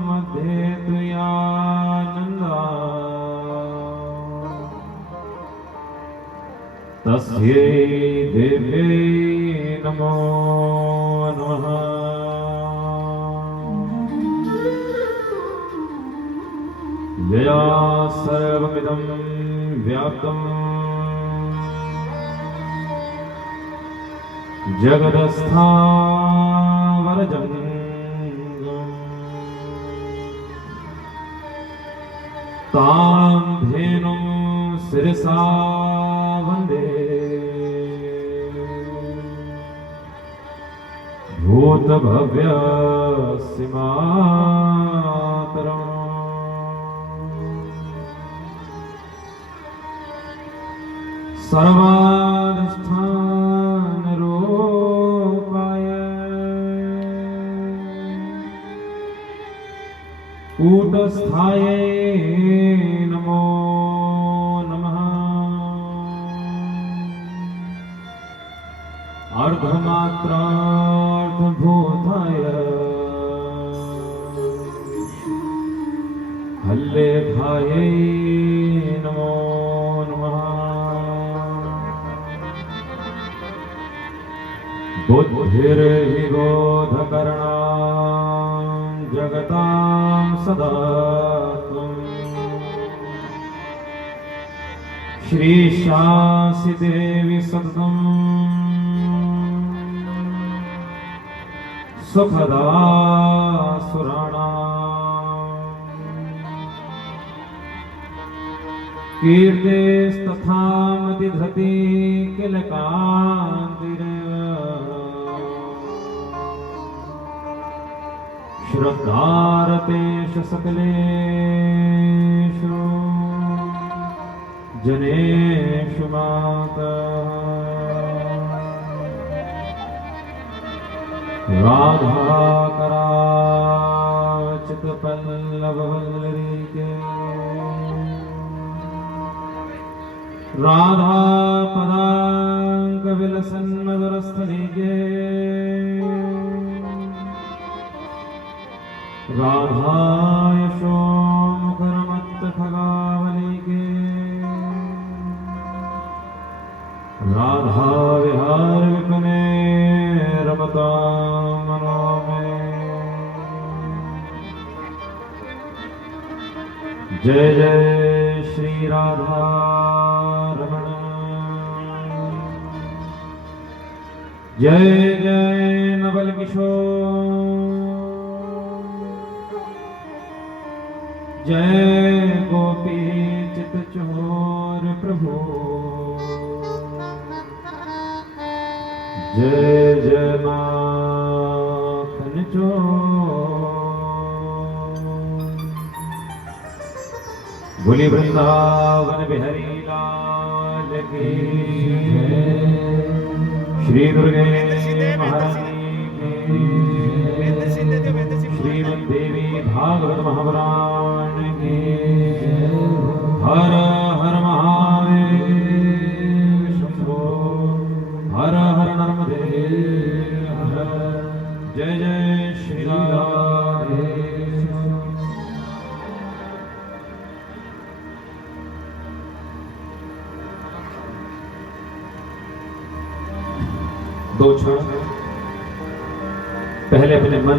मध्ये तुयानन्दा तस्यै देव्यै नमो नमः। यया सर्वमिदं व्याप्तं जगदस्थावरजम् तां धेनुं शिरसा वन्दे भूतभव्यस्य मातरम्। सर्वाधिष्ठानरूपाय कूटस्थायै नमो नमः। अर्धमात्रार्धभूताय हल्लेखायै नमो नमः। बुद्धिर्हि बोधकर्णां जगतां सदा श्रीशासि देवी सततं सुखदा सुराणाम्। कीर्तेस्तथामतिधृति किल कान्तिरेव श्रद्धारतेषु सकलेषु जनेषु माता। राधाकराचितपल्लववल्लरीके राधा पदाङ्कविलसन्मधुरस्थलीके राधा यशोमुखरमत्तखगावलीके राधा विहार विपने रमतां मनो में। जय जय श्री राधा रमण। जय जय नवल किशोर। जय गोपी चित चोर प्रभु। जय जय माखन चोर। बोली वृंदावन बिहारी लाल की जय। श्री दुर्गे महारानी की। श्रीमद देवी भागवत महापुराण की। हर हर महादेव शंभो हर हर नर्मदे हर। जय जय श्री राधे। दो क्षण पहले अपने मन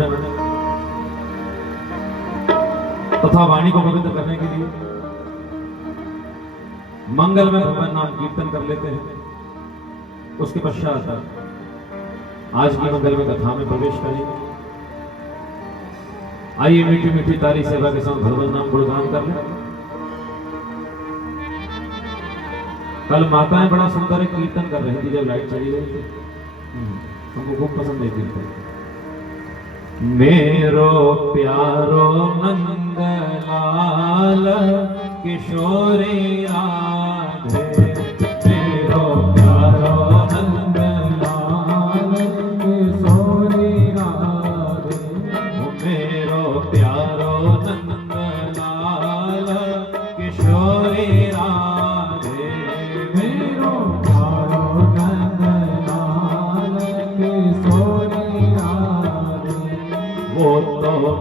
तथा वाणी को पवित्र करने के लिए मंगल में भगवान नाम कीर्तन कर लेते हैं। उसके पश्चात आज की मंगल में कथा में प्रवेश करेंगे। आइए मीठी मीठी ताली सेवा के साथ भगवान नाम गुणगान कर लें। कल माताएं बड़ा सुंदर कीर्तन कर रही थी जब लाइट चली गई थी। हमको खूब पसंद है कीर्तन। मेरो प्यारो नंदलाल किशोरी राधे। मेरो प्यारो नंदलाल किशोरी राधे। मेरो प्यारो नंदलाल किशोरी राधे। मेरो प्यारो नंद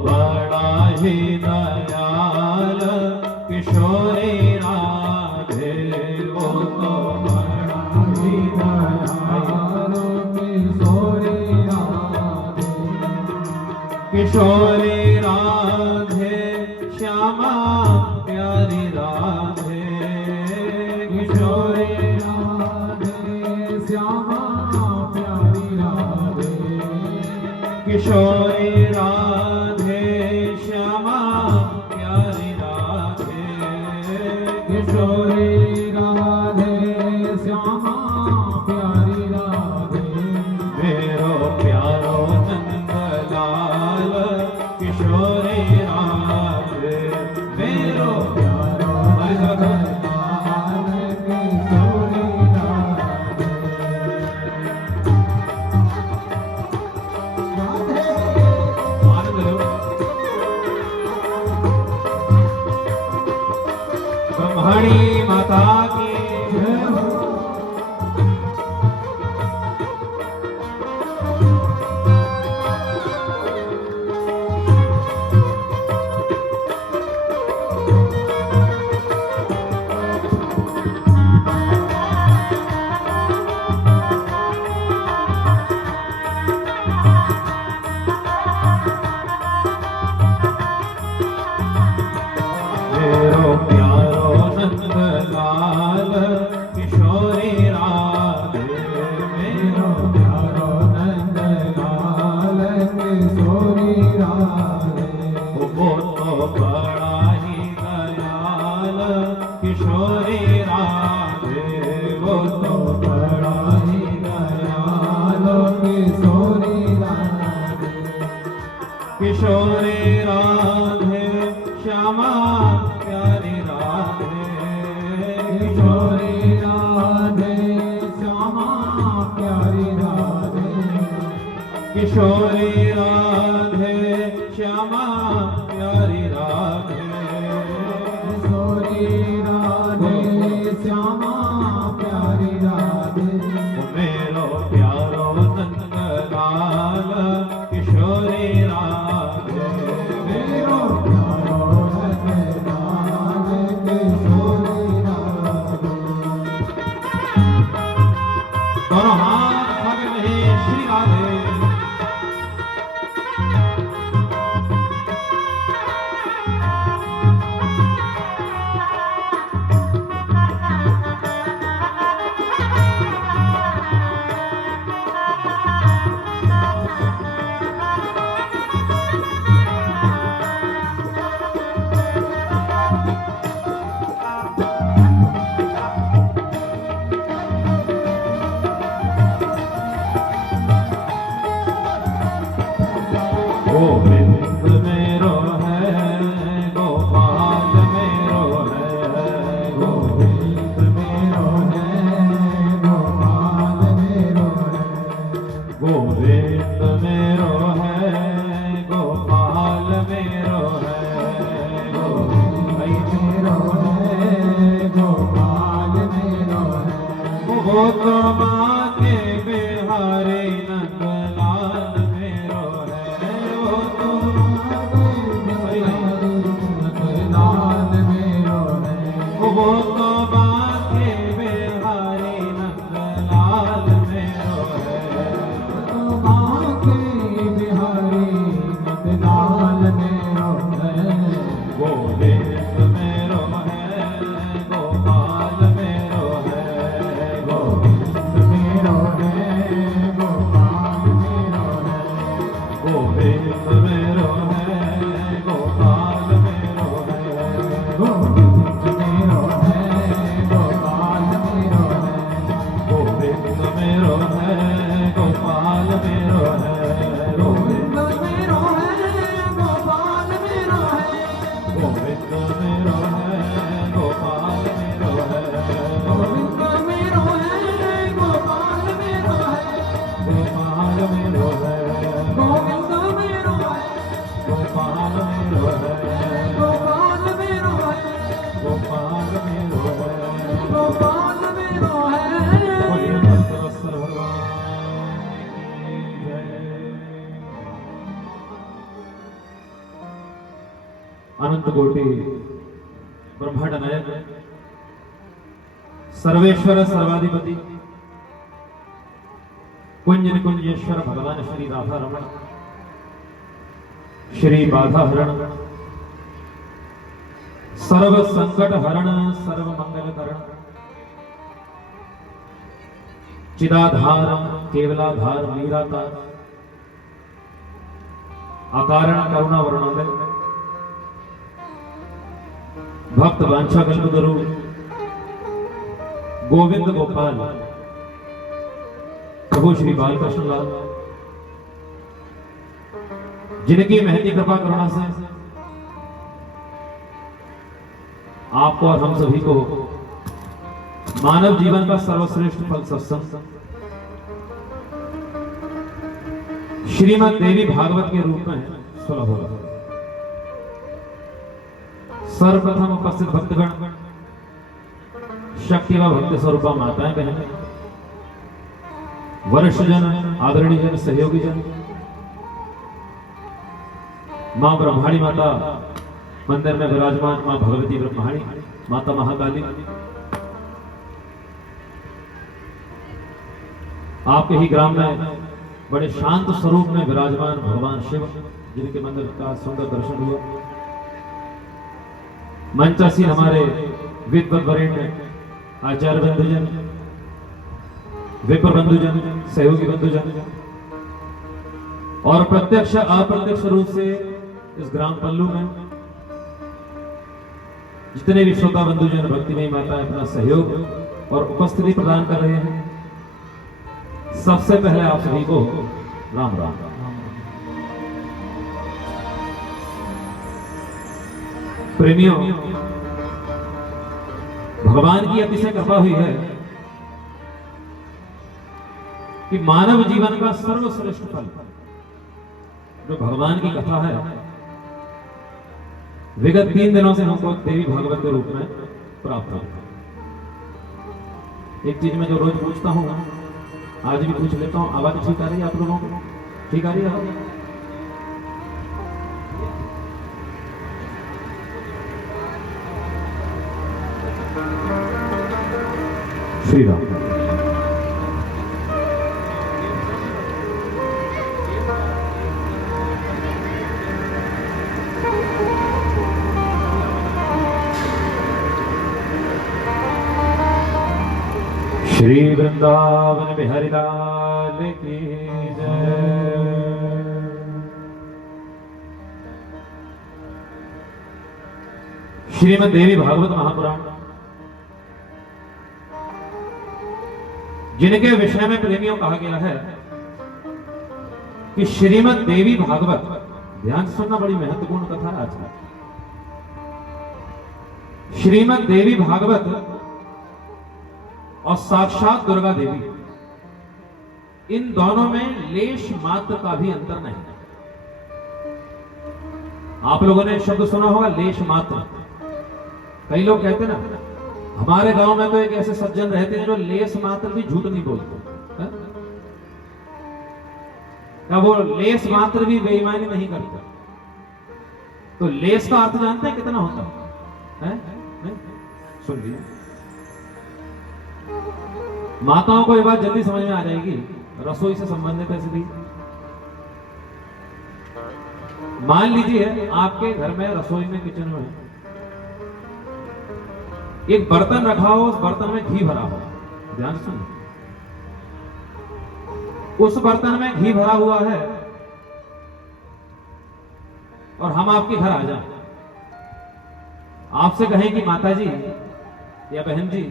बड़ा ही दयाल किशोरी राधे, वो तो बड़ा ही दयाल किशोरी राधे, किशोरी राधे श्यामा प्यारी राधे, किशोरी राधे श्यामा प्यारी राधे, किशोरी राधे श्यामा प्यारी राधे, किशोरी राधे श्यामा प्यारी राधे, मेरो प्यारो नंदलाल किशोरी राधे, मेरो प्यारो नंदलाल किशोरी राधे। आनंद लो। ब्रह्मणी माता की जय हो। मेरो प्यारो नंदलाल किशोरी राधे, मेरो प्यारो नंदलाल किशोरी राधे, वो तो बड़ा ही दयाल किशोरी राधे, वो तो बड़ा ही दयाल किशोरी राधे, किशोरी राधे श्यामा प्यारी राधे, किशोरी राधे श्यामा प्यारी राधे, किशोरी राधे श्यामा प्यारी राधे, किशोरी राधे श्यामा प्यारी राधे, मेरो प्यारो नंदलाल किशोरी राधे, मेरो प्यारो नंदलाल किशोरी राधे। दोनों हाथ आगे रहे श्री राधे। गोविंद मेरो है, गोपाल मेरो है, गोविंद मेरो है, गोपाल मेरो है, गोविंद मेरो है, गोपाल मेरो है, गोविंद मेरो है, गोपाल मेरो है, वो तो माँ के बिहारी नंदलाल मेरो है, वो तो माँ के बिहारी नंदलाल मेरो है, वो तो माँ के बिहारी नंदलाल मेरो है, तो माँ के बिहारी नंदलाल मेरो है, गोविंद मेरो है, गोपाल मेरो है, गोविंद मेरो है, गोपाल मेरो है, गोविंद मेरो है, गोपाल मेरो है, गोविंद मेरो है, गोपाल मेरो है, गोविंद मेरो है, गोपाल मेरो है, गोविंद मेरो है, गोपाल मेरो है, गोविंद मेरो है, गोपाल मेरो है, गोविंद मेरो है, गोपाल मेरो है, गोपाल मेरो है, गोविंद मेरो है, गोपाल मेरो है, गोपाल मेरो है, गोपाल मेरो है, गोपाल मेरो है। बोलिए भक्त वत्सल भगवान अनंत कोटि ब्रह्मांड नायक सर्वेश्वर सर्वाधिपति कुंज निकुंजेश्वर भगवान श्री राधा रमण श्री बाधा हरण सर्व संकट हरण सर्व मंगल करण चिदाधार केवलाधार मीराकार अकारण करुणा वर्णोदय भक्त वांछा कल्पतरु गोविंद गोपाल प्रभु श्री बालकृष्ण लाल जिनकी महती कृपा करुणा से आपको और हम सभी को मानव जीवन का सर्वश्रेष्ठ फल सत्संग श्रीमद् देवी भागवत के रूप में सुलभ हो रहा है। सर्वप्रथम उपस्थित भक्तगण, शक्ति व भक्ति स्वरूपा माताएं बहनें, वरिष्ठ जन, आदरणीय जन, सहयोगी जन, मां ब्रह्माणी माता मंदिर में विराजमान मां भगवती ब्रह्माणी, माता महाकाली, आपके ही ग्राम में बड़े शांत स्वरूप में विराजमान भगवान शिव, जिनके मंदिर का सुंदर दर्शन हुआ। मंचासीन हमारे विद्वत वरेण्य आचार्य बंधुजन, विप्र बंधुजन, सहयोगी बंधुजन और प्रत्यक्ष अप्रत्यक्ष रूप से इस ग्राम पल्लू में जितने भी श्रोता बंधुजन, भक्तिमयी माताएं अपना सहयोग और उपस्थिति प्रदान कर रहे हैं, सबसे पहले आप सभी को राम राम। प्रेमियों, भगवान की अतिशय कृपा हुई है कि मानव जीवन का सर्वश्रेष्ठ फल जो भगवान की कथा है, विगत 3 दिनों से हमको देवी भागवत के रूप में प्राप्त हुआ। एक चीज मैं जो रोज पूछता हूं, आज भी पूछ लेता हूं, आवाज ठीक आ रही है आप लोगों को? ठीक आ रही है? श्री राम। श्री वृंदावन बिहारी लाल की जय। श्रीमद् देवी भागवत महापुराण, जिनके विषय में प्रेमियों कहा गया है कि श्रीमद् देवी भागवत, ध्यान से सुनना, बड़ी महत्वपूर्ण कथा है आज की। श्रीमद् देवी भागवत और साक्षात दुर्गा देवी, इन दोनों में लेश मात्र का भी अंतर नहीं है। आप लोगों ने शब्द सुना होगा, लेश मात्र। कई लोग कहते ना, हमारे गांव में तो एक ऐसे सज्जन रहते हैं जो लेस मात्र भी झूठ नहीं बोलते। क्या वो लेस मात्र भी बेईमानी नहीं करता? तो लेस का अर्थ जानते हैं कितना होता है? सुन लीजिए, माताओं को ये बात जल्दी समझ में आ जाएगी, रसोई से संबंधित है सीधी। मान लीजिए आपके घर में रसोई में, किचन में एक बर्तन रखा हो, उस बर्तन में घी भरा हो, ध्यान सुन, उस बर्तन में घी भरा हुआ है और हम आपके घर आ जाएं, आपसे कहें कि माता जी या बहन जी,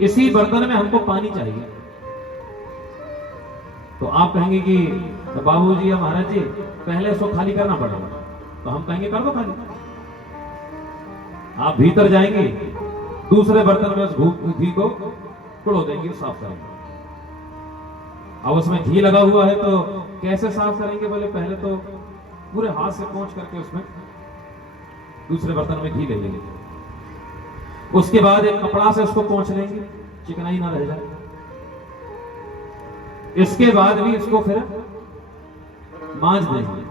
इसी बर्तन में हमको पानी चाहिए, तो आप कहेंगे कि बाबूजी या महाराज जी पहले इसको खाली करना पड़ेगा। तो हम कहेंगे कर दो खाली। आप भीतर जाएंगे, दूसरे बर्तन में उस घी को कुड़ो देंगे, साफ करेंगे। अब उसमें घी लगा हुआ है तो कैसे साफ करेंगे? बोले पहले तो पूरे हाथ से पोंछ करके उसमें दूसरे बर्तन में घी ले लेंगे, उसके बाद एक कपड़ा से उसको पोंछ लेंगे, चिकनाई ना रह जाए। इसके बाद भी इसको फिर मांज देंगे,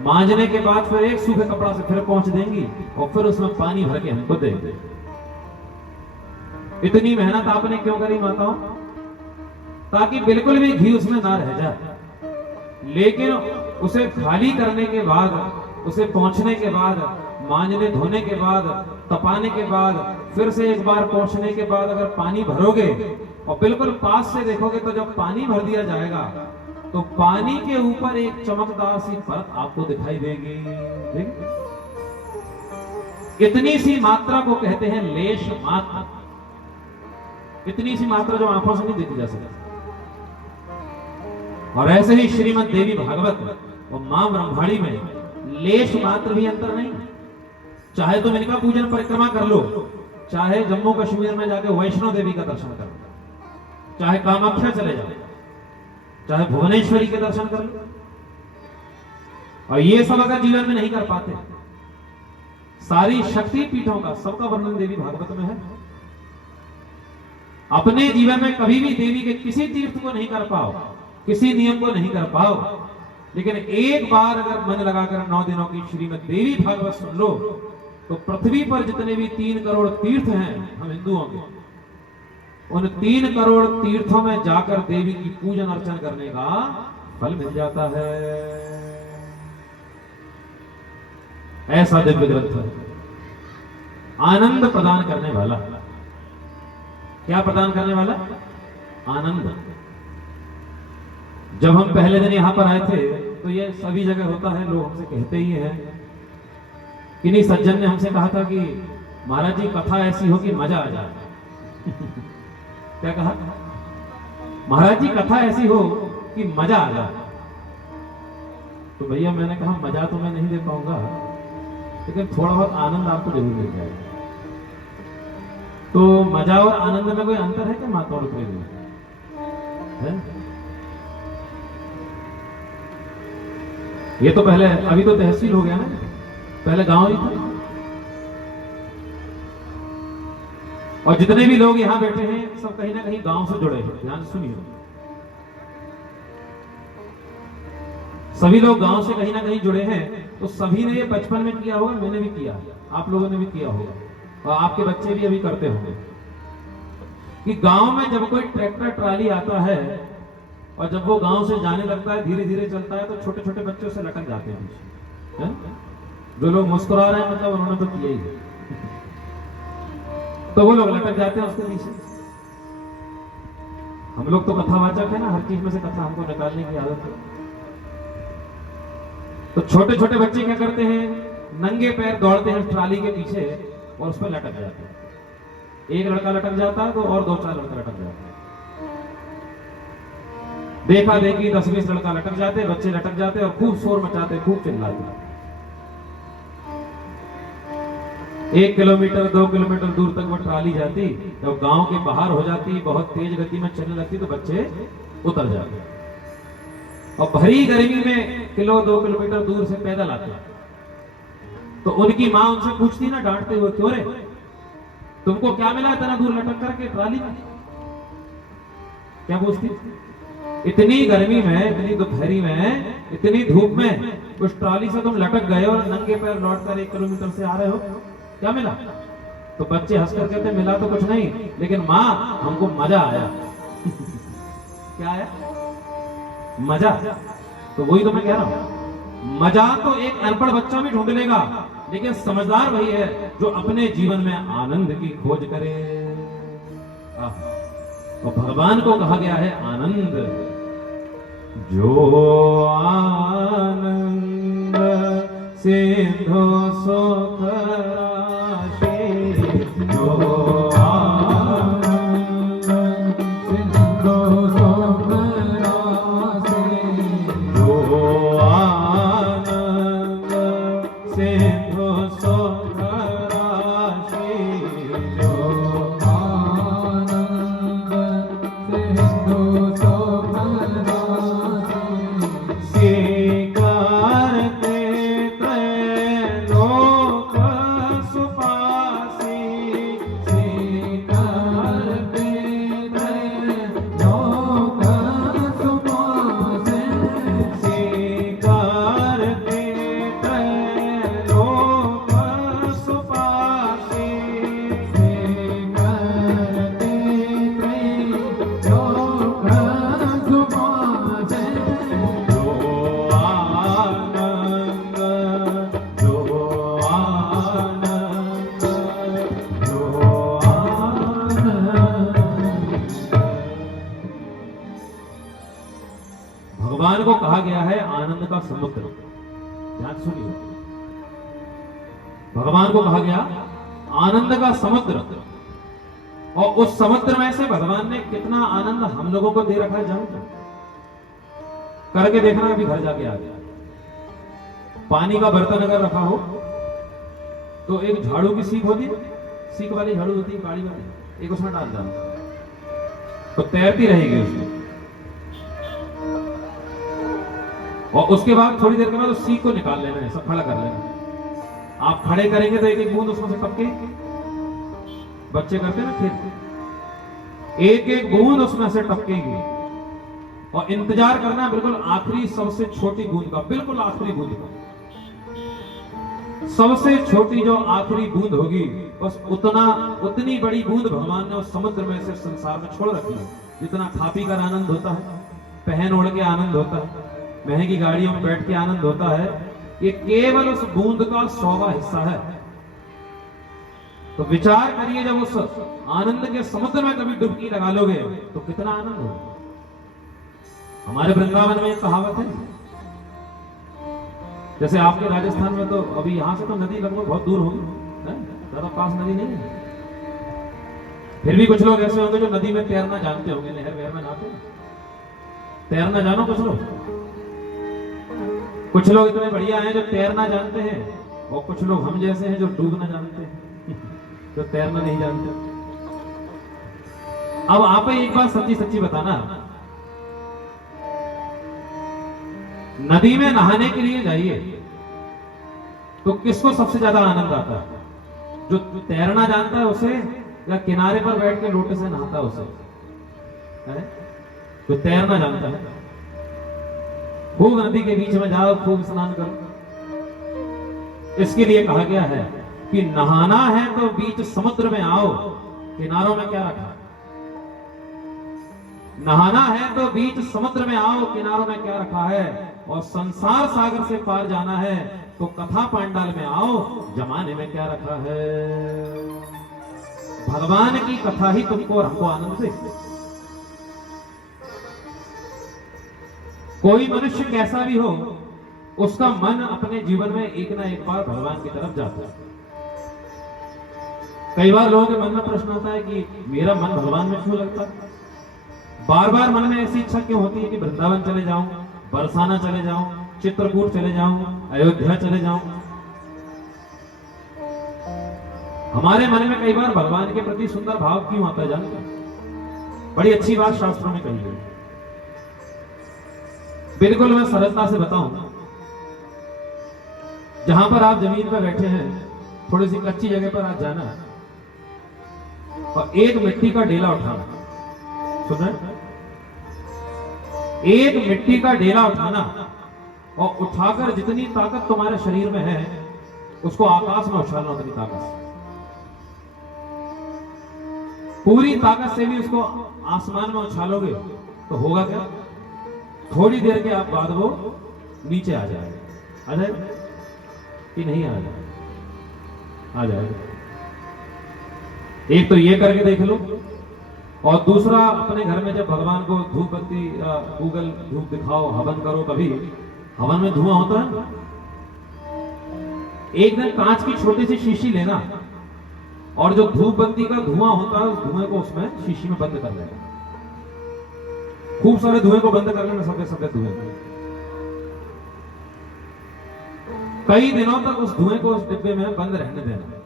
मांजने के बाद फिर एक सूखे कपड़ा से फिर पोंछ देंगी और फिर उसमें पानी भर के हमको दे दे। इतनी मेहनत आपने क्यों करी माताओं? ताकि बिल्कुल भी घी उसमें ना रह जाए। लेकिन उसे खाली करने के बाद, उसे पोंछने के बाद, मांजने धोने के बाद, तपाने के बाद, फिर से एक बार पोंछने के बाद अगर पानी भरोगे और बिल्कुल पास से देखोगे तो जब पानी भर दिया जाएगा तो पानी के ऊपर एक चमकदार सी परत आपको दिखाई देगी। इतनी सी मात्रा को कहते हैं लेश मात्रा। इतनी सी मात्रा जो आंखों से नहीं देखी जा सकती। और ऐसे ही श्रीमद् देवी भागवत और मां ब्रह्माणी में लेश मात्र भी अंतर नहीं। चाहे तुम इनका पूजन परिक्रमा कर लो, चाहे जम्मू कश्मीर में जाके वैष्णो देवी का दर्शन कर लो, चाहे कामाख्या चले जाओ, चाहे भुवनेश्वरी के दर्शन कर लो, और ये सब अगर जीवन में नहीं कर पाते, सारी शक्ति पीठों का सबका वर्णन देवी भागवत में है। अपने जीवन में कभी भी देवी के किसी तीर्थ को नहीं कर पाओ, किसी नियम को नहीं कर पाओ, लेकिन एक बार अगर मन लगाकर 9 दिनों की श्रीमद् देवी भागवत सुन लो तो पृथ्वी पर जितने भी 3 करोड़ तीर्थ हैं हम हिंदुओं के, उन 3 करोड़ तीर्थों में जाकर देवी की पूजन अर्चन करने का फल मिल जाता है। ऐसा दिव्य ग्रंथ है, आनंद प्रदान करने वाला। क्या प्रदान करने वाला? आनंद। जब हम पहले दिन यहां पर आए थे तो ये सभी जगह होता है, लोग हमसे कहते ही हैं। किन्हीं सज्जन ने हमसे कहा था कि महाराज जी कथा ऐसी हो कि मजा आ जाए। क्या कहा? महाराज जी कथा ऐसी हो कि मजा आ जाए। तो भैया मैंने कहा मजा तो मैं नहीं दे पाऊंगा, लेकिन थोड़ा बहुत आनंद आपको जरूर मिल जाएगा। तो मजा और आनंद में कोई अंतर है क्या माता और प्रेमी? ये तो पहले, अभी तो तहसील हो गया ना, पहले गांव ही था। और जितने भी लोग यहां बैठे हैं सब कहीं ना कहीं गांव से जुड़े हैं। ध्यान सुनिए, सभी लोग गांव से कहीं ना कहीं जुड़े हैं। तो सभी ने ये बचपन में किया होगा, मैंने भी किया, आप लोगों ने भी किया होगा, और आपके बच्चे भी अभी करते होंगे कि गांव में जब कोई ट्रैक्टर ट्राली आता है और जब वो गांव से जाने लगता है, धीरे धीरे चलता है, तो छोटे छोटे बच्चों से लटक जाते हैं पीछे। जो लोग मुस्कुरा रहे हैं मतलब उन्होंने तो किया ही है। तो वो लोग लटक जाते हैं उसके पीछे। हम लोग तो कथावाचक है ना, हर चीज में से कथा हमको निकालने की आदत है। तो छोटे छोटे बच्चे क्या करते हैं, नंगे पैर दौड़ते हैं ट्राली के पीछे और उस पर लटक जाते हैं। एक लड़का लटक जाता है तो और 2-4 लड़का लटक जाते हैं। देखा देखी 10-20 लड़का लटक जाते, बच्चे लटक जाते और खूब शोर मचाते, खूब चिल्लाते। 1 किलोमीटर 2 किलोमीटर दूर तक वो ट्राली जाती, जब गांव के बाहर हो जाती, बहुत तेज गति में चलने लगती, तो बच्चे उतर जाते और भरी गर्मी में 1-2 किलोमीटर दूर से पैदल आते। तो उनकी मां उनसे पूछती ना डांटते हुए, क्यों रे तुमको क्या मिला इतना दूर लटक करके ट्राली में? क्या पूछती? इतनी गर्मी में, इतनी दोपहरी में, इतनी धूप में उस ट्राली से तुम लटक गए और नंगे पैर लौटकर 1 किलोमीटर से आ रहे हो, क्या मिला? तो बच्चे हंसकर कहते मिला तो कुछ नहीं, लेकिन मां हमको मजा आया। क्या आया? मजा। तो वही तो मैं कह रहा हूं, मजा तो एक अनपढ़ बच्चा भी ढूंढ लेगा, लेकिन समझदार वही है जो अपने जीवन में आनंद की खोज करे। और भगवान को कहा गया है आनंद। जो आनंद सिंधु सुख राशि, जो आनंद सिंधु सुख राशि, जो आनंद सिंधु सुख राशि, जो आनंद सिंधु सुख राशि, स्वीकारते त्रैलोक सुपासी, स्वीकारते त्रैलोक सुपासी, स्वीकारते भगवान को कहा गया है आनंद का समुद्र। ध्यान सुनिए, भगवान को कहा गया आनंद का समुद्र, और उस समुद्र में से भगवान ने कितना आनंद हम लोगों को दे रखा है जानते? करके देखना, अभी घर जाके आ गया। पानी का बर्तन अगर रखा हो तो एक झाड़ू की सीख होती है, सीख वाली झाड़ू होती है गाड़ी वाली, एक उसमें डाल देना तो तैरती रहेगी उसमें, और उसके बाद थोड़ी देर के बाद उस सीख को निकाल लेना है, सब खड़ा कर लेना। आप खड़े करेंगे तो एक एक बूंद उसमें से टपके, बच्चे करते ना फिर, एक एक बूंद उसमें से टपकेगी, और इंतजार करना बिल्कुल आखिरी सबसे छोटी बूंद का, बिल्कुल आखिरी बूंद का। सबसे छोटी जो आखिरी बूंद होगी, बस उतनी बड़ी बूंद भगवान ने उस समुद्र में से संसार में छोड़ रखी है। जितना खा पी कर आनंद होता है, पहन ओढ़ के आनंद होता है, महंगी गाड़ियों में बैठ के आनंद होता है, ये केवल उस बूंद का 100वां हिस्सा है। तो विचार करिए, जब उस आनंद के समुद्र में कभी डुबकी लगा लोगे तो कितना आनंद होगा। हमारे वृंदावन में एक कहावत है, जैसे आपके राजस्थान में तो अभी यहां से तो नदी लगभग बहुत दूर होगी, ज्यादा पास नदी नहीं है, फिर भी कुछ लोग ऐसे होंगे जो नदी में तैरना जानते होंगे, नहर वहर में जाते हैं, तैरना जानो कुछ लोग। कुछ लोग इतने बढ़िया हैं जो तैरना जानते हैं, और कुछ लोग हम जैसे हैं जो डूबना जानते हैं, जो तैरना नहीं जानते। अब आप एक बात सच्ची सच्ची बताना, नदी में नहाने के लिए जाइए तो किसको सबसे ज्यादा आनंद आता है? जो तैरना जानता है उसे, या किनारे पर बैठ के लोटे से नहाता है उसे? जो तैरना जानता है, खूब नदी के बीच में जाओ, खूब स्नान करो। इसके लिए कहा गया है कि नहाना है तो बीच समुद्र में आओ, किनारों में क्या रखा? नहाना है तो बीच समुद्र में आओ, किनारों में क्या रखा है? और संसार सागर से पार जाना है तो कथा पांडाल में आओ, जमाने में क्या रखा है? भगवान की कथा ही तुमको और हमको आनंद दे। कोई मनुष्य कैसा भी हो, उसका मन अपने जीवन में एक ना एक बार भगवान की तरफ जाता है। कई बार लोगों के मन में प्रश्न आता है कि मेरा मन भगवान में क्यों लगता है? बार बार मन में ऐसी इच्छा क्यों होती है कि वृंदावन चले जाऊं, बरसाना चले जाऊं, चित्रकूट चले जाऊं, अयोध्या चले जाऊं। हमारे मन में कई बार भगवान के प्रति सुंदर भाव क्यों आता है जानते हैं? बड़ी अच्छी बात शास्त्रों में कही गई। बिल्कुल मैं सरलता से बताऊं, जहां पर आप जमीन पर बैठे हैं, थोड़ी सी कच्ची जगह पर आप जाना और एक मिट्टी का डेला उठाना। सुन रहे? एक मिट्टी का डेला उठाना और उठाकर जितनी ताकत तुम्हारे शरीर में है उसको आकाश में उछालना, उतनी ताकत से, पूरी ताकत से भी उसको आसमान में उछालोगे तो होगा क्या? थोड़ी देर के आप बाद वो नीचे आ जाएगा। आ जाएगा कि नहीं आ जाएगा? आ जाएगा। एक तो ये करके देख लो, और दूसरा अपने घर में जब भगवान को धूप बत्ती गूगल धूप दिखाओ, हवन करो, कभी हवन में धुआं होता है, एक दिन कांच की छोटी सी शीशी लेना और जो धूप बत्ती का धुआं होता है उस धुएं को उसमें शीशी में बंद कर लेना। खूब सारे धुएं को बंद कर लेना, सफेद सफेद धुएं। कई दिनों तक उस धुएं को उस डिब्बे में बंद रहने देना,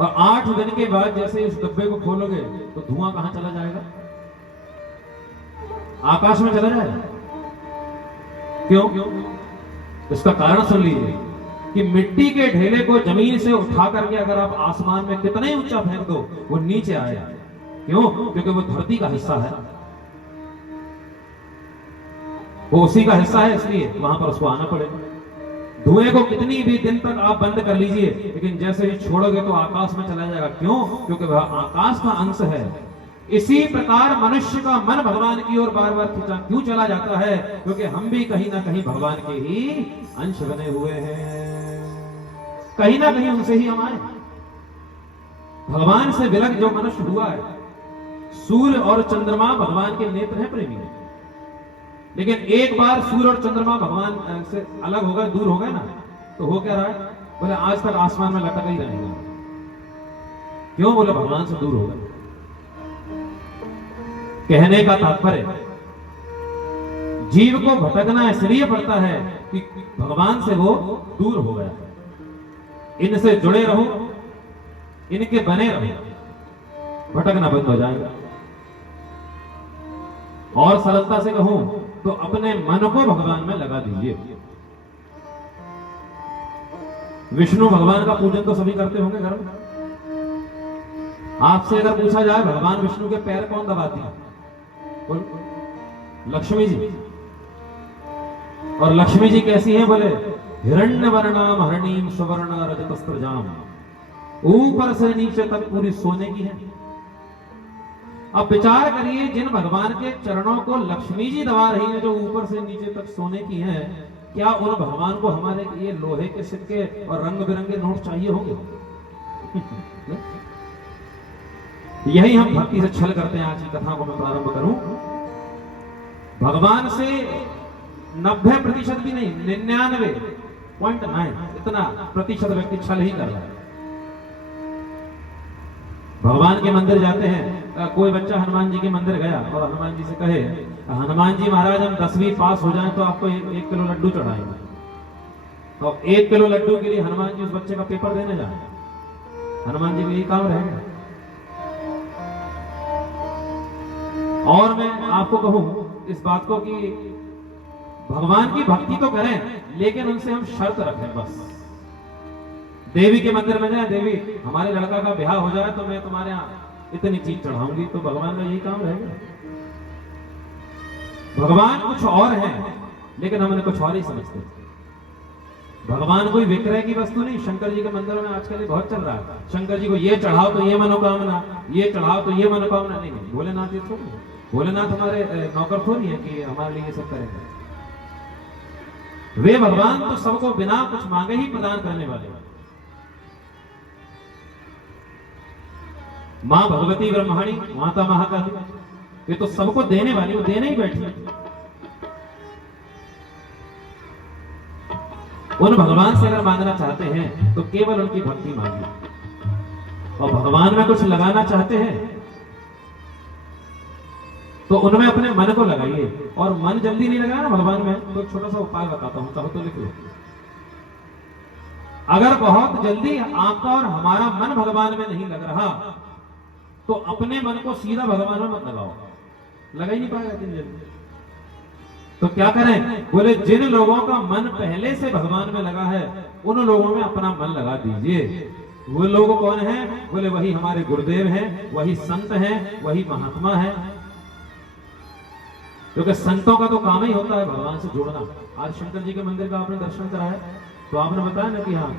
और 8 दिन के बाद जैसे इस डब्बे को खोलोगे तो धुआं कहां चला जाएगा? आकाश में चला जाएगा। क्यों? इसका कारण सुन लीजिए कि मिट्टी के ढेले को जमीन से उठा करके अगर आप आसमान में कितना ही ऊंचा फेंक दो, वो नीचे आएगा। क्यों? क्योंकि वो धरती का हिस्सा है, वो उसी का हिस्सा है, इसलिए वहां पर उसको आना पड़ेगा। धुएं को कितनी भी दिन तक आप बंद कर लीजिए, लेकिन जैसे ही छोड़ोगे तो आकाश में चला जाएगा। क्यों? क्योंकि वह आकाश का अंश है। इसी प्रकार मनुष्य का मन भगवान की ओर बार बार खींचा क्यों चला जाता है? क्योंकि हम भी कहीं ना कहीं भगवान के ही अंश बने हुए हैं, कहीं ना कहीं उनसे ही हम आए। भगवान से विलग जो मनुष्य हुआ है, सूर्य और चंद्रमा भगवान के नेत्र हैं प्रेमी। लेकिन एक बार सूर्य और चंद्रमा भगवान से अलग हो गए, दूर हो गए ना, तो हो क्या रहा है? बोले आज तक आसमान में लटक ही रहेगा। क्यों? बोले भगवान से दूर हो गए। कहने का तात्पर्य, जीव को भटकना इसलिए पड़ता है कि भगवान से वो दूर हो गया। इनसे जुड़े रहो, इनके बने रहो, भटकना बंद हो जाएगा। और सरलता से कहूं तो अपने मन को भगवान में लगा दीजिए। विष्णु भगवान का पूजन तो सभी करते होंगे घर में। आपसे अगर पूछा जाए भगवान विष्णु के पैर कौन दबाती है? लक्ष्मी जी। और लक्ष्मी जी कैसी हैं? बोले हिरण्य वर्णाम हरणीम सुवर्ण रजतस्त्रजाम, ऊपर से नीचे तक पूरी सोने की है। अब विचार करिए, जिन भगवान के चरणों को लक्ष्मी जी दबा रही है, जो ऊपर से नीचे तक सोने की है, क्या उन भगवान को हमारे लिए लोहे के सिक्के और रंग बिरंगे नोट चाहिए होंगे? यही हम भक्ति से छल करते हैं। आज की कथा को मैं प्रारंभ करूं, भगवान से 90% भी नहीं, 99.9 इतना प्रतिशत व्यक्ति छल ही कर रहा है। भगवान के मंदिर जाते हैं, कोई बच्चा हनुमान जी के मंदिर गया और हनुमान जी से कहे, हनुमान जी महाराज हम 10वीं पास हो जाएं तो आपको 1 किलो लड्डू चढ़ाएंगे। तो 1 किलो लड्डू के लिए हनुमान जी उस बच्चे का पेपर देने जाए। हनुमान जी को यही काम रहेगा। और मैं आपको कहूं इस बात को कि भगवान की भक्ति तो करें, लेकिन उनसे हम शर्त रखें बस। देवी के मंदिर में जाए, देवी हमारे लड़का का ब्याह हो जाए तो मैं तुम्हारे यहाँ इतनी चीज चढ़ाऊंगी, तो भगवान का यही काम रहेगा। भगवान कुछ और है, लेकिन हम उन्हें कुछ और ही समझते हैं। भगवान कोई विक्रय की वस्तु नहीं। शंकर जी के मंदिर में आजकल ये बहुत चल रहा है, शंकर जी को ये चढ़ाओ तो ये मनोकामना, ये चढ़ाओ तो ये मनोकामना। नहीं नहीं, भोलेनाथ ये थोड़ी है। भोलेनाथ हमारे नौकर थोड़ी है कि हमारे लिए ये सब करेंगे। वे भगवान तो सबको बिना कुछ मांगे ही प्रदान करने वाले हैं। मां भगवती ब्रह्माणी माता महाकाली, ये तो सबको देने वाली, वो देने ही बैठी। उन भगवान से अगर मांगना चाहते हैं तो केवल उनकी भक्ति मांगिए। और भगवान में कुछ लगाना चाहते हैं तो उनमें अपने मन को लगाइए। और मन जल्दी नहीं लगाया ना भगवान में, तो छोटा सा उपाय बताता हूं, चाहो तो लिख लो। अगर बहुत जल्दी आपका और हमारा मन भगवान में नहीं लग रहा, तो अपने मन को सीधा भगवान में मत लगाओ, लगा ही नहीं पाएगा इतनी जल्दी। तो क्या करें? बोले जिन लोगों का मन पहले से भगवान में लगा है, उन लोगों में अपना मन लगा दीजिए। वो लोग कौन हैं? बोले वही हमारे गुरुदेव हैं, वही संत हैं, वही महात्मा हैं। क्योंकि संतों का तो काम ही होता है भगवान से जुड़ना। आज शंकर जी के मंदिर का आपने दर्शन कराया तो आपने बताया ना कि हाँ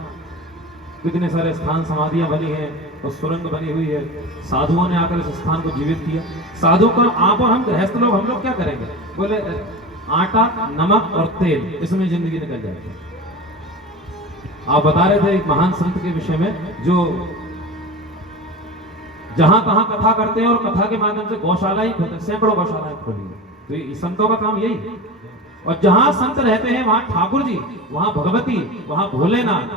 कितने सारे स्थान समाधियां बनी हैं और सुरंग बनी हुई है। साधुओं ने आकर इस स्थान को जीवित किया। साधु को आप और हम गृहस्थ लोग, हम लोग क्या करेंगे? बोले आटा, नमक और तेल, इसमें जिंदगी निकल जाएगी। आप बता रहे थे एक महान संत के विषय में, जो जहां तहां कथा करते हैं और कथा के माध्यम से गौशाला ही खोलते, सैकड़ों गौशालाएं खोली। तो ये संतों का काम यही है। और जहां संत रहते हैं वहां ठाकुर जी, वहां भगवती, वहां भोलेनाथ,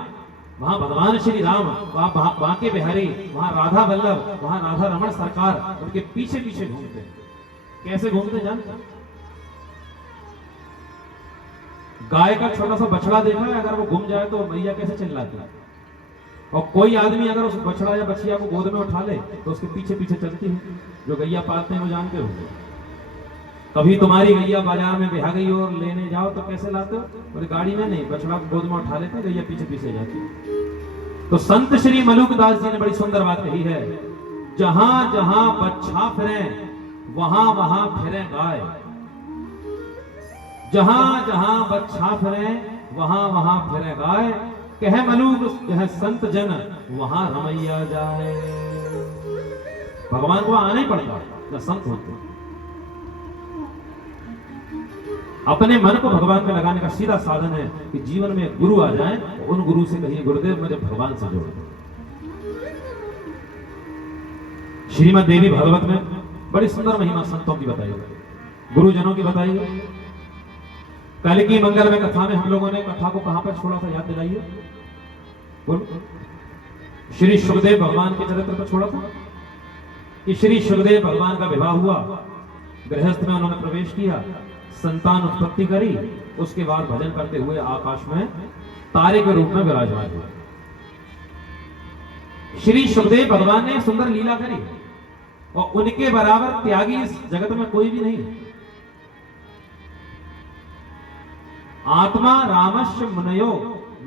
वहां भगवान श्री राम, वहां बांके बिहारी, वहां राधा वल्लभ, वहां राधा रमण सरकार उनके पीछे पीछे घूमते हैं। कैसे घूमते जानते हैं? गाय का छोटा सा बछड़ा देखा है, अगर वो घूम जाए तो मैया कैसे चिल्लाती है। और कोई आदमी अगर उस बछड़ा या बछिया को गोद में उठा ले तो उसके पीछे पीछे चलती है। जो गैया पालते हैं वो जानते होंगे। कभी तुम्हारी गैया बाजार में बिहा गई और लेने जाओ तो कैसे लाते हो? बोले गाड़ी में नहीं, बछड़ा को गोद में उठा लेते, गैया पीछे पीछे जाती। तो संत श्री मलुकदास जी ने बड़ी सुंदर बात कही है, जहां जहां बच्छा फिरे वहां वहां फिरे गाय, जहां जहां बच्छा फिरे वहां वहां फिरे गाय, कह मलुक यह संत जन वहां रमैया जाए। भगवान को आना ही पड़ता जब संत होते। अपने मन को भगवान में लगाने का सीधा साधन है कि जीवन में गुरु आ जाए, उन गुरु से कहिए गुरुदेव मुझे भगवान से जोड़ दो। श्रीमद् देवी भागवत में बड़ी सुंदर महिमा संतों की बताई गई, गुरुजनों की बताई गई। कल की मंगल में कथा में हम लोगों ने कथा को कहां पर छोड़ा था, याद दिलाइए। बोलो। श्री सुखदेव भगवान के चरित्र पर छोड़ा था कि श्री सुखदेव भगवान का विवाह हुआ, गृहस्थ में उन्होंने प्रवेश किया, संतान उत्पत्ति करी, उसके बाद भजन करते हुए आकाश में तारे के रूप में विराजमान हुए। श्री सुखदेव भगवान ने सुंदर लीला करी और उनके बराबर त्यागी इस जगत में कोई भी नहीं। आत्मा रामस्य मुनयो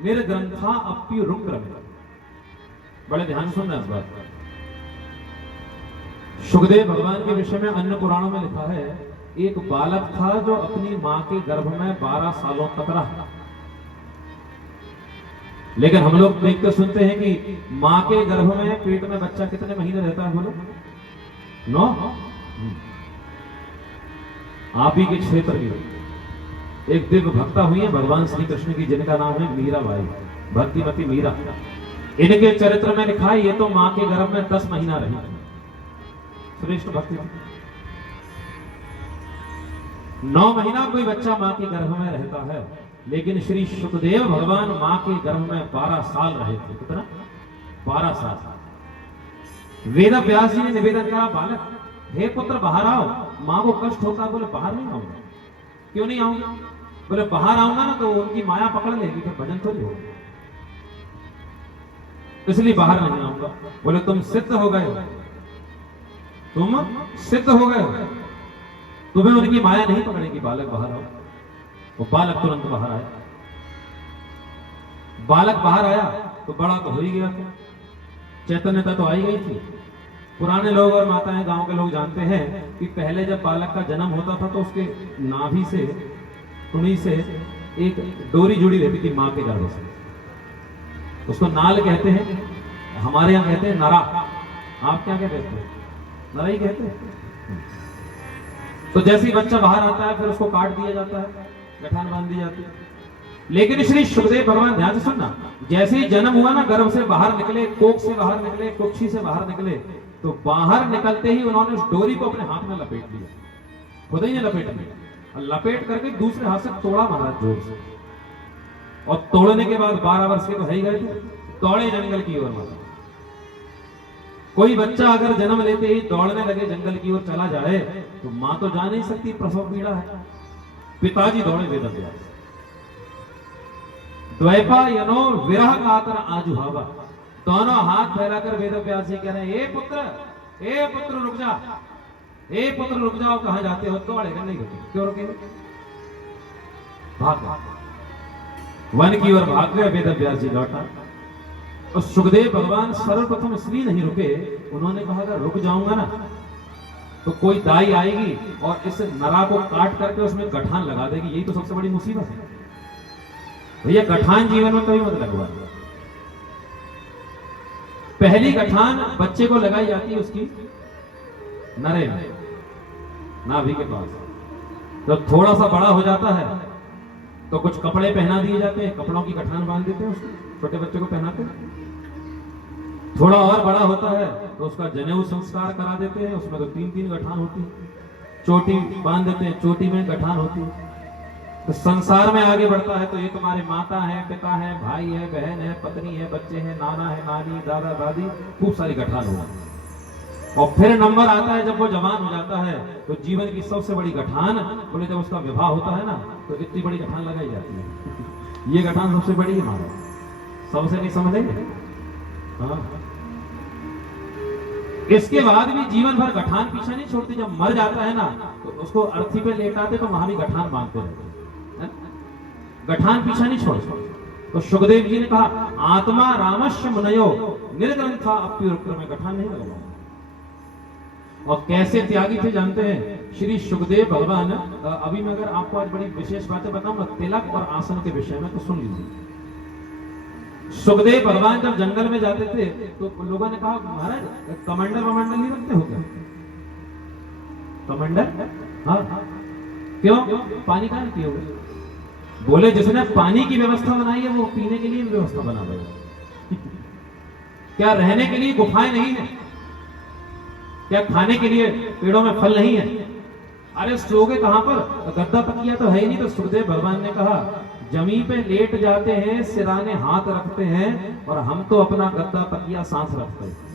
निर्ग्रंथा अप्यु रुक्रम। बड़े ध्यान सुनना इस बात पर। सुखदेव भगवान के विषय में अन्य पुराणों में लिखा है, एक बालक था जो अपनी मां के गर्भ में 12 सालों तक रहा। लेकिन हम लोग देखते सुनते हैं कि मां के गर्भ में पेट में बच्चा कितने महीने रहता है, बोलो? 9। आप ही के क्षेत्र की एक दिव्य भक्ता हुई है भगवान श्री कृष्ण की, जिनका नाम है मीराबाई, भक्तिमती मीरा। इनके चरित्र में लिखा है, ये तो मां के गर्भ में 10 महीना रही, श्रेष्ठ भक्ति। 9 महीना कोई बच्चा मां के गर्भ में रहता है, लेकिन श्री सुखदेव भगवान मां के गर्भ में 12 साल रहे थे। कितना? 12 साल। वेद व्यास जी ने निवेदन करा, बालक हे पुत्र बाहर आओ। मां को कष्ट होता, बोले बाहर नहीं आऊंगा। क्यों नहीं आऊंगा? बोले बाहर आऊंगा ना तो उनकी माया पकड़ लेगी, तो भजन तो नहीं होगा, इसलिए बाहर नहीं आऊंगा। बोले तुम सिद्ध हो गए, तुम सिद्ध हो गए, तुम्हें उनकी माया नहीं पकड़ेगी, बालक बाहर आओ। वो बालक तुरंत बाहर आया। बालक बाहर आया तो बड़ा तो हो ही गया था, चैतन्यता तो आई गई थी। पुराने लोग और माताएं, गांव के लोग जानते हैं कि पहले जब बालक का जन्म होता था तो उसके नाभि से, टुनी से एक डोरी जुड़ी रहती थी मां के गर्भ से, उसको नाल कहते हैं, हमारे यहाँ कहते हैं नरा। आप क्या कहते हैं? नरा ही कहते हैं। तो जैसे ही बच्चा बाहर आता है फिर उसको काट दिया जाता है, गठान बांध दी जाती है। लेकिन श्री सुखदेव भगवान, ध्यान से सुनना, जैसे ही जन्म हुआ ना, गर्भ से बाहर निकले, कोख से बाहर निकले, कुक्षी से बाहर निकले, तो बाहर निकलते ही उन्होंने उस डोरी को अपने हाथ में लपेट लिया, खुद ही ने लपेट लिया, और लपेट करके दूसरे हाथ से तोड़ा महाराज जोर से। और तोड़ने के बाद 12 वर्ष के तो है ही गए थे, दौड़े जंगल की ओर। माता, कोई बच्चा अगर जन्म लेते ही दौड़ने लगे जंगल की ओर चला जाए तो मां तो जा नहीं सकती, प्रसव पीड़ा है। पिताजी दौड़े वेद व्यास। द्वैपायनो विरह कातर आजुहावा, दोनों हाथ फैलाकर वेद व्यास जी कह रहे हैं, ए पुत्र रुक जा, ए पुत्र रुक जाओ, कहां जाते हो? दौड़ेगा नहीं, क्यों रुकेंगे? भाग वन की ओर भाग गए। वेद व्यास जी लौटा और सुखदेव भगवान सर्वप्रथम इसलिए नहीं रुके, उन्होंने कहा अगर रुक जाऊंगा ना तो कोई दाई आएगी और इस नरा को काट करके उसमें गठान लगा देगी, यही तो सबसे बड़ी मुसीबत है। भैया गठान जीवन में कभी मत लगवा। पहली गठान बच्चे को लगाई जाती है उसकी नरे में, नाभि के पास। तो थोड़ा सा बड़ा हो जाता है तो कुछ कपड़े पहना दिए जाते हैं, कपड़ों की गठान बांध देते हैं, उसको छोटे बच्चे को पहनाते हैं। थोड़ा और बड़ा होता है तो उसका जनेऊ संस्कार करा देते हैं, उसमें तो 3-3 गठान होती है। चोटी बांध देते हैं, चोटी में गठान होती है। तो संसार में आगे बढ़ता है तो ये तुम्हारे माता है, पिता है, भाई है, बहन है, पत्नी है, बच्चे हैं, नाना है, नानी, दादा, दादी, खूब सारी गठान हुआ। और फिर नंबर आता है जब वो जवान हो जाता है तो जीवन की सबसे बड़ी गठान, बोले जब उसका विवाह होता है ना तो इतनी बड़ी गठान लगाई जाती है। ये गठान सबसे बड़ी है हमारा, सबसे नहीं समझेंगे। हाँ। इसके बाद भी जीवन भर गठान पीछा नहीं छोड़ती। जब मर जाता है ना तो उसको अर्थी पे लेटाते तो वहां भी गठान बांधते रहते, गठान पीछा नहीं छोड़ते। तो सुखदेव जी ने कहा आत्मा रामस्य मुनयो निर्ग्रंथा अप्युरुक्र में गठान नहीं लगाऊंगा। और कैसे त्यागी थे जानते हैं श्री सुखदेव भगवान? अभी मैं अगर आपको आज बड़ी विशेष बातें बताऊंगा तिलक और आसन के विषय में तो सुन लीजिए। सुखदेव भगवान जब जंगल में जाते थे तो लोगों ने कहा महाराज कमंडल वमंडल नहीं रखते हो क्या? कमंडल? हाँ। क्यों? पानी कहाँ नहीं पियोगे? बोले जिसने पानी की व्यवस्था बनाई है वो पीने के लिए व्यवस्था बना देगा। क्या रहने के लिए गुफाएं नहीं है? क्या खाने के लिए पेड़ों में फल नहीं है? अरे सोगे कहां पर? गद्दा तकिया तो है ही नहीं। तो सुखदेव भगवान ने कहा जमीन पे लेट जाते हैं, सिराने हाथ रखते हैं, और हम तो अपना गद्दा तकिया सांस रखते हैं।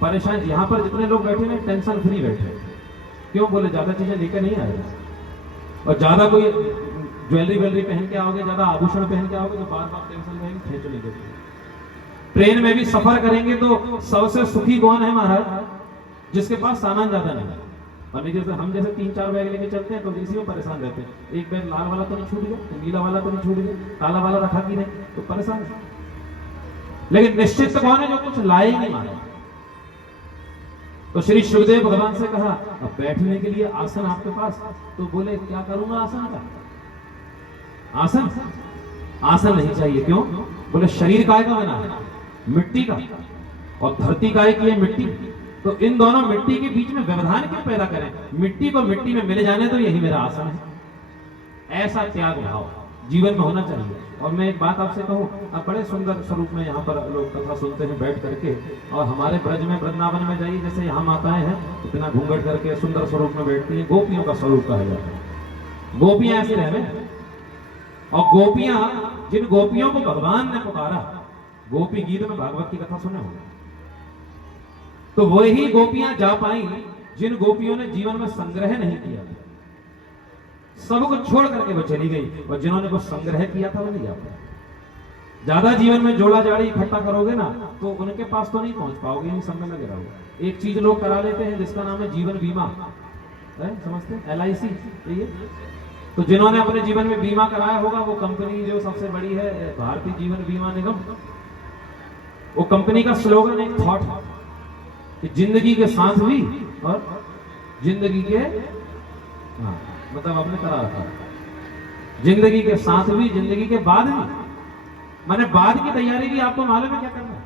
परेशान यहां पर जितने लोग बैठे हैं टेंशन फ्री बैठे। क्यों? बोले ज्यादा चीजें लेकर नहीं आए, और ज्यादा कोई ज्वेलरी वेलरी पहन के आओगे, ज्यादा आभूषण पहन के आओगे तो बार बार टेंशन रहेंगे, खेच नहीं देते। ट्रेन में भी सफर करेंगे तो सबसे सुखी कौन है महाराज? जिसके पास सामान ज्यादा नहीं है। और नहीं जैसे हम जैसे 3-4 बैग लेके चलते हैं तो इसी में परेशान रहते हैं। एक बैग लाल वाला तो नहीं छूट गया, नीला वाला तो नहीं छूट गया, काला वाला रखा कि नहीं, तो परेशान। लेकिन निश्चित कौन है जो कुछ लाए ही नहीं महाराज? तो श्री सुखदेव भगवान से कहा अब बैठने के लिए आसन आपके पास? तो बोले क्या करूंगा आसन का? आसन आसन नहीं चाहिए। क्यों? बोले शरीर काय का बना है? मिट्टी का, और धरती काय की है मिट्टी। तो इन दोनों मिट्टी के बीच में व्यवधान क्यों पैदा करें? मिट्टी को मिट्टी में मिल जाने तो यही मेरा आसन है। ऐसा त्याग भाव जीवन में होना चाहिए। और मैं एक बात आपसे कहूं, अब बड़े सुंदर स्वरूप में यहाँ पर लोग कथा सुनते हैं बैठ करके, और हमारे ब्रज में वृंदावन में जाइए जैसे यहाँ माताएं हैं इतना घूंघट करके सुंदर स्वरूप में बैठती हैं। गोपियों का स्वरूप कहा जाता है। गोपियां ऐसे रहे, और गोपियां जिन गोपियों को भगवान ने पुकारा, गोपी गीत में भागवत की कथा सुने होंगे, तो वही गोपियां जा पाई जिन गोपियों ने जीवन में संग्रह नहीं किया। सब कुछ छोड़ करके वो चली गई, और जिन्होंने वो संग्रह किया था वो नहीं जा पाए। ज्यादा जीवन में जोड़ा जाड़ी इकट्ठा करोगे ना तो उनके पास तो नहीं पहुंच पाओगे, इन सब में लगे रहोगे। एक चीज लोग करा लेते हैं जिसका नाम है जीवन बीमा, समझते हैं? LIC। तो जिन्होंने अपने जीवन में बीमा कराया होगा, वो कंपनी जो सबसे बड़ी है भारतीय जीवन बीमा निगम, वो कंपनी का स्लोगन एक थॉट है कि जिंदगी के साथ भी और जिंदगी के मतलब आपने करा रखा, जिंदगी के साथ भी जिंदगी के बाद भी, माने बाद की तैयारी भी आपको मालूम है क्या करना है।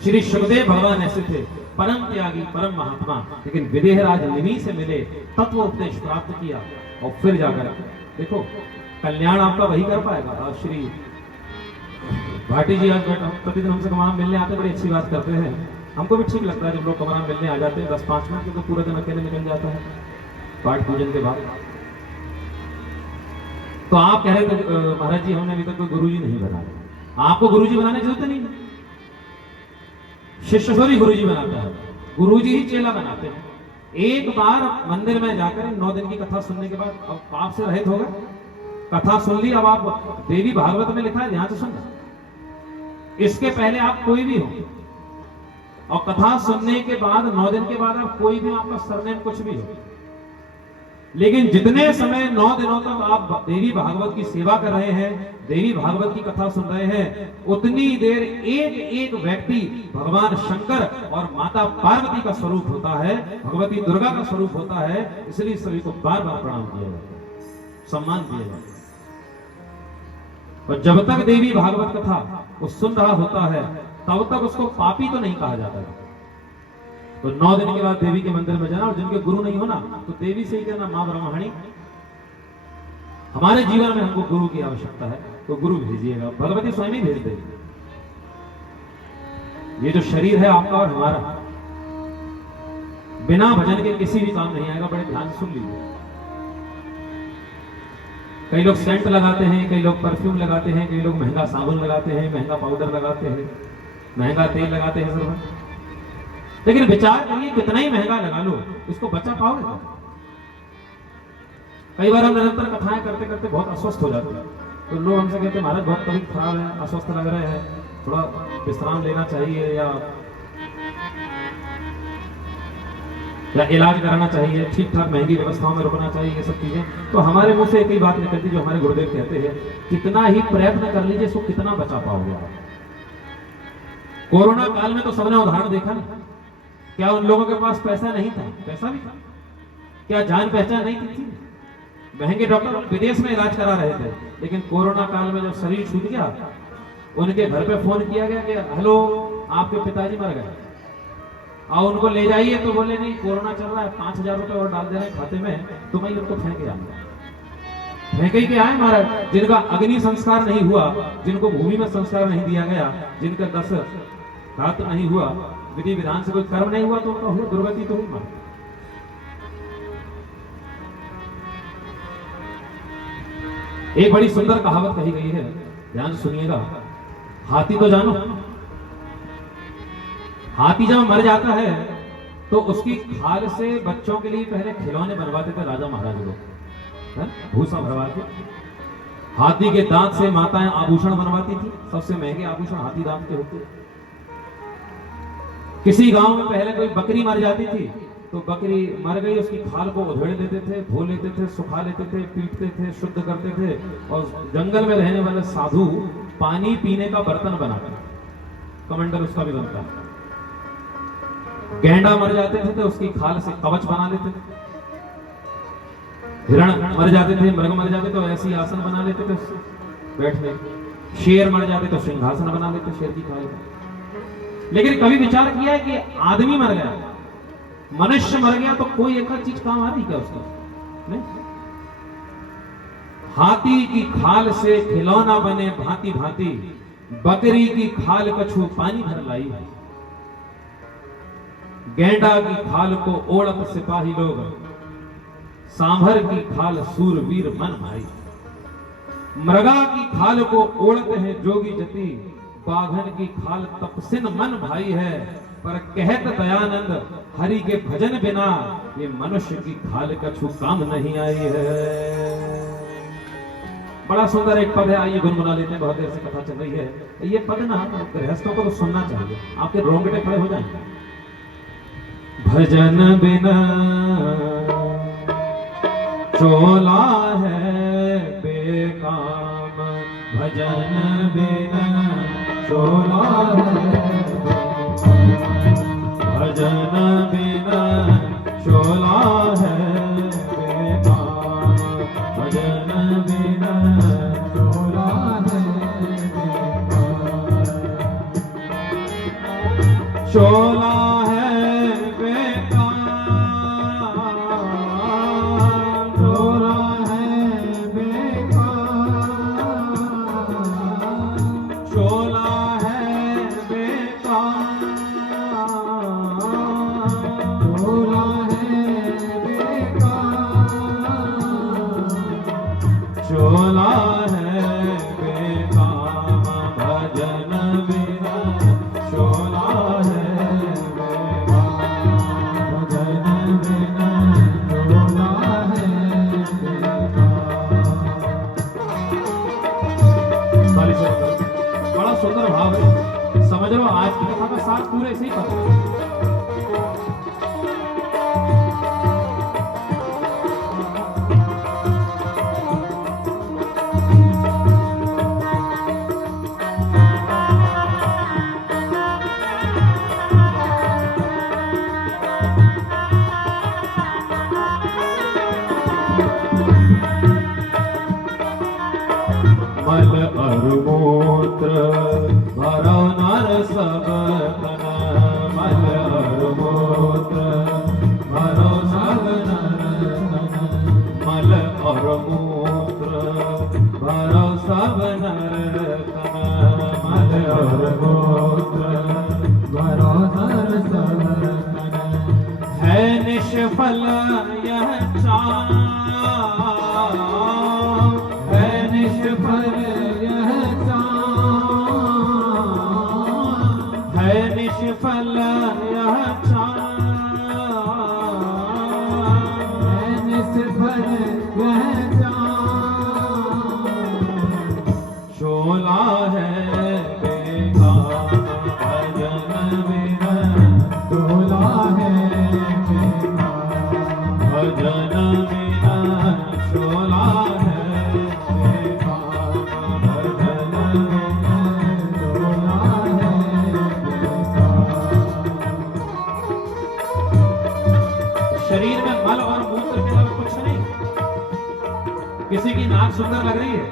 श्री सुखदेव भगवान ऐसे थे, परम त्यागी परम महात्मा, लेकिन विदेहराज निमि से मिले, तत्व उपदेश प्राप्त किया, और फिर जाकर देखो कल्याण आपका वही कर पाएगा। और श्री भाटी जी आज प्रतिदिन हमसे कमरा मिलने आते, बड़ी अच्छी बात करते हैं। हमको भी ठीक लगता है जब लोग कमरा मिलने आ जाते हैं 10-5 मिनट, क्योंकि पूरा दिन अकेले निकल जाता है पाठ पूजन के बाद। तो आप कह रहे थे महाराज जी हमने अभी तक कोई गुरुजी नहीं बनाया। आपको गुरुजी बनाने की जरूरत नहीं है, शिष्य थोड़ी गुरुजी बनाता है, गुरुजी ही चेला बनाते हैं। एक बार मंदिर में जाकर 9 दिन की कथा सुनने के बाद अब पाप से रहित हो गए, कथा सुन ली। अब आप देवी भागवत में लिखा है, ध्यान से सुनना, इसके पहले आप कोई भी हो और कथा सुनने के बाद 9 दिन के बाद आप कोई भी, आपका सरनेम कुछ भी हो, लेकिन जितने समय 9 दिनों तक आप देवी भागवत की सेवा कर रहे हैं, देवी भागवत की कथा सुन रहे हैं, उतनी देर एक एक व्यक्ति भगवान शंकर और माता पार्वती का स्वरूप होता है, भगवती दुर्गा का स्वरूप होता है। इसलिए सभी को बार बार प्रणाम किया जाता है, सम्मान किया जाता है। और जब तक देवी भागवत कथा वो सुन रहा होता है तब तक उसको पापी तो नहीं कहा जाता है। तो 9 दिन के बाद देवी के मंदिर में जाना, और जिनके गुरु नहीं होना तो देवी से ही कहना मां ब्रह्मणी, हमारे जीवन में हमको गुरु की आवश्यकता है, तो गुरु भेजिएगा, भगवती स्वयं ही भेज देगी। ये जो शरीर है आपका और हमारा, बिना भजन के किसी भी काम नहीं आएगा। बड़े ध्यान सुन लीजिए। कई लोग सेंट लगाते हैं, कई लोग परफ्यूम लगाते हैं, कई लोग महंगा साबुन लगाते हैं, महंगा पाउडर लगाते हैं, महंगा तेल लगाते हैं सब, लेकिन विचार करिए कितना ही महंगा लगा लो, इसको बचा पाओगे? कई बार हम निरंतर कथाएं करते करते बहुत अस्वस्थ हो जाते हैं, तो लोग हमसे कहते हैं महाराज बहुत तबीयत खराब है, अस्वस्थ लग रहे हैं, थोड़ा विश्राम लेना चाहिए या इलाज कराना चाहिए, ठीक ठाक महंगी व्यवस्थाओं में रुकना चाहिए, ये सब चीजें। तो हमारे मुंह से एक ही बात निकलती जो हमारे गुरुदेव कहते हैं, कितना ही प्रयत्न कर लीजिए इसको कितना बचा पाओगे आप। कोरोना काल में तो सबने उदाहरण देखा ना, क्या उन लोगों के पास पैसा नहीं था? पैसा भी था, क्या जान पहचान नहीं थी? महंगे डॉक्टर विदेश में इलाज करा रहे थे, लेकिन कोरोना काल में जब शरीर छूट गया, उनके घर पे फोन किया गया कि हेलो आपके पिताजी मर गए, और उनको ले जाइए, तो बोले नहीं कोरोना चल रहा है, 5,000 रुपए और डाल दे रहे खाते में, तो मैं उनको फेंके आऊंगा। फेंके के आए महाराज, जिनका अग्नि संस्कार नहीं हुआ, जिनको भूमि में संस्कार नहीं दिया गया, जिनका 10 रात नहीं हुआ, विधि विधान से कोई कर्म नहीं हुआ तो उनका हुआ, दुर्गति तो हुई मानो। एक बड़ी सुंदर कहावत कही गई है, ध्यान से सुनिएगा। हाथी तो जानो, हाथी जब मर जाता है तो उसकी खाल से बच्चों के लिए पहले खिलौने बनवाते थे राजा महाराज लोग, भूसा भरवा के। हाथी के दांत से माताएं आभूषण बनवाती थी, सबसे महंगे आभूषण हाथी दांत के होते। किसी गांव में पहले कोई बकरी मर जाती थी तो बकरी मर गई, उसकी खाल को उधेड़ देते थे, धो लेते थे, सुखा लेते थे, पीटते थे, शुद्ध करते थे, और जंगल में रहने वाले साधु पानी पीने का बर्तन बनाते, कमंडल उसका भी बनता है। गैंडा मर जाते थे तो उसकी खाल से कवच बना लेते थे। हिरण मर जाते थे, मृग मर जाते तो ऐसी आसन बना लेते थे बैठने। शेर मर जाते तो सिंहासन बना लेते शेर की खाल का। लेकिन कभी विचार किया है कि आदमी मर गया, मनुष्य मर गया तो कोई एक चीज काम आ रही क्या उसका? नहीं। हाथी की खाल से खिलौना बने भांति भांति, बकरी की खाल कछु पानी भर लाई है। गैंडा की खाल को ओढ़त सिपाही लोग, सांभर की खाल सूरवीर मन भाई। मृगा की खाल को ओढ़ते हैं जोगी जति, बाघन की खाल तपसिन मन भाई है। पर कहत दयानंद हरि के भजन बिना, ये मनुष्य की खाल कछु काम नहीं आई है। बड़ा सुंदर एक पद है, आइए गुनगुना लेते हैं, बहुत देर से कथा चल रही है। ये पद ना गृहस्थों को तो सुनना चाहिए, आपके रोंगटे खड़े हो जाएंगे। भजन बिना चोला है बेकाम, भजन बिना चोला है, भजन बिना चोला है बेकाम, भजन बिना चोला है बेकाम। चोला सुंदर भाव है, समझ लो आज की कथा का साथ पूरे ऐसे ही पता है। मल और मूत्र भरो नर सब तन, मल और मूत्र भरो सब नर तन, मल और मूत्र भरो सब नर तन, मल और मूत्र भरो नर सब तन। है निष्फल यह चाल, है निष्फल यह चाल, है निष्फल यह चाल, है निष्फल यह चाल। चोला है बेकार भजन बिना, चोला है बेकार भजन बिना, चोला है शरीर में मल और मूत्र के अलावा कुछ नहीं। किसी की नाक सुंदर लग रही है,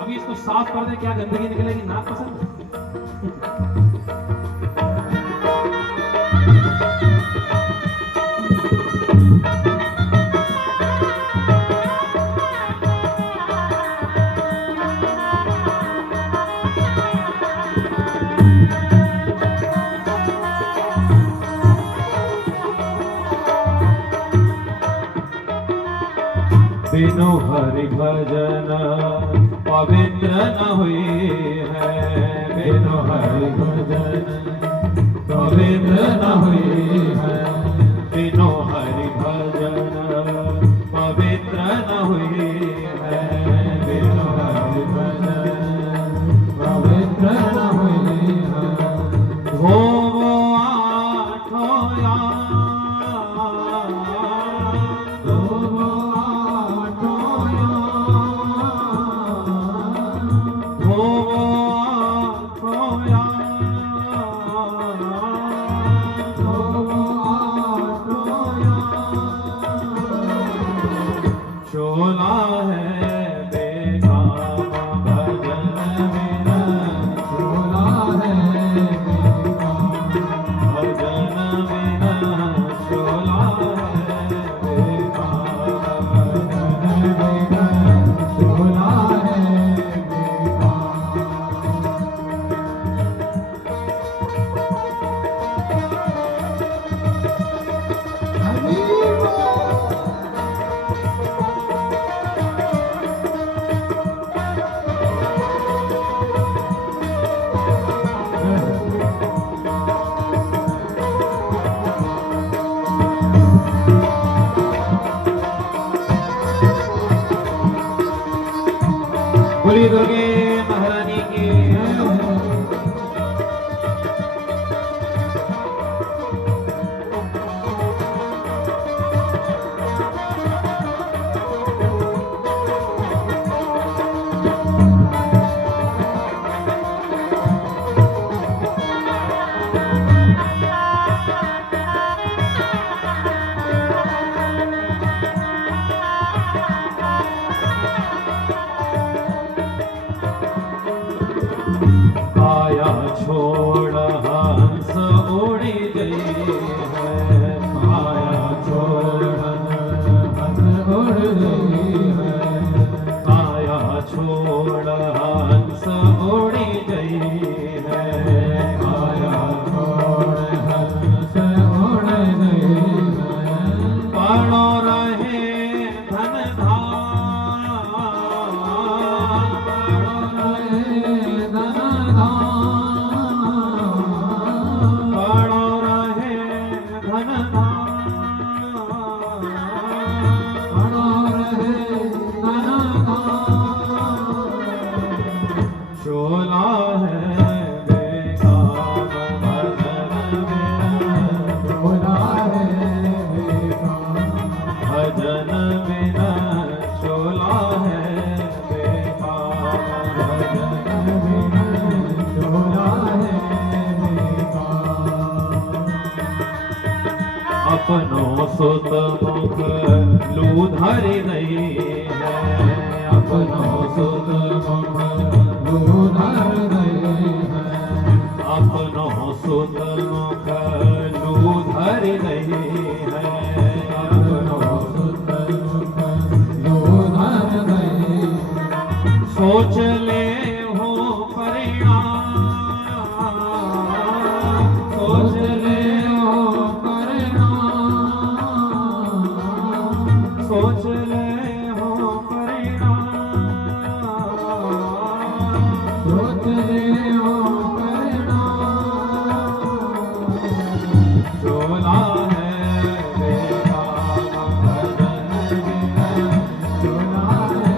अभी इसको साफ कर दे, क्या गंदगी निकलेगी? नाक पसंद है? बिनु हरि भजन पवित्र न हुई है, बिनु हरि भजन पवित्र न हुई है, बिनु हरि भजन पवित्र न हुई है, बिनु हरि भजन पवित्र न हुई है। हो बोलिए दुर्गे महारानी की। आया छोड़ हंस उड़ी गई है, आया छोड़ हंस उड़ गई है, आया छोड़ हंस उड़ी गई है, आया छोड़ हंस उड़ गई है, पड़ो रहे धन धाम, पड़ो रहे धन चोला है बेकाम भजन बिना, चोला है बेकाम भजन बिना, चोला है बेकाम भजन बिना, चोला है बेकाम। अपनों सुत मुख लूधरि नहीं है, अपनों सुत मुख लूधर नहीं है, अपनों सुत मुख लूधर नहीं है, अपनों सुत मुख लूधर नहीं। सोच ले हो परिणाम, सोच ले हो परिणाम, सोच ले हो परिणाम, सोच ले हो परिणाम। चोला है बेकाम भजन बिना, चोला है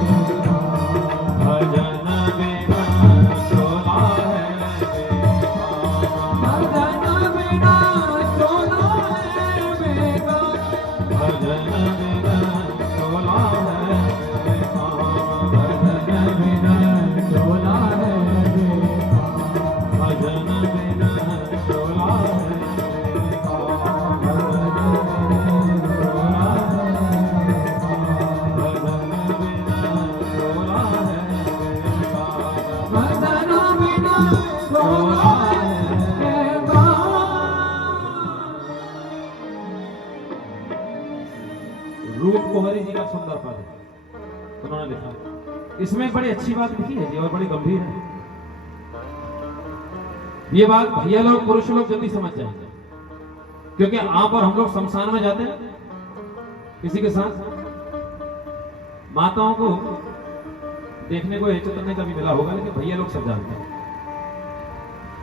बेकाम भजन बिना, चोला है बेकाम भजन बिना, चोला है बेकाम भजन बिना, चोला है बेकाम भजन बिना, चोला है बेकाम भजन बिना, चोला है बेकाम भजन बिना, चोला है बेकाम भजन बिना, चोला है बेकाम भजन बिना, चोला है बेकाम। रूप कुंवरी जी का सुंदर पद उन्होंने लिखा, इसमें एक बड़ी अच्छी बात लिखी है जी और बड़ी गंभीर है। ये बात भैया लोग पुरुष लोग जल्दी समझ जाएंगे, क्योंकि आप और हम लोग शमशान में जाते हैं किसी के साथ, माताओं को देखने को चैतन्य का भी मिला होगा, लेकिन भैया लोग सब जानते हैं।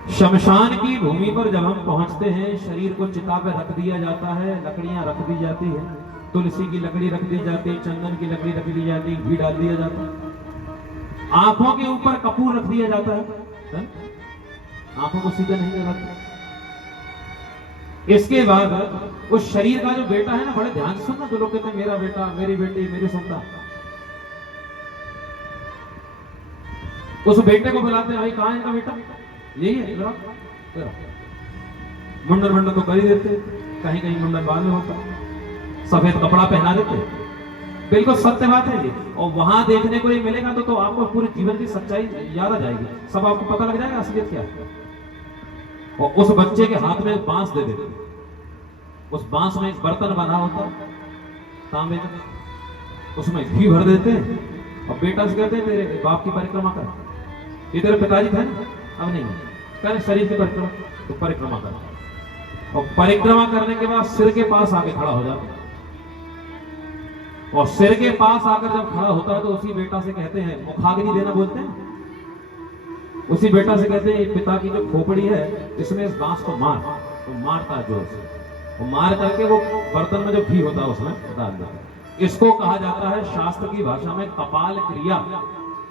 शमशान की भूमि पर जब हम पहुंचते हैं, शरीर को चिता पे रख दिया जाता है, लकड़ियां रख दी जाती है, तुलसी की लकड़ी रख दी जाती है, चंदन की लकड़ी रख दी जाती है, घी डाल दिया जाता है, आंखों के ऊपर कपूर रख दिया जाता है, आंखों को सीधा नहीं लगाते। इसके बाद उस शरीर का जो बेटा है ना, बड़े ध्यान से सुनना, जो लोग कहते हैं मेरा बेटा, मेरी बेटी, मेरी संतान, उस बेटे को बुलाते हैं, भाई कहां है इनका बेटा, यही है, मुंडन मुंडन तो कर ही देते, कहीं कहीं मुंडन बाद में होता, सफेद कपड़ा पहना देते, बिल्कुल सत्य बात है ये। और वहां देखने को ये मिलेगा तो आपको पूरे जीवन की सच्चाई याद आ जाएगी, सब आपको पता लग जाएगा असलियत क्या है। और उस बच्चे के हाथ में बांस दे देते, उस बांस में एक बर्तन बना होता तांबे का, उसमें घी भर देते हैं और बेटा से कहते हैं तेरे बाप की परिक्रमा कर, ये तेरे पिताजी थे ना, अब नहीं कर शरीर की परिक्रमा, तो परिक्रमा कर। और परिक्रमा करने के बाद सिर के पास आके खड़ा हो जाता, और सिर के पास आकर जब खड़ा होता है तो उसी बेटा से कहते हैं, मुखाग्नि देना बोलते हैं, उसी बेटा से कहते हैं पिता की जो खोपड़ी है इसमें इस बांस को मार, तो मारता है जोर से, वो मार करके वो बर्तन में जो घी होता है उसमें डाल देता है। इसको कहा जाता है शास्त्र की भाषा में कपाल क्रिया।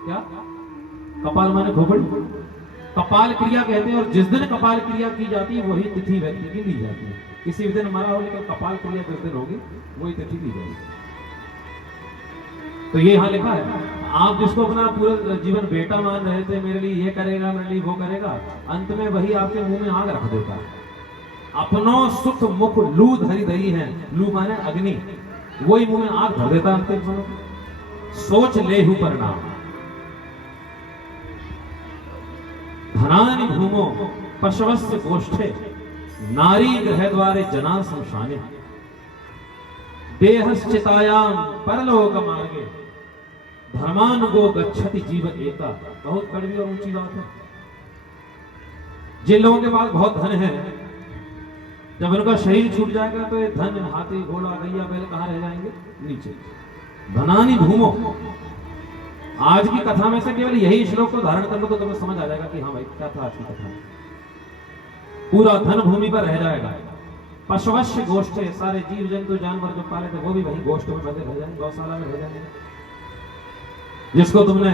क्या कपाल माने खोपड़ी, कपाल क्रिया कहते हैं। और जिस दिन कपाल क्रिया की जाती है वही तिथि व्यक्ति की ली जाती है। किसी भी दिन मरा हो लेकिन कपाल क्रिया जिस दिन होगी वही तिथि ली जाएगी। तो ये यहाँ लिखा है, आप जिसको अपना पूरा जीवन बेटा मान रहे थे, मेरे लिए ये करेगा, मेरे लिए वो करेगा, अंत में वही आपके मुंह में आग रख देता है। अपनो सुख मुख लू धरी धरी है, लू माने अग्नि, वही मुंह में आग भर देता है अंतिम समय। सोच ले हु परिणाम, धनानि भूमो पशवस्य गोष्ठे, नारी ग्रह द्वारे जना शमशाने, देहश्चितायाम परलोक मार्गे, धर्मानुगो गच्छति जीव एका। बहुत कड़वी और ऊंची बात है। जिन लोगों के पास बहुत धन है, जब उनका शरीर छूट जाएगा तो ये धन, हाथी घोड़ा गैया बैल कहां रह जाएंगे? नीचे। धनानि भूमो, आज की कथा में से केवल यही श्लोक को धारण कर लो तो तुम्हें समझ आ जाएगा कि हाँ भाई क्या था आज की कथा। पूरा धन भूमि पर रह जाएगा। पशवश्य गोष्ठ, सारे जीव जंतु जानवर जो पाले थे वो भी वही गोष्ठ में बंधे रह जाएंगे, गौशाला में रह जाएंगे। जिसको तुमने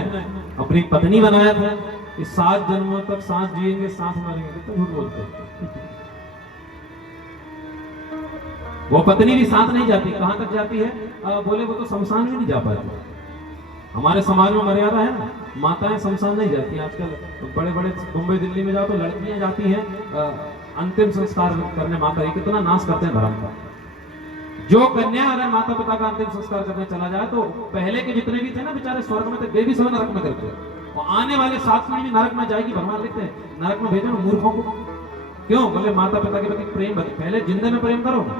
अपनी पत्नी बनाया था, इस 7 जन्मों तक साथ जिएंगे साथ मरेंगे, तो झूठ बोलते हैं। वो पत्नी भी साथ नहीं जाती, कहां तक जाती है? बोले वो तो शमशान में नहीं जा पाती। हमारे समाज में मर्यादा है ना, माताएं शमशान नहीं जाती। आजकल बड़े बड़े मुंबई दिल्ली में जाओ तो लड़कियां जाती हैं अंतिम संस्कार करने। माता कितना नाश करते हैं धर्म का। जो कन्या अगर माता पिता का अंतिम संस्कार करने चला जाए तो पहले के जितने भी थे ना बेचारे स्वर्ग में थे, वे भी सब नरक में करते हैं। और आने वाले 7 पीढ़ी भी नरक में जाएगी। भगवान लिखते हैं नरक में भेजो मूर्खों को। क्यों? बोले माता पिता के प्रति प्रेम, पहले जिंदे में प्रेम करो ना,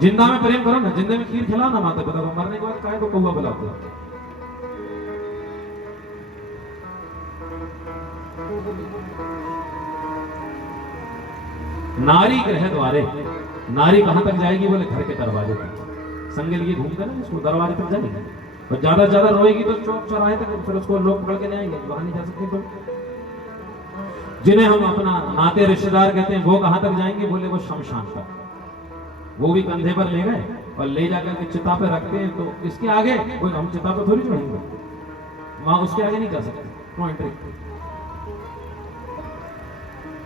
जिंदा में प्रेम करो ना, जिंदे में खीर खिलाओ ना माता पिता को, मरने के बाद काय को कौवा बुलाते हो। नारी ग्रह द्वारे, नारी कहां तक जाएगी? बोले घर के दरवाजे तक। संगे लिए घूमते ना, उसको दरवाजे तक जाएगी। और ज्यादा ज्यादा रोएगी तो चौक चौराहे तक, फिर उसको लोग पकड़ के ले आएंगे, वहां नहीं जा सकते। तो जिन्हें हम अपना नाते रिश्तेदार कहते हैं वो कहां तक जाएंगे? बोले वो शमशान तक। वो भी कंधे पर ले गए और ले जाकर के चिता पे रखते हैं। तो इसके आगे कोई हम चिता पे थोड़ी चढ़ेंगे, वहां उसके आगे नहीं जा सकते, नो एंट्री।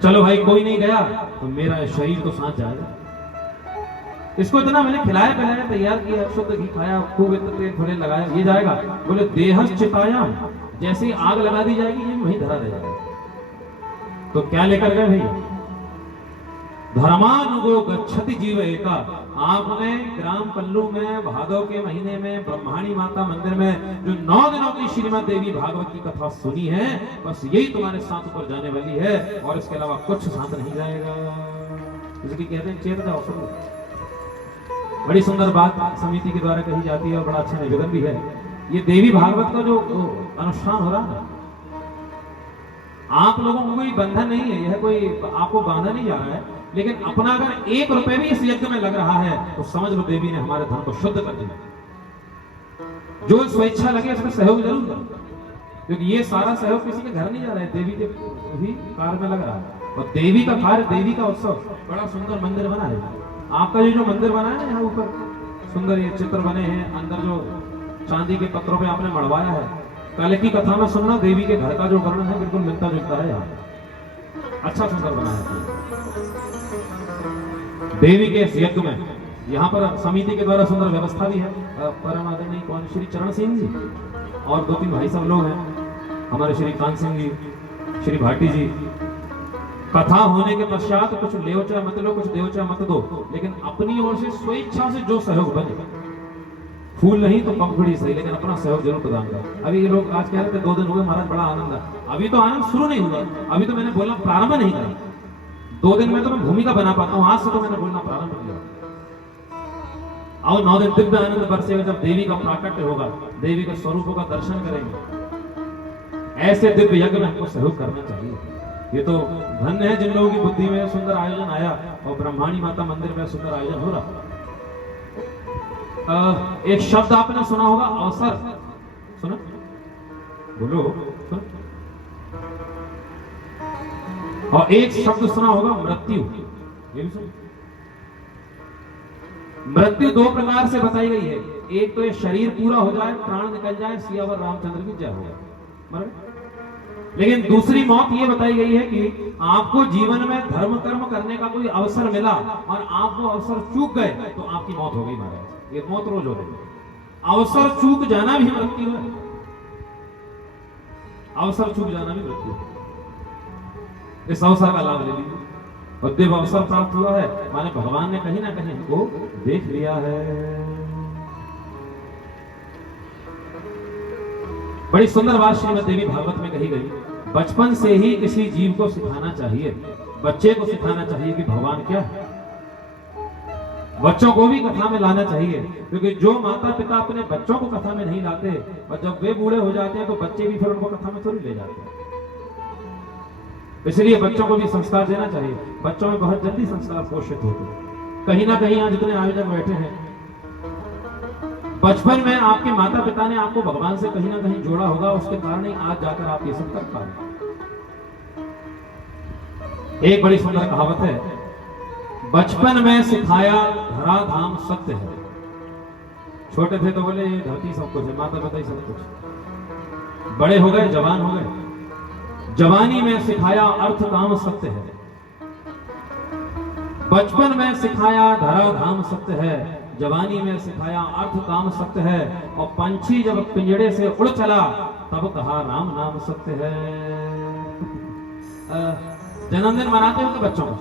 चलो भाई कोई नहीं गया तो मेरा शरीर तो साथ जाएगा। इसको इतना मैंने खिलाया पिलाया, तैयार किया, शुद्ध घी खाया, खूब इतने थोड़े लगाया, ये जाएगा। बोले देहश्चितायाम, जैसे ही आग लगा दी जाएगी ये वहीं धरा रह जाएगा। तो क्या लेकर गए भैया? धर्मानुगो गच्छति जीव एका। आपने ग्राम पल्लू में भादव के महीने में ब्रह्माणी माता मंदिर में जो 9 दिनों की श्रीमद देवी भागवत की कथा सुनी है, बस यही तुम्हारे साथ ऊपर जाने वाली है और इसके अलावा कुछ साथ नहीं जाएगा। इसकी कहते हैं चेत जाओ सब। बड़ी सुंदर बात समिति के द्वारा कही जाती है और बड़ा अच्छा निवेदन भी है। ये देवी भागवत का जो अनुष्ठान हो रहा है, आप लोगों को कोई बंधन नहीं है, यह कोई आपको बांधा नहीं जा रहा है, लेकिन अपना अगर 1 रुपए भी इस यज्ञ में लग रहा है तो समझ लो देवी ने हमारे धन को शुद्ध कर दिया। जो स्वेच्छा लगे उसमें सहयोग जरूर करो, क्योंकि ये सारा सहयोग किसी के घर नहीं जा रहा है, देवी के भी कार्य में लग रहा है। और देवी का कार्य, देवी का उत्सव, बड़ा सुंदर मंदिर बना है। आपका ये जो मंदिर बना है ना, यहाँ ऊपर सुंदर ये चित्र बने हैं, अंदर जो चांदी के पत्रों पे आपने मढ़वाया है, कल की कथा में सुनना, देवी के घर का जो वर्णन है बिल्कुल मिलता जुलता है। यहाँ अच्छा सुंदर बना है। देवी के इस यज्ञ में यहाँ पर समिति के द्वारा सुंदर व्यवस्था भी है। परम आदरणीय कौन, श्री चरण सिंह जी और 2-3 भाई सब लोग हैं, हमारे श्री कान सिंह जी, श्री भाटी जी। कथा होने के पश्चात कुछ लेओ चाहे मत लो, कुछ देओ चाहे मत दो, लेकिन अपनी ओर से स्वेच्छा से जो सहयोग बने, फूल नहीं तो पंखुड़ी सही, लेकिन अपना सहयोग जरूर प्रदान करो। अभी ये लोग आज कह रहे थे 2 दिन हुए महाराज बड़ा आनंद है, अभी तो आनंद शुरू नहीं हुआ, अभी तो मैंने बोलना प्रारंभ नहीं करा। 2 दिन में तो मैं भूमिका बना पाता हूँ, आज से तो मैंने बोलना प्रारंभ किया। और 9 दिन दिव्य आनंद बरसेगा, जब देवी का प्राकट्य होगा, देवी के स्वरूपों का दर्शन करेंगे। ऐसे दिव्य यज्ञ में हमको सहयोग करना चाहिए। ये तो धन्य है जिन लोगों की बुद्धि में सुंदर आयोजन आया और ब्रह्माणी माता मंदिर में सुंदर आयोजन हो रहा। एक शब्द आपने सुना होगा, अवसर, सुना? बोलो सुना? और एक शब्द सुना होगा, मृत्यु। ये भी सुना? मृत्यु 2 प्रकार से बताई गई है। एक तो ये शरीर पूरा हो जाए, प्राण निकल जाए, सियावर रामचंद्र की जय हो जाए, मर गए। लेकिन दूसरी मौत ये बताई गई है कि आपको जीवन में धर्म कर्म करने का कोई अवसर मिला और आप वो अवसर चूक गए तो आपकी मौत हो गई महाराज। ये मौत रोज हो रही है। अवसर चूक जाना भी मृत्यु है, अवसर चूक जाना भी मृत्यु है। इस अवसर का लाभ ले लीजिए। और दिव्य अवसर प्राप्त हुआ है, माने भगवान ने कहीं ना कहीं हमको देख लिया है। बड़ी सुंदर बात श्रीमद् देवी भागवत में कही गई, बचपन से ही किसी जीव को सिखाना चाहिए, बच्चे को सिखाना चाहिए कि भगवान क्या है। बच्चों को भी कथा में लाना चाहिए, क्योंकि जो माता पिता अपने बच्चों को कथा में नहीं लाते और जब वे बूढ़े हो जाते हैं तो बच्चे भी फिर उनको कथा में थोड़ी ले जाते हैं। इसलिए बच्चों को भी संस्कार देना चाहिए। बच्चों में बहुत जल्दी संस्कार पोषित होते हैं। कहीं ना कहीं यहाँ जितने आयोजक बैठे हैं, बचपन में आपके माता पिता ने आपको भगवान से कहीं ना कहीं जोड़ा होगा, उसके कारण ही आज जाकर आप ये सब कर पा रहे। एक बड़ी सुंदर कहावत है, बचपन में सिखाया धरा धाम सत्य है। छोटे थे तो बोले ये धरती सब कुछ है, माता पिता ही सब कुछ। बड़े हो गए, जवान हो गए, जवानी में सिखाया अर्थ काम सत्य है। बचपन में सिखाया धरा धाम सत्य है, जवानी में सिखाया अर्थ काम सत्य है। और पंछी जब पिंजड़े से उड़ चला तब कहा राम नाम सत्य है। जन्मदिन मनाते हो तो बच्चों का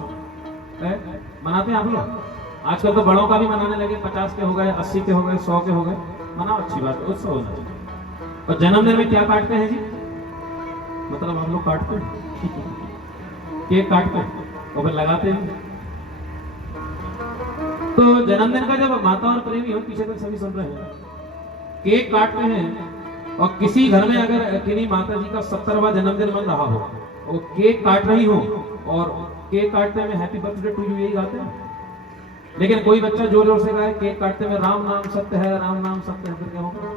मनाते हैं आप लोग? आजकल तो बड़ों का भी मनाने लगे, 50 के हो गए, 80 के हो गए, 100 के हो गए। मनाओ, अच्छी बात है, उत्सव होना चाहिए। और जन्मदिन में क्या काटते हैं जी? मतलब हम लोग काटते हैं केक काटते हैं और फिर लगाते हैं। तो जन्मदिन का जब माता और प्रेमी हो, पीछे तक सभी सुन रहे हैं, केक काटते हैं। और किसी घर में अगर किन्हीं माता जी का 70वां जन्मदिन बन रहा हो, वो केक काट रही हो और केक काटते में हैप्पी बर्थडे टू यू यही गाते हैं, लेकिन कोई बच्चा जोर जोर से गाए केक काटते में राम नाम सत्य है, राम नाम सत्य है, फिर क्या होगा?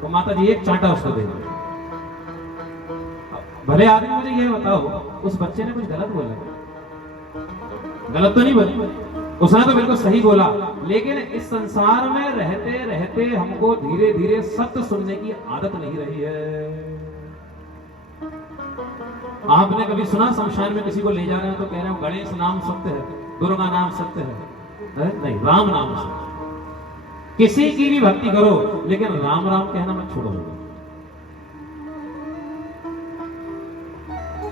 तो माता जी एक चांटा उसको देंगे। भले आदमी मुझे ये बताओ, उस बच्चे ने कुछ गलत बोला? गलत तो नहीं बोला, उसने तो बिल्कुल सही बोला। लेकिन इस संसार में रहते रहते हमको धीरे धीरे सत्य सुनने की आदत नहीं रही है। आपने कभी सुना शमशान में किसी को ले जा रहे हैं तो कह रहे हो गणेश नाम सत्य है, दुर्गा नाम सत्य है? नहीं, राम नाम सत्य। किसी की भी भक्ति करो, लेकिन राम राम कहना मत छोड़ो।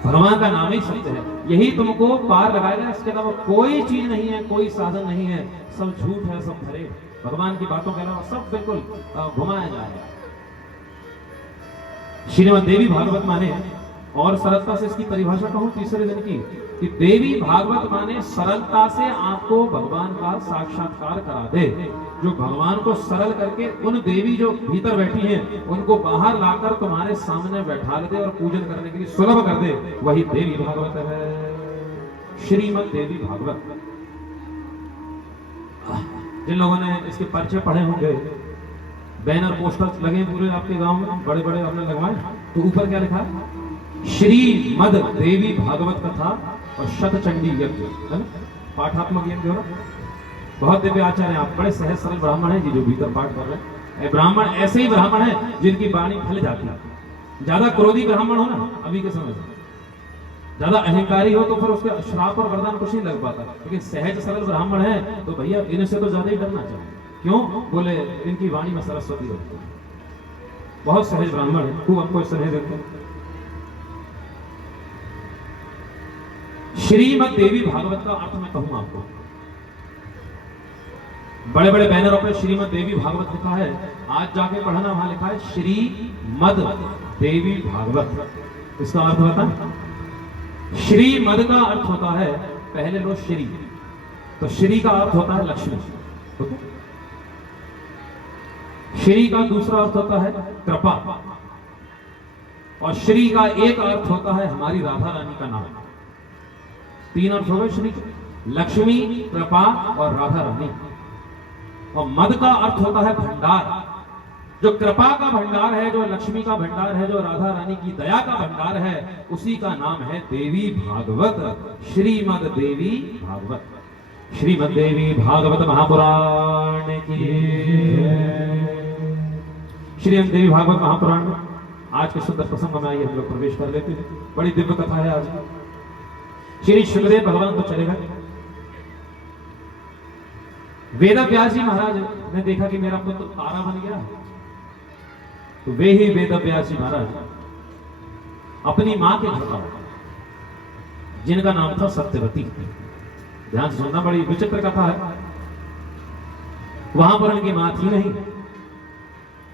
भगवान का नाम ही सत्य है, यही तुमको पार लगाएगा। इसके अलावा कोई चीज नहीं है, कोई साधन नहीं है, सब झूठ है, सब भरे। भगवान की बातों के अलावा सब बिल्कुल घुमाया जा रहा है। श्रीमद् देवी भागवत माने, और सरलता से इसकी परिभाषा कहूं तीसरे दिन की, कि देवी भागवत माने सरलता से आपको भगवान का साक्षात्कार करा दे। जो भगवान को सरल करके उन देवी जो भीतर बैठी हैं उनको बाहर लाकर तुम्हारे सामने बैठा दे और पूजन करने के लिए सुलभ कर दे, वही देवी भागवत है, श्रीमद् देवी भागवत। जिन लोगों ने इसके परिचय पढ़े होंगे, बैनर पोस्टर लगे पूरे आपके गांव में, बड़े बड़े आपने लगवाए, तो ऊपर क्या लिखा है? श्री मद देवी भागवत कथा और शतचंडी यज्ञ, है ना? पाठात्मक यज्ञ हो रहा। बहुत दिव्य आचार्य, आप बड़े सहज सरल ब्राह्मण हैं जी जो भीतर पाठ कर रहे हैं। ब्राह्मण ऐसे ही ब्राह्मण हैं जिनकी वाणी फल जाती है। ज्यादा क्रोधी ब्राह्मण हो ना अभी के समय में, ज्यादा अहंकारी हो तो फिर उसके श्राप और वरदान कुछ नहीं लग पाता। लेकिन सहज सरल ब्राह्मण है तो भैया इनसे तो ज्यादा ही डरना चाहिए। क्यों? बोले इनकी वाणी में सरस्वती होती है। बहुत सहज ब्राह्मण है, खूब हमको स्नेह देते हैं। श्रीमद देवी भागवत का अर्थ मैं कहूं आपको, बड़े बड़े बैनरों पर श्रीमद देवी भागवत लिखा है, आज जाके पढ़ना, वहां लिखा है श्रीमद देवी भागवत। इसका अर्थ बता। श्रीमद का अर्थ होता है, पहले लो श्री, तो श्री का अर्थ होता है लक्ष्मी, श्री का दूसरा अर्थ होता है कृपा, और श्री का एक अर्थ होता है हमारी राधा रानी का नाम। तीन अर्थ हो गए श्री, लक्ष्मी, कृपा और राधा रानी। और मद का अर्थ होता है भंडार। जो कृपा का भंडार है, जो लक्ष्मी का भंडार है, जो राधा रानी की दया का भंडार है, उसी का नाम है देवी भागवत, श्रीमद देवी भागवत। श्रीमद देवी भागवत महापुराण की। श्रीमद देवी भागवत महापुराण में आज के सुंदर प्रसंग में आइए हम लोग प्रवेश कर लेते हैं। बड़ी दिव्य कथा है आज। श्री शुक्रदेव भगवान तो चले गए। वेद व्यास जी महाराज ने देखा कि मेरा पुत्र तारा बन गया है, तो वे ही वेद व्यास जी महाराज अपनी मां के घर पर, जिनका नाम था सत्यवती, ध्यान से सुनना, बड़ी विचित्र कथा है। वहां पर उनकी मां थी नहीं,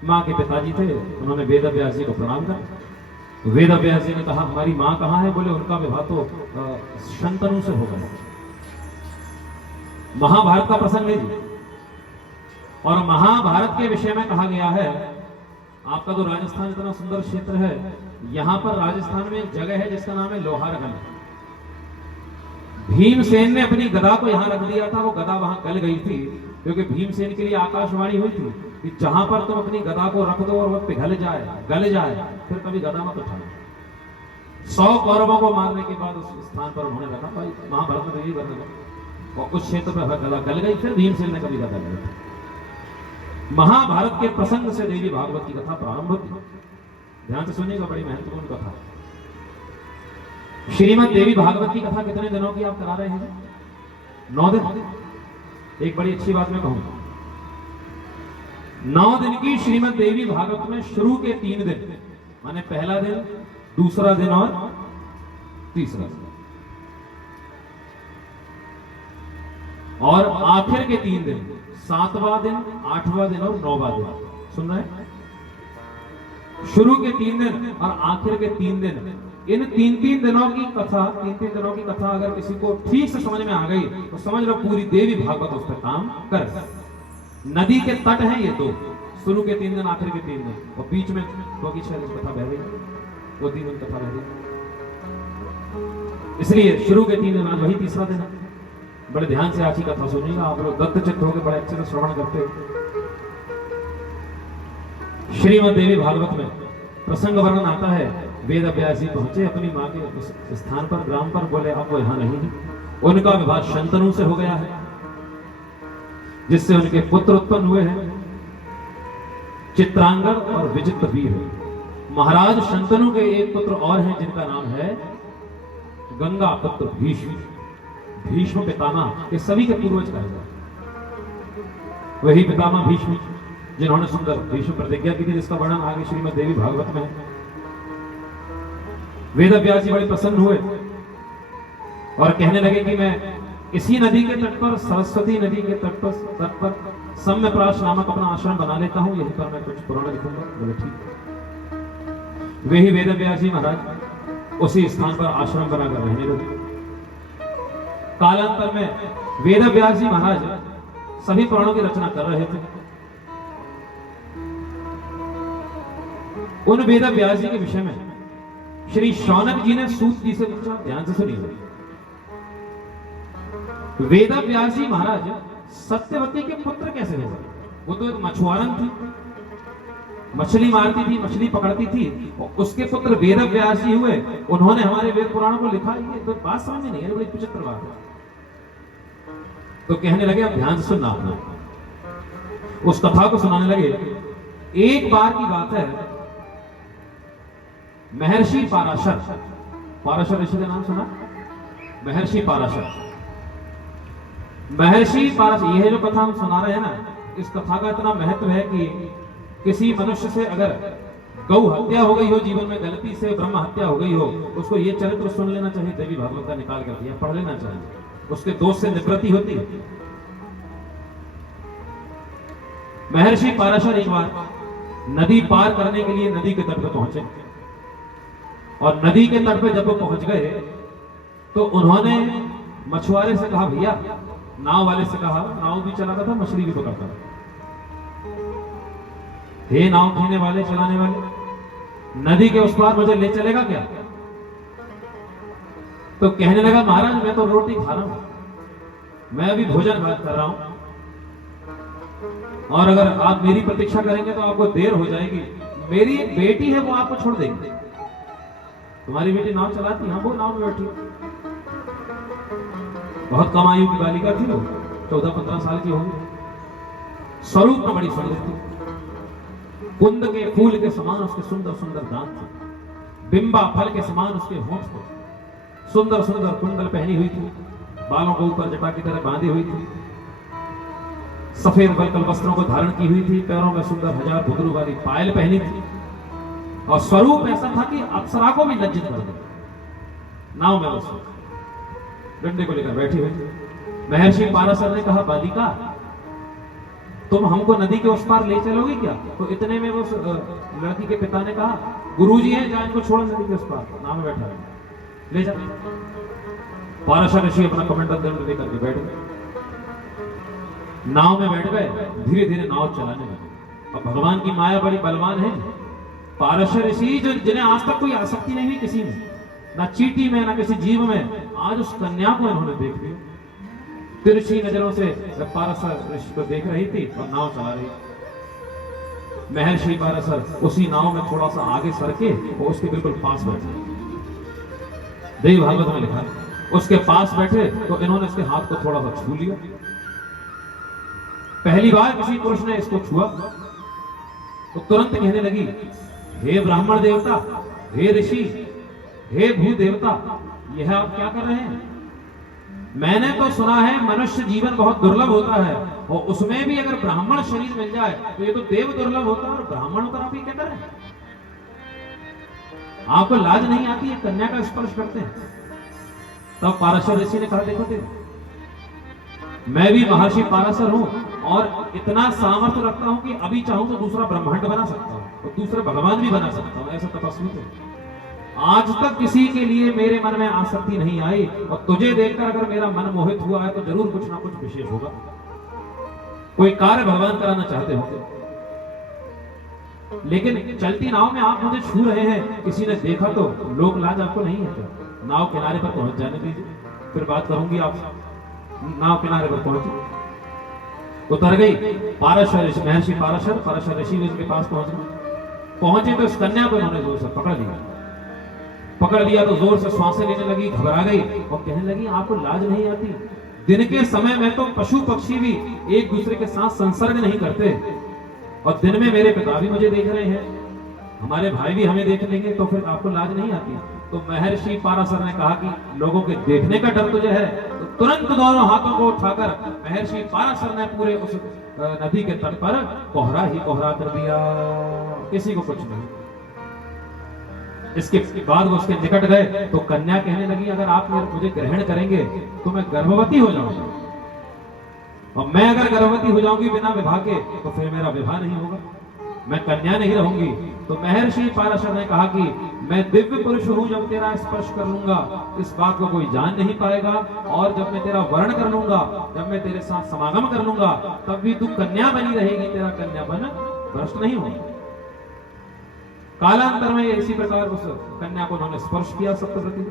मां के पिताजी थे। उन्होंने वेद व्यास जी को प्रणाम करा। वेद व्यास जी ने कहा हमारी मां कहां है? बोले उनका विवाह तो शंतनु से हो गया। महाभारत का प्रसंग है जी, और महाभारत के विषय में कहा गया है, आपका तो राजस्थान इतना सुंदर क्षेत्र है, यहां पर राजस्थान में एक जगह है जिसका नाम है लोहारगंज। भीमसेन ने अपनी गदा को यहां रख दिया था, वो गदा वहां गल गई थी, क्योंकि भीमसेन के लिए आकाशवाणी हुई थी कि जहां पर तुम अपनी गदा को रख दो और वह पिघल जाए, गल जाए, फिर कभी गदा मत उठाना। 100 कौरवों को मारने के बाद उस स्थान पर उन्होंने रखा, भाई महाभारत में तो यही करने लगा, और उस क्षेत्र पर गदा गल गई, फिर भीमसेन ने कभी गदा गल। महाभारत के प्रसंग से देवी भागवत की कथा प्रारंभ होती। ध्यान से सुनिएगा, बड़ी महत्वपूर्ण कथा। श्रीमद देवी भागवत की कथा कितने दिनों की आप करा रहे हैं? 9 दिन। एक बड़ी अच्छी बात मैं कहूंगा, 9 दिन की श्रीमद देवी भागवत में शुरू के 3 दिन, माने पहला दिन, दूसरा दिन और तीसरा दिन, और आखिर के 3 दिन, 7वां दिन, 8वां दिन और 9वां दिन। सुन रहे हैं? शुरू के 3 दिन और आखिर के 3 दिन, इन 3-3 दिनों की कथा, 3-3 दिनों की कथा अगर किसी को ठीक से समझ में आ गई तो समझ लो पूरी देवी भागवत उस पर काम कर। नदी के तट हैं ये 2, शुरू के 3 दिन, आखिर के 3 दिन, और बीच में 2 की 6 दिन कथा बह गई, 2-3 दिन कथा बह गई। इसलिए शुरू के 3 दिन, आज वही तीसरा दिन है। बड़े ध्यान से आज की कथा सुनिएगा, आप लोग दत्त चित्त होकर बड़े अच्छे से श्रवण करते हो। श्रीमद देवी भागवत में प्रसंग वर्णन आता है, वेद व्यास जी पहुंचे अपनी मां के उस स्थान पर, ग्राम पर, बोले अब वो यहां नहीं है। उनका विवाह शंतनु से हो गया है, जिससे उनके पुत्र उत्पन्न हुए हैं, चित्रांगद और विचित्र वीर। महाराज शंतनु के एक पुत्र और हैं जिनका नाम है गंगा पुत्र भीष्म। भीष्म पितामह, ये सभी के पूर्वज कहा जाए, वही पितामह भीष्म जिन्होंने सुंदर भीष्म प्रतिज्ञा की थी, जिसका वर्णन आगे श्रीमद देवी भागवत में है। वेद व्यास जी बड़े प्रसन्न हुए और कहने लगे कि मैं इसी नदी के तट पर, सरस्वती नदी के तट पर सम्यप्राश नामक अपना आश्रम बना लेता हूं, यहीं पर मैं कुछ पुराण लिखूंगा। बोले ठीक। वे ही वेद व्यास जी महाराज उसी स्थान पर आश्रम बनाकर रहने लगे। कालांतर में वेद व्यास जी महाराज सभी पुराणों की रचना कर रहे थे। उन वेद व्यास जी के विषय में श्री शौनक जी ने सूत जी से पूछा, ध्यान से सुनिए। वेद व्यास जी महाराज सत्यवती के पुत्र कैसे हो गए? वो तो एक मछुआरन थी, मछली मारती थी, मछली पकड़ती थी, और उसके पुत्र वेद व्यास जी हुए, उन्होंने हमारे वेद पुराणों को लिखा। ये तो बात समझ में नहीं है, बड़ी विचित्र बात है। तो कहने लगे अब ध्यान से सुनना अपना, उस कथा को सुनाने लगे। एक बार की बात है, महर्षि पाराशर, पाराशर ऋषि का नाम सुना? महर्षि पाराशर, महर्षि पाराशर, यह जो कथा हम सुना रहे हैं ना, इस कथा का इतना महत्व है कि किसी मनुष्य से अगर गौ हत्या हो गई हो, जीवन में गलती से ब्रह्म हत्या हो गई हो, उसको ये चरित्र सुन लेना चाहिए, देवी भागवत का निकाल कर दिया, पढ़ लेना चाहिए, उसके दोष से निवृत्ति होती है। महर्षि पाराशर एक बार नदी पार करने के लिए नदी के तट पर पहुंचे, और नदी के तट पर जब वो पहुंच गए तो उन्होंने मछुआरे से कहा, भैया, नाव वाले से कहा, नाव भी चलाता था, मछली भी पकड़ता था, हे नाव खेने वाले, चलाने वाले, नदी के उस पार मुझे ले चलेगा क्या? तो कहने लगा, महाराज मैं तो रोटी खा रहा हूं, मैं अभी भोजन कर रहा हूं, और अगर आप मेरी प्रतीक्षा करेंगे तो आपको देर हो जाएगी। मेरी एक बेटी है, वो आपको छोड़ देंगे। तुम्हारी बेटी नाव चलाती? हाँ, वो नाव में बैठी, बहुत कम आयु की बालिका थी वो, 14-15 साल की होगी, स्वरूप में बड़ी सुंदर थी, कुंद के फूल के समान उसके सुंदर सुंदर दांत थे, बिंबा फल के समान उसके होंठ थे, सुंदर सुंदर कुंडल पहनी हुई थी, बालों को ऊपर जटा की तरह बांधी हुई थी, सफेद वल्कल वस्त्रों को धारण की हुई थी, पैरों में सुंदर 1000 घुंघरू वाली पायल पहनी थी, और स्वरूप ऐसा था कि अप्सरा को भी लज्जित कर दिया। नाव में बस डंडे को लेकर बैठी हुई थी। महर्षि पाराशर ने कहा, बालिका, तुम हमको नदी के उस पार ले चलोगे क्या? तो इतने में वो लड़की के पिता ने कहा, गुरुजी है, जा इनको छोड़ो नदी के उस पार, नाव में बैठा है, ले जा। पाराशर ऋषि अपना कमंडल दंड लेकर के बैठ गए, नाव में बैठ गए, धीरे धीरे नाव चलाने लगे। अब भगवान की माया बड़ी बलवान है। पाराशर ऋषि जो जिन्हें आज तक कोई आसक्ति नहीं हुई किसी में, ना चींटी में, ना किसी जीव में, आज उस कन्या को इन्होंने देख लिया। तिरछी नजरों से पाराशर ऋषि को देख रही थी और नाव चला रही। महर्षि पाराशर उसी नाव में थोड़ा सा आगे सरके और उसके बिल्कुल पास बैठे। देवी भागवत में लिखा, उसके पास बैठे तो इन्होंने इसके हाथ को थोड़ा सा छू लिया। पहली बार किसी पुरुष ने इसको छुआ तो तुरंत कहने लगी, हे ब्राह्मण देवता, हे ऋषि, हे भू देवता, यह आप क्या कर रहे हैं? मैंने तो सुना है मनुष्य जीवन बहुत दुर्लभ होता है, और उसमें भी अगर ब्राह्मण शरीर मिल जाए तो ये तो देव दुर्लभ होता है, और ब्राह्मण होकर आप ये क्या कर रहे हैं? आपको लाज नहीं आती है? कन्या का स्पर्श करते हैं। तब पाराशर ऋषि ने कहा, देखो देखो, मैं भी महर्षि पाराशर हूं, और इतना सामर्थ्य रखता हूं कि अभी चाहूं तो दूसरा ब्रह्मांड बना सकता हूं, और दूसरे भगवान भी बना सकता हूं, ऐसा तपस्वी हूं। आज तक किसी के लिए मेरे मन में आसक्ति नहीं आई, और तुझे देखकर अगर मेरा मन मोहित हुआ है तो जरूर कुछ ना कुछ विशेष होगा, कोई कार्य भगवान कराना चाहते होंगे। लेकिन चलती नाव में आप मुझे छू रहे हैं, किसी ने देखा तो लोक लाज आपको नहीं है क्या? नाव किनारे पर पहुंच जाने दीजिए, फिर बात करूंगी आपसे। नाव किनारे पर पहुंची, उतर गई। पाराशर ऋषि, महर्षि पाराशर ऋषि उसके पास पहुंचे तो इस कन्या को इन्होंने जोर से पकड़ लिया तो जोर से श्वासें लेने लगी, घबरा गई और कहने लगी, आपको लाज नहीं आती? दिन के समय में तो पशु पक्षी भी एक दूसरे के साथ संसर्ग नहीं करते, और दिन में मेरे पिता भी मुझे देख रहे हैं, हमारे भाई भी हमें देख लेंगे, तो फिर आपको लाज नहीं आती? तो महर्षि पाराशर ने कहा कि लोगों के देखने का डर तुझे है? तो तुरंत दोनों हाथों को उठाकर महर्षि पाराशर ने पूरे उस नदी के तट पर कोहरा ही कोहरा कर दिया, किसी को कुछ नहीं। इसके बाद वो उसके निकट गए तो कन्या कहने लगी, अगर आप मुझे ग्रहण करेंगे तो मैं गर्भवती हो जाऊंगी, और मैं अगर गर्भवती हो जाऊंगी बिना विवाह के तो फिर मेरा विवाह नहीं होगा, मैं कन्या नहीं रहूंगी। तो महर्षि पाराशर ने कहा कि मैं दिव्य पुरुष हूं, जब तेरा स्पर्श कर लूंगा इस बात को कोई जान नहीं पाएगा, और जब मैं तेरा वर्ण कर लूंगा, जब मैं तेरे साथ समागम कर लूंगा, तब भी तू कन्या बनी रहेगी, तेरा कन्यापन भ्रष्ट नहीं होगा। कालांतर में इसी प्रकार उस कन्या को उन्होंने स्पर्श किया, सप्तवती,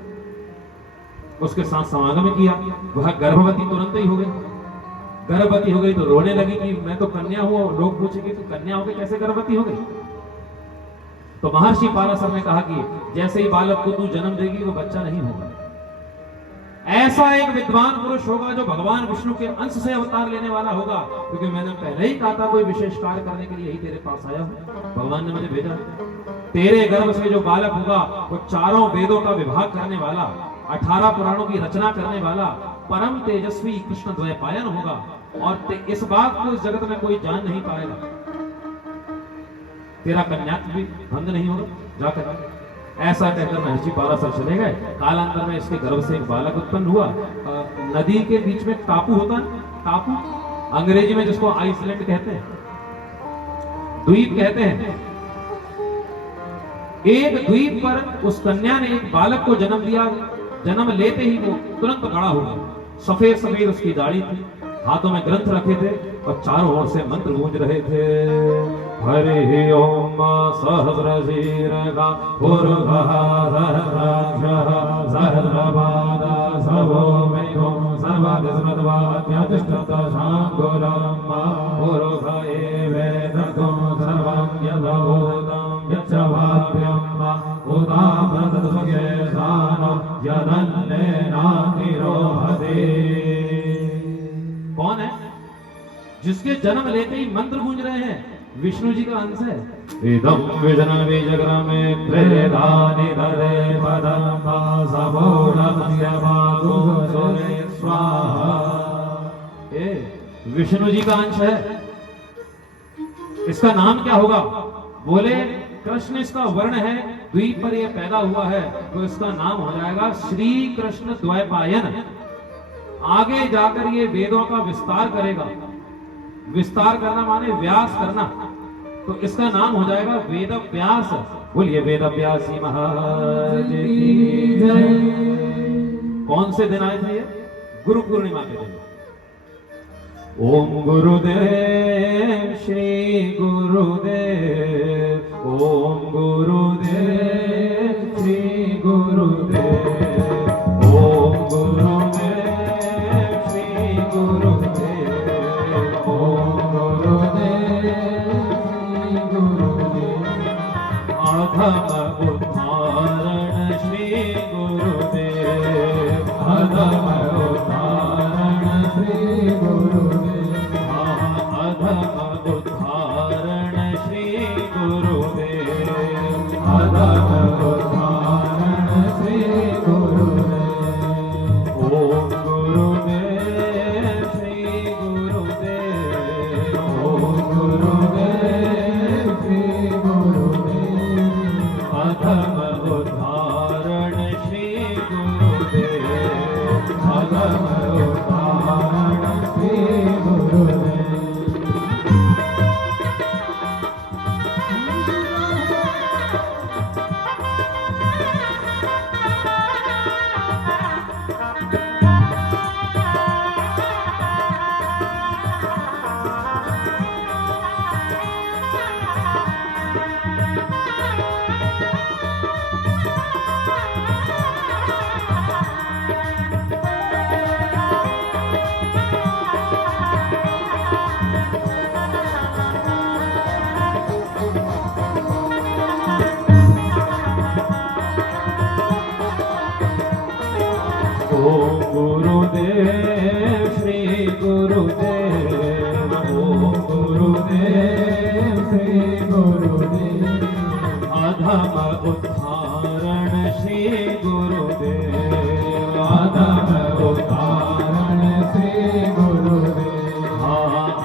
उसके साथ समागम किया, वह गर्भवती तुरंत ही हो गई। गर्भवती हो गई तो रोने लगी कि मैं तो कन्या हूं, और लोग पूछेंगे तो कन्या हो गई कैसे गर्भवती हो गई? तो महर्षि पाराशर ने कहा कि जैसे ही बालक को तू जन्म देगी वो बच्चा नहीं होगा, ऐसा एक विद्वान पुरुष होगा जो भगवान विष्णु के अंश से अवतार लेने वाला होगा। क्योंकि मैंने पहले ही कहा था कोई विशेष कार्य करने के लिए ही तेरे पास आया हूं, भगवान ने मुझे भेजा। तेरे गर्भ से जो बालक होगा वो चारों वेदों का विभाग करने वाला, 18 पुराणों की रचना करने वाला परम तेजस्वी कृष्ण द्वैपायन होगा। और इस बात को इस जगत में कोई जान नहीं पाएगा। तेरा कन्यात्व भी भंग नहीं होगा, जाकर ऐसा कहकर महर्षि पाराशर चले गए। कालांतर में इसके गर्भ से एक बालक उत्पन्न हुआ। नदी के बीच में टापू होता है, टापू अंग्रेजी में जिसको आइसलैंड कहते हैं, द्वीप कहते हैं। एक द्वीप पर उस कन्या ने एक बालक को जन्म दिया। जन्म लेते ही वो तुरंत बड़ा हो गया। सफेद सफेद उसकी दाढ़ी थी, हाथों में ग्रंथ रखे थे और चारों ओर से मंत्र गूंज रहे थे। हरि ओम सहस्रशीर्षा पूर्वः सहस्राक्षः सहस्रपादा सबो मेघो सर्वदिस्मद्वाद्यतिष्ठत शाङ्कुलं पूर्व एवेदर्गं सर्वं यदभूतं यच्च वाप्यं उदामृतसुखेशानं यदन्नेनातिरोहति। कौन है जिसके जन्म लेते ही मंत्र गूंज रहे हैं? विष्णु जी का अंश है। इदं विजन बीजग्रामे त्रिधानि दरे पदं सबोलस्य मागुसुरे स्वाहा। ए विष्णु जी का अंश है। इसका नाम क्या होगा? बोले कृष्ण इसका वर्ण है, द्वीप पर यह पैदा हुआ है तो इसका नाम हो जाएगा श्री कृष्ण द्वैपायन। आगे जाकर ये वेदों का विस्तार करेगा। विस्तार करना माने व्यास करना, तो इसका नाम हो जाएगा वेद व्यास। बोलिए वेद व्यासी महाराज की जय। कौन से दिन आए थे ये? गुरु पूर्णिमा के दिन। ओम गुरुदेव श्री गुरुदेव, ओम गुरुदेव श्री गुरुदेव, ओम गुरुदेव श्री गुरुदेव, ओम गुरुदेव श्री गुरुदेव। अधम उद्धारण श्री गुरुदेव, अधम उद्धारण श्री गुरुदेव, अधम उद्धारण श्री गुरुदेव, अधम उद्धारण श्री गुरुदेव। ओम गुरुदेव श्री गुरुदेव, ओम गुरुदेव श्री गुरुदेव, अधम उद्धारण श्री गुरुदेव, अधम उद्धारण श्री गुरुदेव। ओम गुरुदेव श्री गुरुदेव, ओम गुरुदेव श्री गुरुदेव, अधम उद्धारण श्री गुरुदेव, अधम उद्धारण श्री गुरुदेव,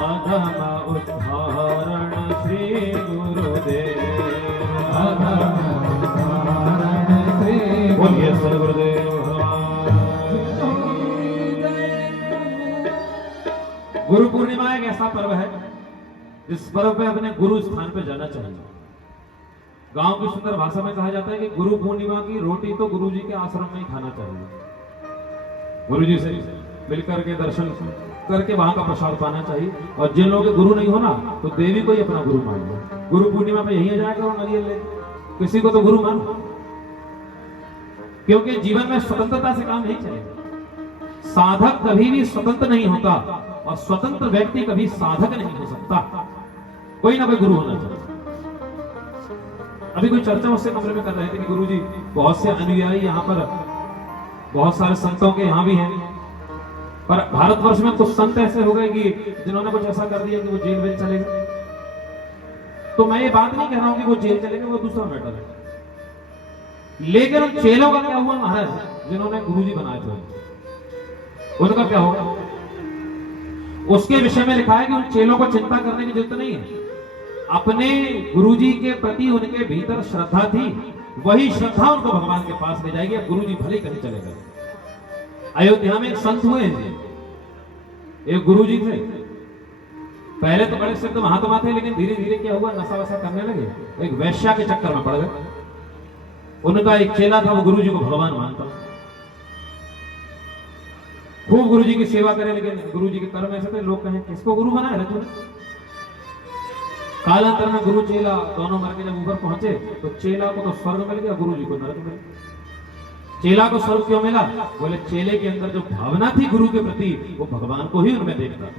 अधम उद्धारण श्री गुरुदेव, अधम उद्धारण श्री। बोलिए सद्गुरुदेव। गुरु पूर्णिमा एक ऐसा पर्व है जिस पर्व पे अपने गुरु स्थान पे जाना चाहिए। गांव की सुंदर भाषा में कहा जाता है कि गुरु पूर्णिमा की रोटी तो गुरु जी के आश्रम में ही खाना चाहिए। गुरु जी से मिलकर के दर्शन करके वहां का प्रसाद पाना चाहिए। और जिन लोगों के गुरु नहीं होना तो देवी को ही अपना गुरु मान लो। गुरु पूर्णिमा पे यही आ जाएगा और नारियल ले किसी को तो गुरु मान, क्योंकि जीवन में स्वतंत्रता से काम नहीं चलेगा। साधक कभी भी स्वतंत्र नहीं होता और स्वतंत्र व्यक्ति कभी साधक नहीं हो सकता। कोई ना कोई गुरु होना चाहिए। अभी कोई चर्चा उससे कमरे में कर रहे थे कि गुरुजी बहुत से अनुयायी यहाँ पर, बहुत सारे संतों के यहाँ भी हैं, पर भारतवर्ष में कुछ संत ऐसे हो गए कि जिन्होंने कुछ ऐसा कर दिया कि वो जेल वेल चले गए। तो मैं ये बात नहीं कह रहा हूं कि वो जेल चले गए, वो दूसरा मैटर है, लेकिन उन चेलों का क्या हुआ महाराज, जिन्होंने गुरुजी बनाए थे उनका क्या होगा? उसके विषय में लिखा है कि उन चेलों को चिंता करने की जरूरत नहीं है। अपने गुरुजी के प्रति उनके भीतर श्रद्धा थी, वही श्रद्धा उनको भगवान के पास ले जाएगी। अब गुरुजी भले कहीं चले गए। अयोध्या में एक संत हुए हैं, एक गुरुजी थे, पहले तो बड़े सिद्ध महात्मा थे, लेकिन धीरे धीरे क्या हुआ, नशा वशा करने लगे, एक वैश्या के चक्कर में पड़ गए। उनका एक चेला था, वो गुरुजी को भगवान मानता, खूब गुरुजी की सेवा करे, लेकिन गुरुजी के कर्म ऐसे थे, लोग कहें किसको गुरु बनाया है तूने? कालांतर में गुरु चेला दोनों मर के जब ऊपर पहुंचे तो चेला को तो स्वर्ग मिल गया, गुरुजी को नरक मिल गया। चेला को स्वर्ग क्यों मिला? बोले चेले के अंदर जो भावना थी गुरु के प्रति, वो भगवान को ही उनमें देखता था।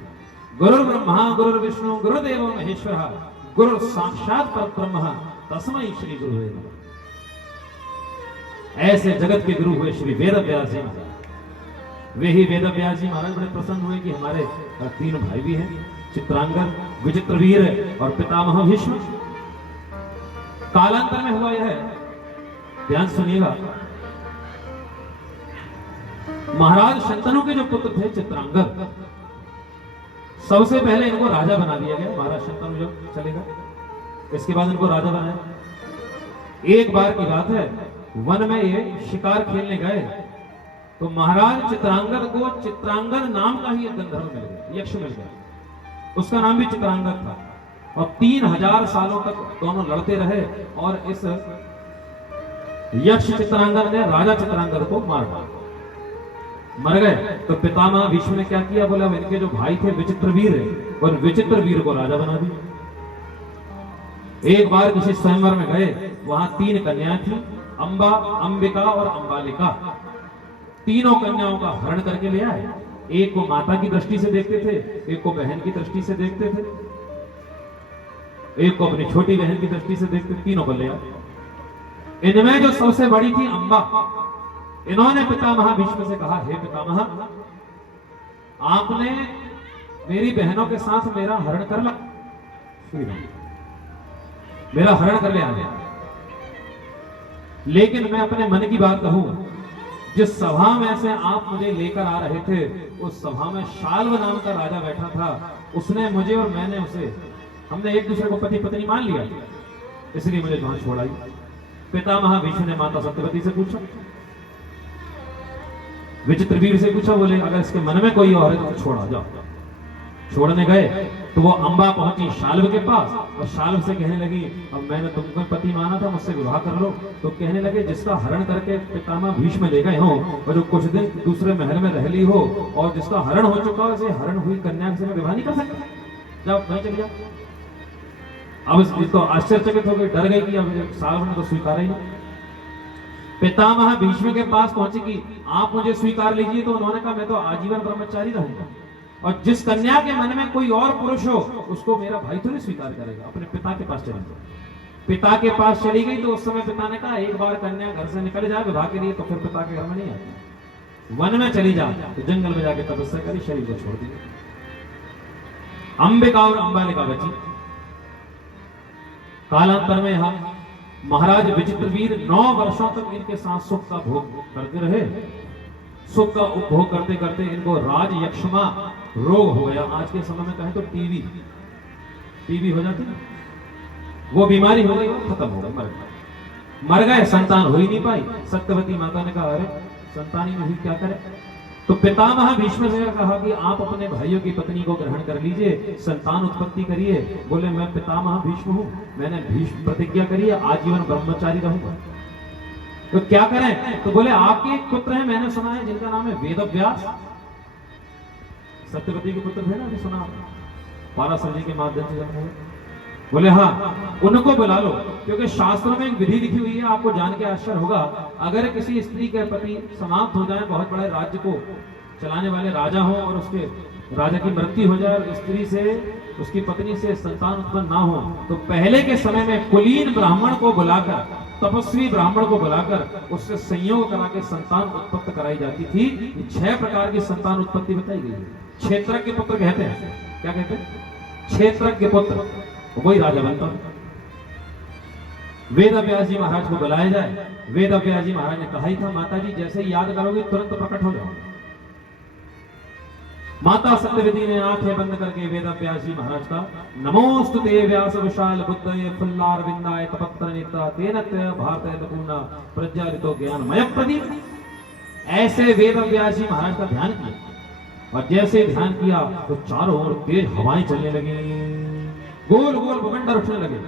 गुरु ब्रह्मा गुरु विष्णु गुरुदेव महेश्वर गुरु साक्षात परब्रह्म तस्मै श्री गुरुवे नमः। ऐसे जगत के गुरु हुए श्री वेद व्यास जी महाराज। वे ही वेद व्यास जी महाराज बड़े प्रसन्न हुए कि हमारे 3 भाई भी हैं, चित्रांगद, विचित्रवीर और पितामह भीष्म। कालांतर में हुआ यह, ध्यान सुनिएगा, महाराज शंतनु के जो पुत्र थे चित्रांगद, सबसे पहले इनको राजा बना दिया गया। महाराज शंतनु जब चलेगा, इसके बाद इनको राजा बनाया। एक बार की बात है, वन में ये शिकार खेलने गए तो महाराज चित्रांगद को चित्रांगद नाम का ही एक गंधर्व मिल गया, यक्ष मिल गया, उसका नाम भी चित्रांगद था। और 3000 सालों तक दोनों लड़ते रहे और इस यक्ष चित्रांगद ने राजा चित्रांगद को मार डाला, मर गए। तो पितामह भीष्म ने क्या किया, बोला इनके जो भाई थे विचित्रवीर, और विचित्रवीर को राजा बना दिया। एक बार किसी स्वयंवर में गए, वहां 3 कन्याएं थी, अंबा, अंबिका और अंबालिका। तीनों कन्याओं का हरण करके ले आए। एक को माता की दृष्टि से देखते थे, एक को बहन की दृष्टि से देखते थे, एक को अपनी छोटी बहन की दृष्टि से देखते, तीनों को ले आए। इनमें जो सबसे बड़ी थी अंबा, इन्होंने पितामह भीष्म से कहा, हे पितामह, आपने मेरी बहनों के साथ मेरा हरण कर ला, मेरा हरण कर ले आ गया, लेकिन मैं अपने मन की बात कहूं, जिस सभा में से आप मुझे लेकर आ रहे थे, उस सभा में शाल्व नाम का राजा बैठा था, उसने मुझे और मैंने उसे, हमने एक दूसरे को पति पत्नी मान लिया, इसलिए मुझे वहां छोड़ाई। पितामह भीष्म ने माता सत्यवती से पूछा, विचित्रवीर से पूछा, बोले अगर इसके मन में कोई और है तो छोड़ा जाओ। छोड़ने गए तो वो अंबा पहुंची शाल्व के पास और शाल्व से कहने लगी, अब मैंने तुमको पति माना था, मुझसे विवाह कर लो। तो कहने लगे, जिसका हरण करके पितामह भीष्म ले गए हो और जो कुछ दिन दूसरे महल में रह ली हो और जिसका हरण हो चुका हो, हरण हुई कन्या से मैं विवाह नहीं कर सकता, जाओ वहीं चले जाओ। अब इसको आश्चर्यचकित हो गई, डर गई कि अब शाल्व ने तो स्वीकारा ही नहीं। पितामह भीष्म के पास पहुंचे कि आप मुझे स्वीकार लीजिए, तो उन्होंने कहा मैं तो आजीवन ब्रह्मचारी रहूंगा, और जिस कन्या के मन में कोई और पुरुष हो उसको मेरा भाई तो नहीं स्वीकार करेगा। अपने पिता के पास चली गई। पिता के पास चली गई तो उस समय पिता ने कहा, एक बार कन्या घर से निकल जाए विवाह के लिए तो फिर पिता के घर में नहीं आती, वन में चली जा। तो जंगल में जाके तपस्या करी, शरीर को छोड़ दिया। अंबिका और अंबालिका बची। कालांतर में हम महाराज विचित्रवीर 9 वर्षों तक इनके साथ सुख का भोग करते रहे। सुख का उपभोग करते करते इनको राज यक्षमा रोग हो गया। आज के समय में कहें तो टीबी हो जाती है, वो बीमारी हो गई, वो खत्म हो गई, मर गए, संतान हो ही नहीं पाई। सत्यवती माता ने कहा, अरे संतान ही नहीं, क्या करें? तो पितामह भीष्म से कहा कि आप अपने भाइयों की पत्नी को ग्रहण कर लीजिए, संतान उत्पत्ति करिए। बोले मैं पितामह भीष्म हूं, मैंने भीष्म प्रतिज्ञा करी है आजीवन ब्रह्मचारी रहूंगा, तो क्या करें? तो बोले आपके एक पुत्र हैं, मैंने सुना है, जिनका नाम है वेद व्यास। सत्यवती के पुत्र थे ना, अभी सुना पाराशर जी के माध्यम से जन्म हुए। बोले हाँ, उनको बुला लो, क्योंकि शास्त्रों में एक विधि लिखी हुई है, आपको जान के आश्चर्य होगा। अगर किसी स्त्री के पति समाप्त हो जाए, बहुत बड़े राज्य को चलाने वाले राजा हो और उसके राजा की मृत्यु हो जाए और स्त्री से, उसकी पत्नी से संतान उत्पन्न ना हो, तो पहले के समय में कुलीन ब्राह्मण को बुलाकर, तपस्वी ब्राह्मण को बुलाकर उससे संयोग करा के संतान उत्पत्ति कराई जाती थी। 6 प्रकार की संतान उत्पत्ति बताई गई है। क्षेत्रज्ञ पुत्र कहते हैं, क्या कहते हैं? क्षेत्रज्ञ पुत्र, वही राजा बनता है। वेद व्यास जी महाराज को बुलाया जाए। वेद व्यास जी महाराज ने कहा ही था, माता जी जैसे ही याद करोगे तुरंत प्रकट हो जाओगे। माता सत्यवती ने आंखें बंद करके वेद व्यास जी महाराज का नमोस्तुते व्यास विशाल बुद्धये फुल्लार विंदाय तपत्र नेत्र तेन भारत पूर्ण प्रज्वलितो ज्ञानमय प्रदीप, ऐसे वेद व्यास जी महाराज का ध्यान किया। और जैसे ध्यान किया तो चारों ओर तेज हवाएं चलने लगी, गोल गोल भूमंडल उठने लगे,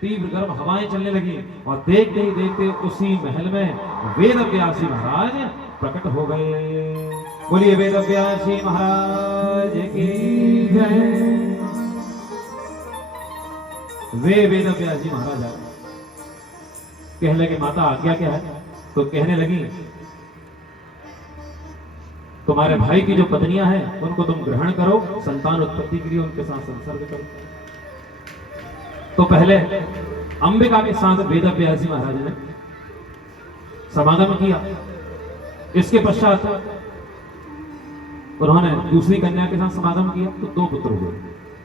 तीव्र गर्म हवाएं चलने लगी। और देखते ही देखते उसी महल में वेद व्यास जी महाराज प्रकट हो गए। बोलिए वेद व्यास जी महाराज की जय। वे वेद व्यास जी महाराज आए, कहने लगे माता आज्ञा क्या है? तो कहने लगी तुम्हारे भाई की जो पत्नियां हैं उनको तुम ग्रहण करो, संतान उत्पत्ति के लिए उनके साथ संसर्ग करो। तो पहले अंबिका के साथ वेद व्यास जी महाराज ने समागम किया। इसके पश्चात उन्होंने दूसरी कन्या के साथ समागम किया तो 2 पुत्र हुए।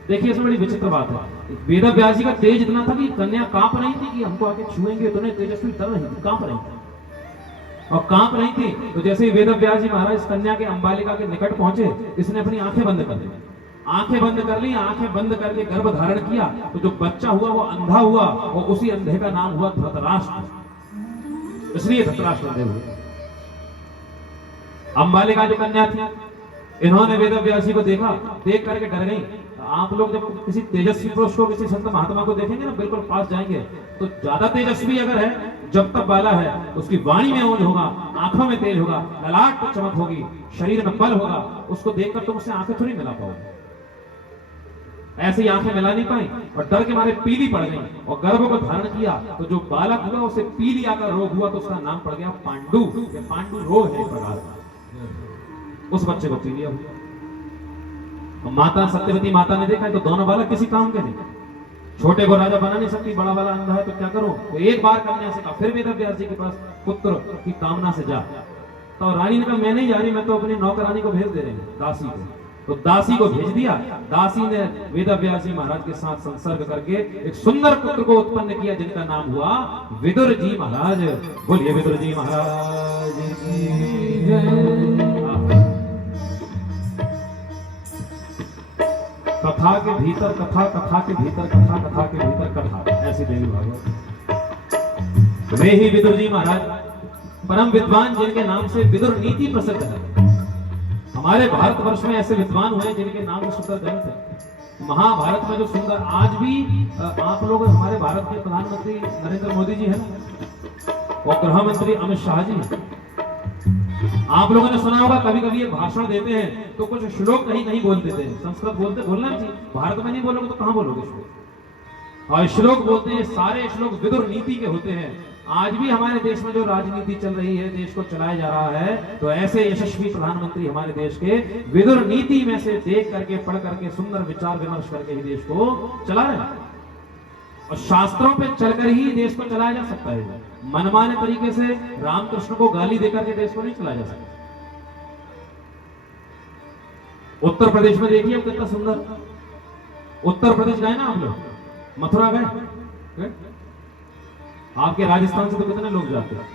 देखिए इसमें बड़ी विचित्र बात है, वेद व्यास जी का तेज इतना था कि कन्या कांप रही थी कि हमको आके छुएंगे, तो तेजस्वी डर रही थी, कांप रही थी। और कांप रही थी तो जैसे ही वेद व्यास जी महाराज कन्या के अंबालिका के निकट पहुंचे, इसने अपनी आंखें बंद कर ली। आंखें बंद कर ली, आंखें बंद करके गर्भ धारण किया। तो जो बच्चा हुआ वो अंधा हुआ और उसी अंधे का नाम हुआ धृतराष्ट्र, इसलिए धृतराष्ट्र अंधे हुए। अंबालिका जो कन्या थी, इन्होंने वेद व्यास जी को देखा, देख करके डर गई। आप लोग जब किसी तेजस्वी पुरुष को, किसी संत महात्मा को देखेंगे ना, बिल्कुल पास जाएंगे तो ज्यादा तेजस्वी अगर है, जब तक बाला है, उसकी वाणी में ओज होगा, आंखों में तेज होगा, ललाट पर चमक होगी, शरीर में बल होगा, उसको देखकर तुम उससे आंखें थोड़ी मिला पाओगे। ऐसे ही आंखें मिला नहीं पाई और डर के मारे पीली पड़ गई और गर्भ को धारण किया। तो जो बालक हुआ उसे पीली आकर रोग हुआ, तो उसका नाम पड़ गया पांडु। पांडु रोग है एक प्रकार का, उस बच्चे को पीलिया हुआ। माता सत्यवती माता ने देखा तो दोनों बालक किसी काम के नहीं, छोटे को राजा बना नहीं सकती, बड़ा वाला अंधा है तो क्या करूं? तो एक बार कन्या से कहा, फिर वेद व्यास जी के पास पुत्र की कामना से जा। तो रानी ने कहा मैं नहीं जा रही, मैं तो अपनी नौकरानी को भेज दे रही हूं, दासी को। तो दासी को भेज दिया। दासी ने वेद व्यास जी महाराज के साथ संसर्ग करके एक सुंदर पुत्र को उत्पन्न किया, जिनका नाम हुआ विदुर जी महाराज। बोलिए विदुर जी महाराज की जय। कथा के भीतर कथा, कथा के भीतर कथा, कथा के भीतर कथा, ऐसी देवी भागवत। वे ही विदुर जी महाराज, परम विद्वान, जिनके नाम से विदुर नीति प्रसिद्ध है। हमारे भारतवर्ष में ऐसे विद्वान हुए जिनके नाम सुंदर ग्रंथ है। महाभारत में जो सुंदर, आज भी आप लोग, हमारे भारत के प्रधानमंत्री नरेंद्र मोदी जी है और गृह मंत्री अमित शाह जी है। आप लोगों ने सुना होगा कभी कभी ये भाषण देते हैं तो कुछ श्लोक कहीं कहीं बोल देते हैं। संस्कृत बोलना चाहिए, भारत में नहीं बोलोगे तो कहां बोलोगे श्लोक? और श्लोक बोलते हैं, सारे श्लोक विदुर नीति के होते हैं। आज भी हमारे देश में जो राजनीति चल रही है, देश को चलाया जा रहा है, तो ऐसे यशस्वी प्रधानमंत्री हमारे देश के विदुर नीति में से देख करके, पढ़ करके, सुंदर विचार विमर्श करके ही देश को चला रहे हैं। और शास्त्रों पे चलकर ही देश को चलाया जा सकता है। मनमाने तरीके से रामकृष्ण को गाली देकर के देश को नहीं चलाया जा सकता। उत्तर प्रदेश में देखिए कितना सुंदर, उत्तर प्रदेश गए ना आप लोग, मथुरा गए? आपके राजस्थान से तो कितने लोग जाते हैं,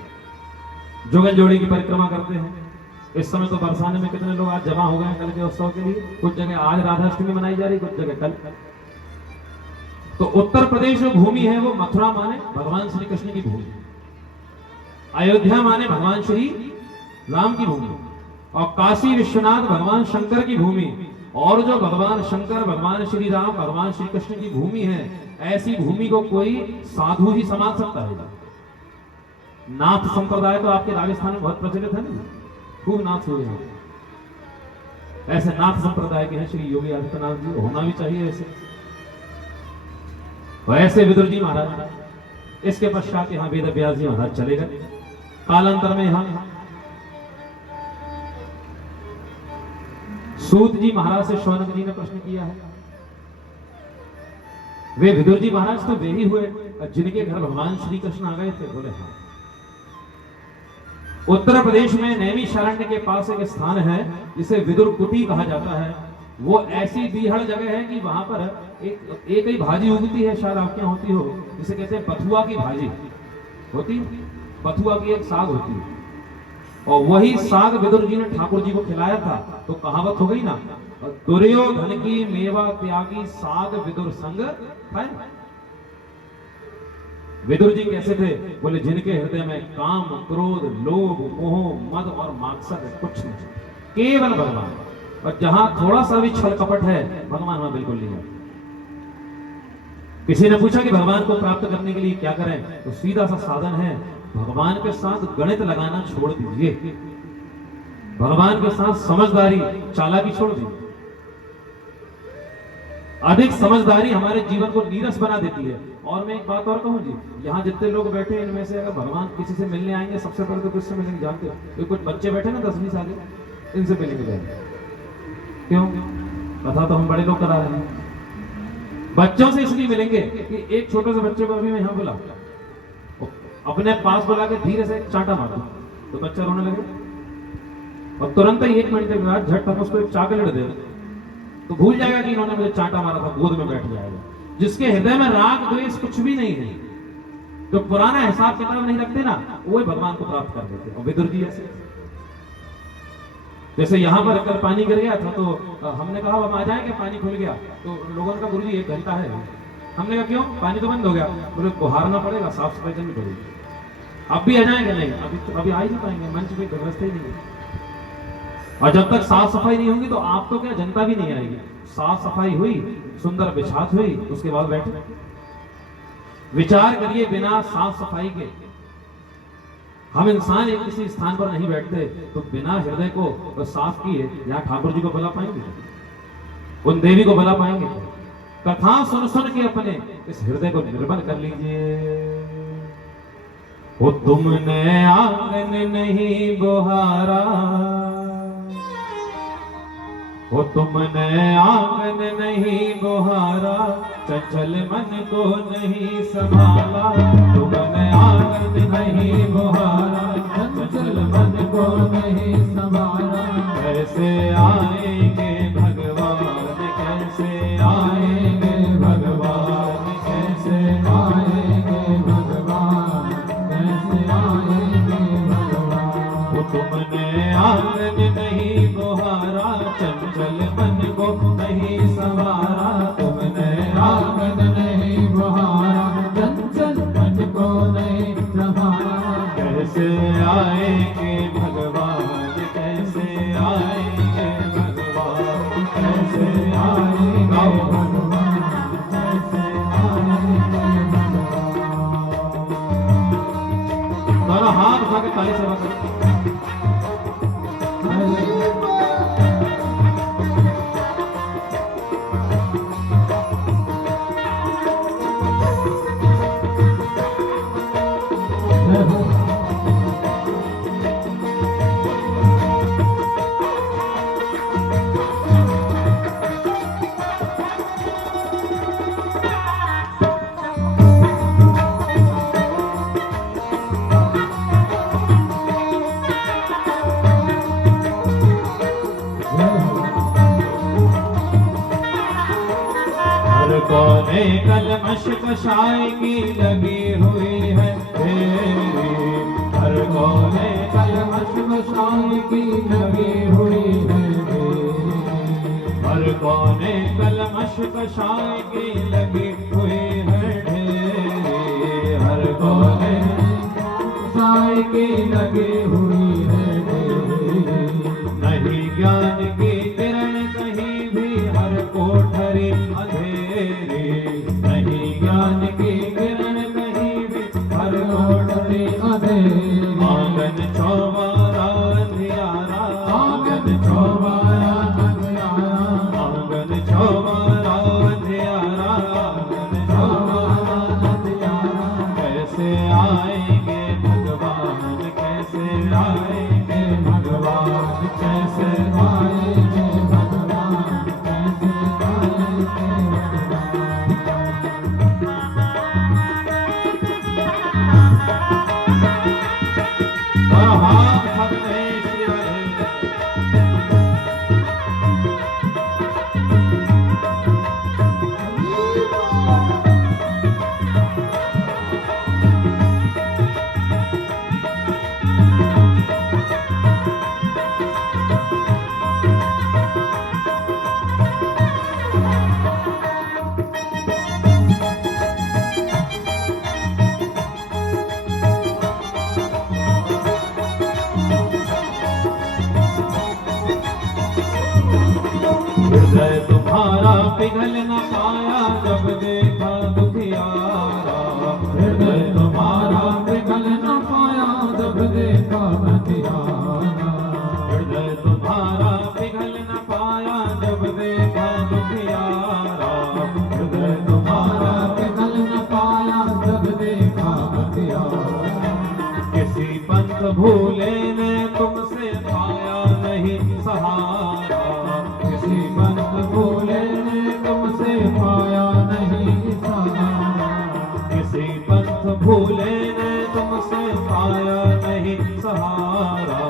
जोगन जोड़ी की परिक्रमा करते हैं। इस समय तो बरसाने में कितने लोग आज जमा हो गए कल के उत्सव के लिए। कुछ जगह आज राधाष्टमी मनाई जा रही, कुछ जगह कल। तो उत्तर प्रदेश जो भूमि है वो मथुरा माने भगवान श्री कृष्ण की भूमि, अयोध्या माने भगवान श्री राम की भूमि, और काशी विश्वनाथ भगवान शंकर की भूमि। और जो भगवान शंकर, भगवान श्री राम, भगवान श्री कृष्ण की भूमि है, ऐसी भूमि को कोई साधु ही संभाल सकता है। नाथ संप्रदाय तो आपके राजस्थान में बहुत प्रचलित है ना, खूब नाथ हुए हैं। ऐसे नाथ संप्रदाय के हैं श्री योगी आदित्यनाथ जी, होना भी चाहिए ऐसे। तो ऐसे विदुर जी महाराज, इसके पश्चात यहाँ वेद व्यास जी महाराज चले गए। कालांतर में यहाँ सूत जी महाराज से शौनक जी ने प्रश्न किया है। वे विदुर जी महाराज तो वे ही हुए जिनके घर भगवान श्री कृष्ण आ गए थे? बोले हाँ। उत्तर प्रदेश में नैमिषारण्य के पास एक स्थान है जिसे विदुर कुटी कहा जाता है। वो ऐसी बीहड़ जगह है कि वहां पर एक ही भाजी उगती है, शायद आपके यहाँ होती हो, जिसे कहते हैं बथुआ की भाजी होती, बथुआ की एक साग होती है, और वही साग विदुर जी ने ठाकुर जी को खिलाया था। तो कहावत हो गई ना, दुर्योधन की मेवा त्यागी साग विदुर संग खाए। विदुर जी कैसे थे? बोले जिनके हृदय में काम, क्रोध, लोभ, मोह, मद और मात्सर्य कुछ नहीं, केवल भगवान। और जहां थोड़ा सा भी छल कपट है, भगवान वहां बिल्कुल नहीं है। किसी ने पूछा कि भगवान को प्राप्त करने के लिए क्या करें? तो सीधा सा साधन है, भगवान के साथ गणित लगाना छोड़ दीजिए, भगवान के साथ समझदारी, चालाकी छोड़ दीजिए। अधिक समझदारी हमारे जीवन को नीरस बना देती है। और मैं एक बात और कहूं जी, यहाँ जितने लोग बैठे हैं इनमें से अगर भगवान किसी से मिलने आएंगे, सबसे पहले तो किससे मिलेंगे जानते हो? तो कुछ बच्चे बैठे ना 10-20 साल के, इनसे मिलेंगे जाएंगे। क्यों? कथा तो हम बड़े लोग करा रहे हैं, बच्चों से इसलिए मिलेंगे कि एक छोटे से बच्चे को अभी मैं यहाँ बुला, अपने पास बुला के धीरे से चांटा मार दो तो बच्चा रोने लगे, और तुरंत ही 1 मिनट के बाद झट तक उसको एक चॉकलेट दे तो भूल जाएगा कि इन्होंने मुझे चांटा मारा था, गोद में बैठ जाएगा। जिसके हृदय में राग द्वेष कुछ भी नहीं है, जो पुराना हिसाब किताब नहीं रखते ना, वो भगवान को प्राप्त कर देते। और विदुर जी ऐसे, जैसे यहाँ पर कल पानी गिर गया था तो हमने कहा हम आ जाएंगे, पानी खुल गया तो लोगों ने कहा गुरुजी 1 घंटा है। हमने कहा क्यों? पानी तो बंद हो गया। बोले गुहारना पड़ेगा, साफ सफाई करनी पड़ेगी। अब भी आ जाएंगे? नहीं, अभी आ ही नहीं पाएंगे, मंच पे व्यवस्था ही नहीं है। और जब तक साफ सफाई नहीं होगी तो आप तो क्या, जनता भी नहीं आएगी। साफ सफाई हुई, सुंदर बिछात हुई, उसके बाद बैठे। विचार करिए, बिना साफ सफाई के हम इंसान एक किसी स्थान पर नहीं बैठते, तो बिना हृदय को साफ किए यहाँ ठाकुर जी को बुला पाएंगे? उन देवी को बुला पाएंगे? कथा सुन सुन के अपने इस हृदय को निर्मल कर लीजिए। वो तुमने आंगन नहीं बुहारा, वो तुमने आंगन नहीं बुहारा, चंचल मन को नहीं संभाला। तुमने आंगन नहीं बुहारा, चंचल मन को नहीं संभाला। कैसे आएंगे भगवान, कैसे आएंगे भगवान, कैसे आएंगे भगवान, कैसे आएंगे भगवान। वो तुमने आंगन नहीं बुहारा, चंचल मन को नहीं संवारा। तुमने आंगन नहीं बुहारा, चंचल मन को नहीं संवारा। कैसे आएंगे भगवान, कैसे आएंगे भगवान, कैसे आएंगे भगवान, कैसे आएंगे भगवान। दोनों हाथ उठा के ताली सेवा करो। कौने कलमश कषाय की लगी हुई है तेरी, हर कौने कलमश कषाय की लगी हुई है तेरी। हर कौने कलमश कषाय की लगी हुई है ढेरी, हर कौने कषाय की लगी हुई है ढेरी। नहीं ज्ञान की किरण कहीं भी, हर कोठरी अंधेरी। नहीं ज्ञान की किरण कहीं भी, हर कोठरी अंधेरी। आंगन चौबारा अंधियारा, आंगन चौबारा अंधियारा, आंगन चौबारा अंधियारा, आंगन चौबारा अंधियारा। कैसे आएंगे भगवान, कैसे आएंगे भगवान, कैसे आएंगे हृदय तुम्हारा पिघल न पाया जब देखा दुखियारा, हृदय तुम्हारा पिघल न पाया जब देखा दुखियारा, हृदय तुम्हारा पिघल न पाया जब देखा दुखियारा, हृदय तुम्हारा पिघल न पाया जब देखा दुखियारा। किसी पंथ भूले ने तुमसे पाया नहीं सहारा, किसी पंथ भूले ने तुमसे पाया नहीं सहारा, किसी पंथ भूले ने तुमसे पाया नहीं सहारा,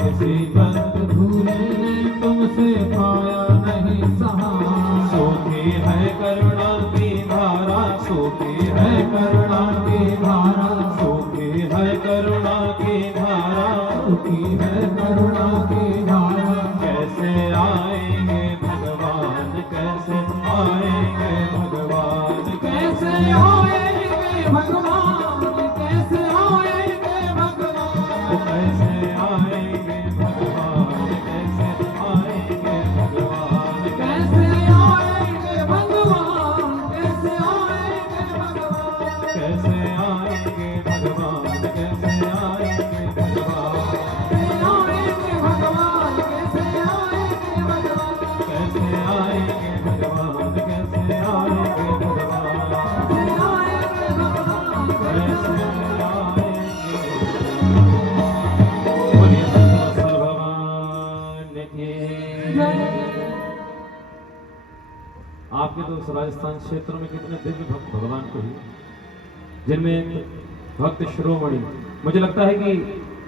किसी पंथ भूले ने तुमसे पाया नहीं सहारा। सूखी है करुणा की धारा, सूखी है करुणा की धारा, सूखी है करुणा की धारा, सूखी है करुणा की धारा। कैसे आएंगे भगवान, कैसे आएंगे भगवान, कैसे आएंगे भगवान, कैसे आएंगे भगवान, कैसे आएंगे भगवान, कैसे आएंगे भगवान, कैसे आएंगे भगवान, कैसे आएंगे भगवान, कैसे आएंगे भगवान, कैसे आएंगे भगवान, कैसे आएंगे भगवान, कैसे आएंगे भगवान, कैसे आएंगे भगवान, कैसे आएंगे। बोलिए सतगुरु भगवान की जय। आपके तो राजस्थान क्षेत्र में कितने दिव्य भक्त भगवान को ही, जिनमें भक्त शिरोमणि, मुझे लगता है कि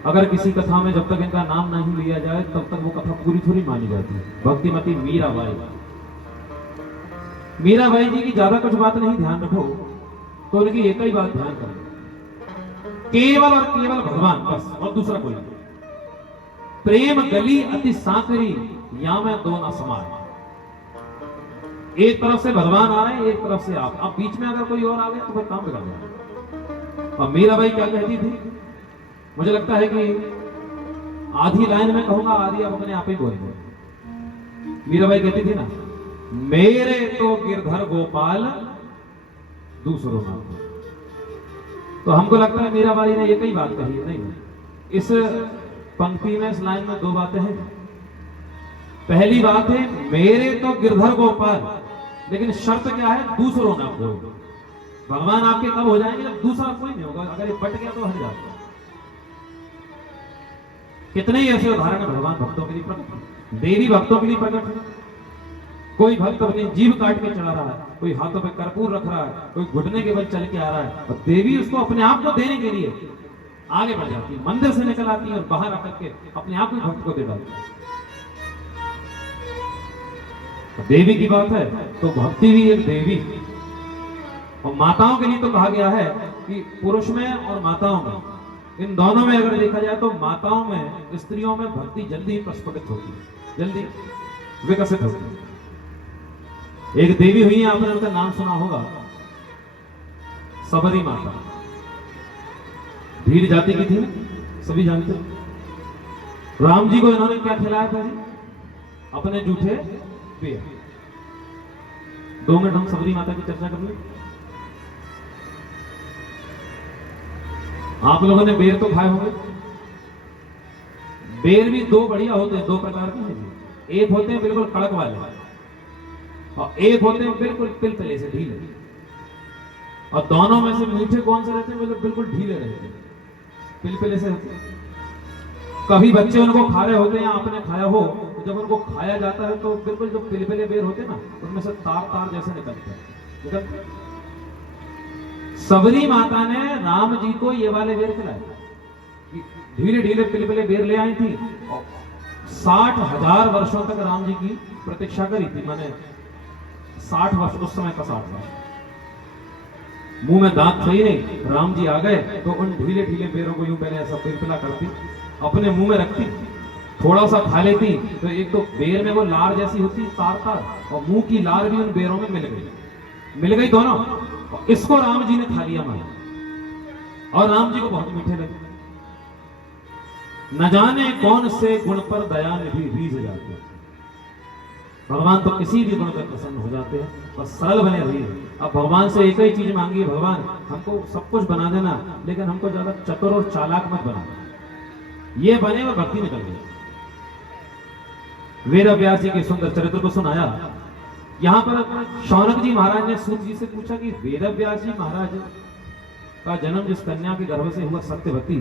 अगर किसी कथा में जब तक इनका नाम नहीं लिया जाए तब तक वो कथा पूरी थोड़ी मानी जाती है। भक्तिमती मीराबाई, मीराबाई जी की ज्यादा कुछ बात नहीं ध्यान रखो तो उनकी एक ही बात ध्यान करो, केवल और केवल भगवान, बस, और दूसरा कोई नहीं। प्रेम गली अति सांकरी, या मैं दो ना समाए। एक तरफ से भगवान आ रहे हैं, एक तरफ से आप बीच में अगर कोई और आ गया तो फिर काम बिगड़ जाएगा। और मीराबाई क्या कहती थी, मुझे लगता है कि आधी लाइन में कहूंगा, आधी आप अपने आप ही बोलेंगे। मीराबाई कहती थी ना, मेरे तो गिरधर गोपाल दूसरों ना। तो हमको लगता है मीराबाई ने एक ही बात कही है, नहीं? इस पंक्ति में, इस लाइन में दो बातें हैं। पहली बात है मेरे तो गिरधर गोपाल, लेकिन शर्त क्या है, दूसरों ना कोई। भगवान आपके कब हो जाएंगे, जब दूसरा कोई नहीं होगा। अगर ये बट गया तो हट जाता। कितने ही ऐसे उदाहरण भगवान भक्तों के लिए प्रकट, देवी भक्तों के लिए प्रकट है। कोई भक्त अपनी जीभ काट के चला रहा है, कोई हाथों पे कर्पूर रख रहा है, कोई घुटने के बल चल के आ रहा है, और देवी उसको अपने आप को देने के लिए आगे बढ़ जाती है, मंदिर से निकल आती है और बाहर आकर के अपने आप को भक्त को दे डालती है। देवी की बात है तो भक्ति भी एक देवी। और माताओं के लिए तो कहा गया है कि पुरुष में और माताओं में, इन दोनों में अगर देखा जाए तो माताओं में, स्त्रियों में भक्ति जल्दी ही प्रस्फुटित होती है, जल्दी विकसित होती है। एक देवी हुई है, आपने उनका नाम सुना होगा, सबरी माता। भीड़ जाति की थी, सभी जानते हैं। राम जी को इन्होंने क्या खिलाया था जी? अपने जूठे बेर। 2 मिनट हम सबरी माता की चर्चा कर लें। आप लोगों ने बेर तो खाए होंगे। बेर भी दो बढ़िया होते हैं, 2 प्रकार के हैं। एक होते हैं बिल्कुल कड़क वाले, और एक होते हैं बिल्कुल पिलपिले से ढीले। और दोनों में से मीठे कौन से रहते हैं? मतलब बिल्कुल ढीले रहते हैं, पिलपिले से रहते हैं। कभी बच्चे उनको खा रहे होते हैं या आपने खाया हो, तो जब उनको खाया जाता है तो बिल्कुल जो पिलपिले बेर होते हैं ना, उनमें से तार तार जैसे निकलते हैं। सबरी माता ने राम जी को ये वाले बेर खिलाए, ढीले ढीले पिलपिले बेर ले आई थी। 60,000 वर्षों तक राम जी की प्रतीक्षा करी थी। मैंने 60 वर्ष, उस समय का 60 वर्ष। मुंह में दांत थे ही नहीं, राम जी आ गए तो उन ढीले ढीले बेरों को यूं पहले ऐसा पिलपिला करती, अपने मुंह में रखती, थोड़ा सा खा लेती, तो एक तो बेर में वो लार जैसी होती तार तार, और मुंह की लार भी उन बेरों में मिल गई दोनों। इसको राम जी ने खा लिया माया, और राम जी को बहुत मीठे लगे। न जाने कौन से गुण पर दया निधि रीझ जाते। भगवान तो किसी भी गुण पर प्रसन्न हो जाते हैं और सरल बने रहिए। अब भगवान से एक ही चीज मांगी, भगवान हमको सब कुछ बना देना, लेकिन हमको ज्यादा चतुर और चालाक मत बना। ये बने और भक्ति निकल गई। वेद व्यास जी के सुंदर चरित्र को सुनाया। यहां पर शौनक जी महाराज ने सूत जी से पूछा कि वेद व्यास जी महाराज का जन्म जिस कन्या के गर्भ से हुआ, सत्यवती,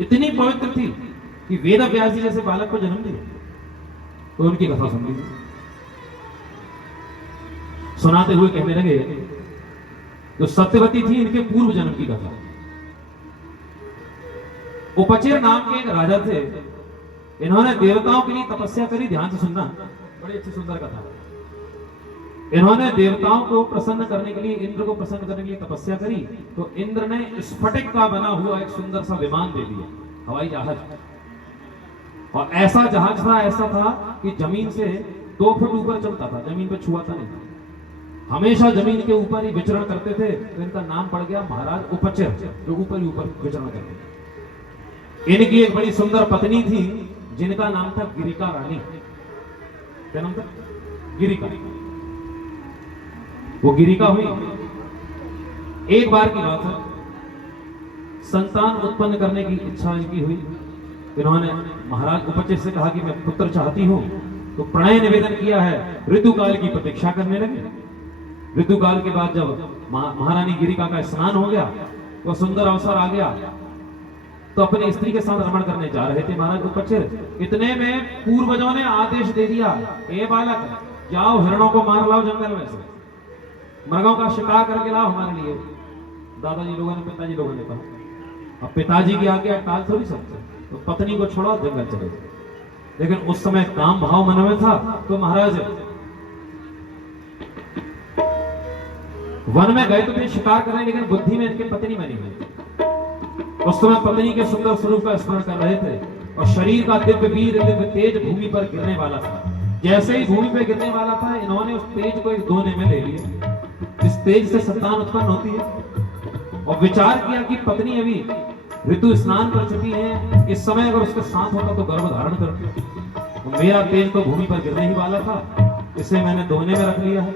इतनी पवित्र थी कि वेद व्यास जी जैसे बालक को जन्म दिया। तो उनकी कथा सुन लीजिए। सुनाते हुए कहने लगे, जो सत्यवती थी इनके पूर्व जन्म की कथा। उपचेर नाम के एक राजा थे, इन्होंने देवताओं के लिए तपस्या करी। ध्यान से सुनना, बड़ी अच्छी सुंदर कथा है। इन्होंने देवताओं को प्रसन्न करने के लिए, इंद्र को प्रसन्न करने के लिए तपस्या करी। तो इंद्र ने स्फटिक का बना हुआ एक सुंदर सा विमान दे दिया, हवाई जहाज। और ऐसा जहाज था, ऐसा था कि जमीन से 2 फुट ऊपर चलता था, जमीन पे छुआता नहीं था, हमेशा जमीन के ऊपर ही विचरण करते थे। तो इनका नाम पड़ गया महाराज उपचर, जो ऊपर ही ऊपर विचरण करते थे। इनकी एक बड़ी सुंदर पत्नी थी जिनका नाम था गिरिका रानी। क्या नाम था? गिरिका। वो गिरिका हुई। एक बार की बात है, संतान उत्पन्न करने की इच्छा इनकी हुई। इन्होंने महाराज उपचर से कहा कि मैं पुत्र चाहती हूं। तो प्रणय निवेदन किया है, ऋतुकाल की प्रतीक्षा करने लगे। ऋतुकाल के बाद जब महारानी गिरिका का स्नान हो गया, तो सुंदर अवसर आ गया, तो अपनी स्त्री के साथ रमण करने जा रहे थे महाराज उपचर। इतने में पूर्वजों ने आदेश दे दिया, ए बालक जाओ हिरणों को मार लाओ जंगल में से, मृगों का शिकार करके लाओ हमारे लिए। दादाजी लोगों ने, पिताजी लोगों ने कहा। अब पिताजी की आज्ञा टाल थोड़ी सकते, तो पत्नी को छोड़ा जंगल चले। लेकिन उस समय काम भाव मन में था, तो महाराज वन में गए तो थे शिकार करने, लेकिन बुद्धि में इनके पत्नी बनी हुई। उस समय पत्नी के सुंदर स्वरूप का स्मरण कर रहे थे और शरीर का दिव्य वीर, दिव्य तेज भूमि पर गिरने वाला था। जैसे ही भूमि पर गिरने वाला था, इन्होंने उस तेज को एक दोने में ले लिया। इस तेज से संतान उत्पन्न होती है। और विचार किया कि पत्नी अभी ऋतु स्नान कर चुकी है, इस समय अगर उसके साथ होता तो गर्भ धारण करती। मेरा तेज तो भूमि पर गिरने ही वाला था, इसे मैंने दोने में रख लिया है।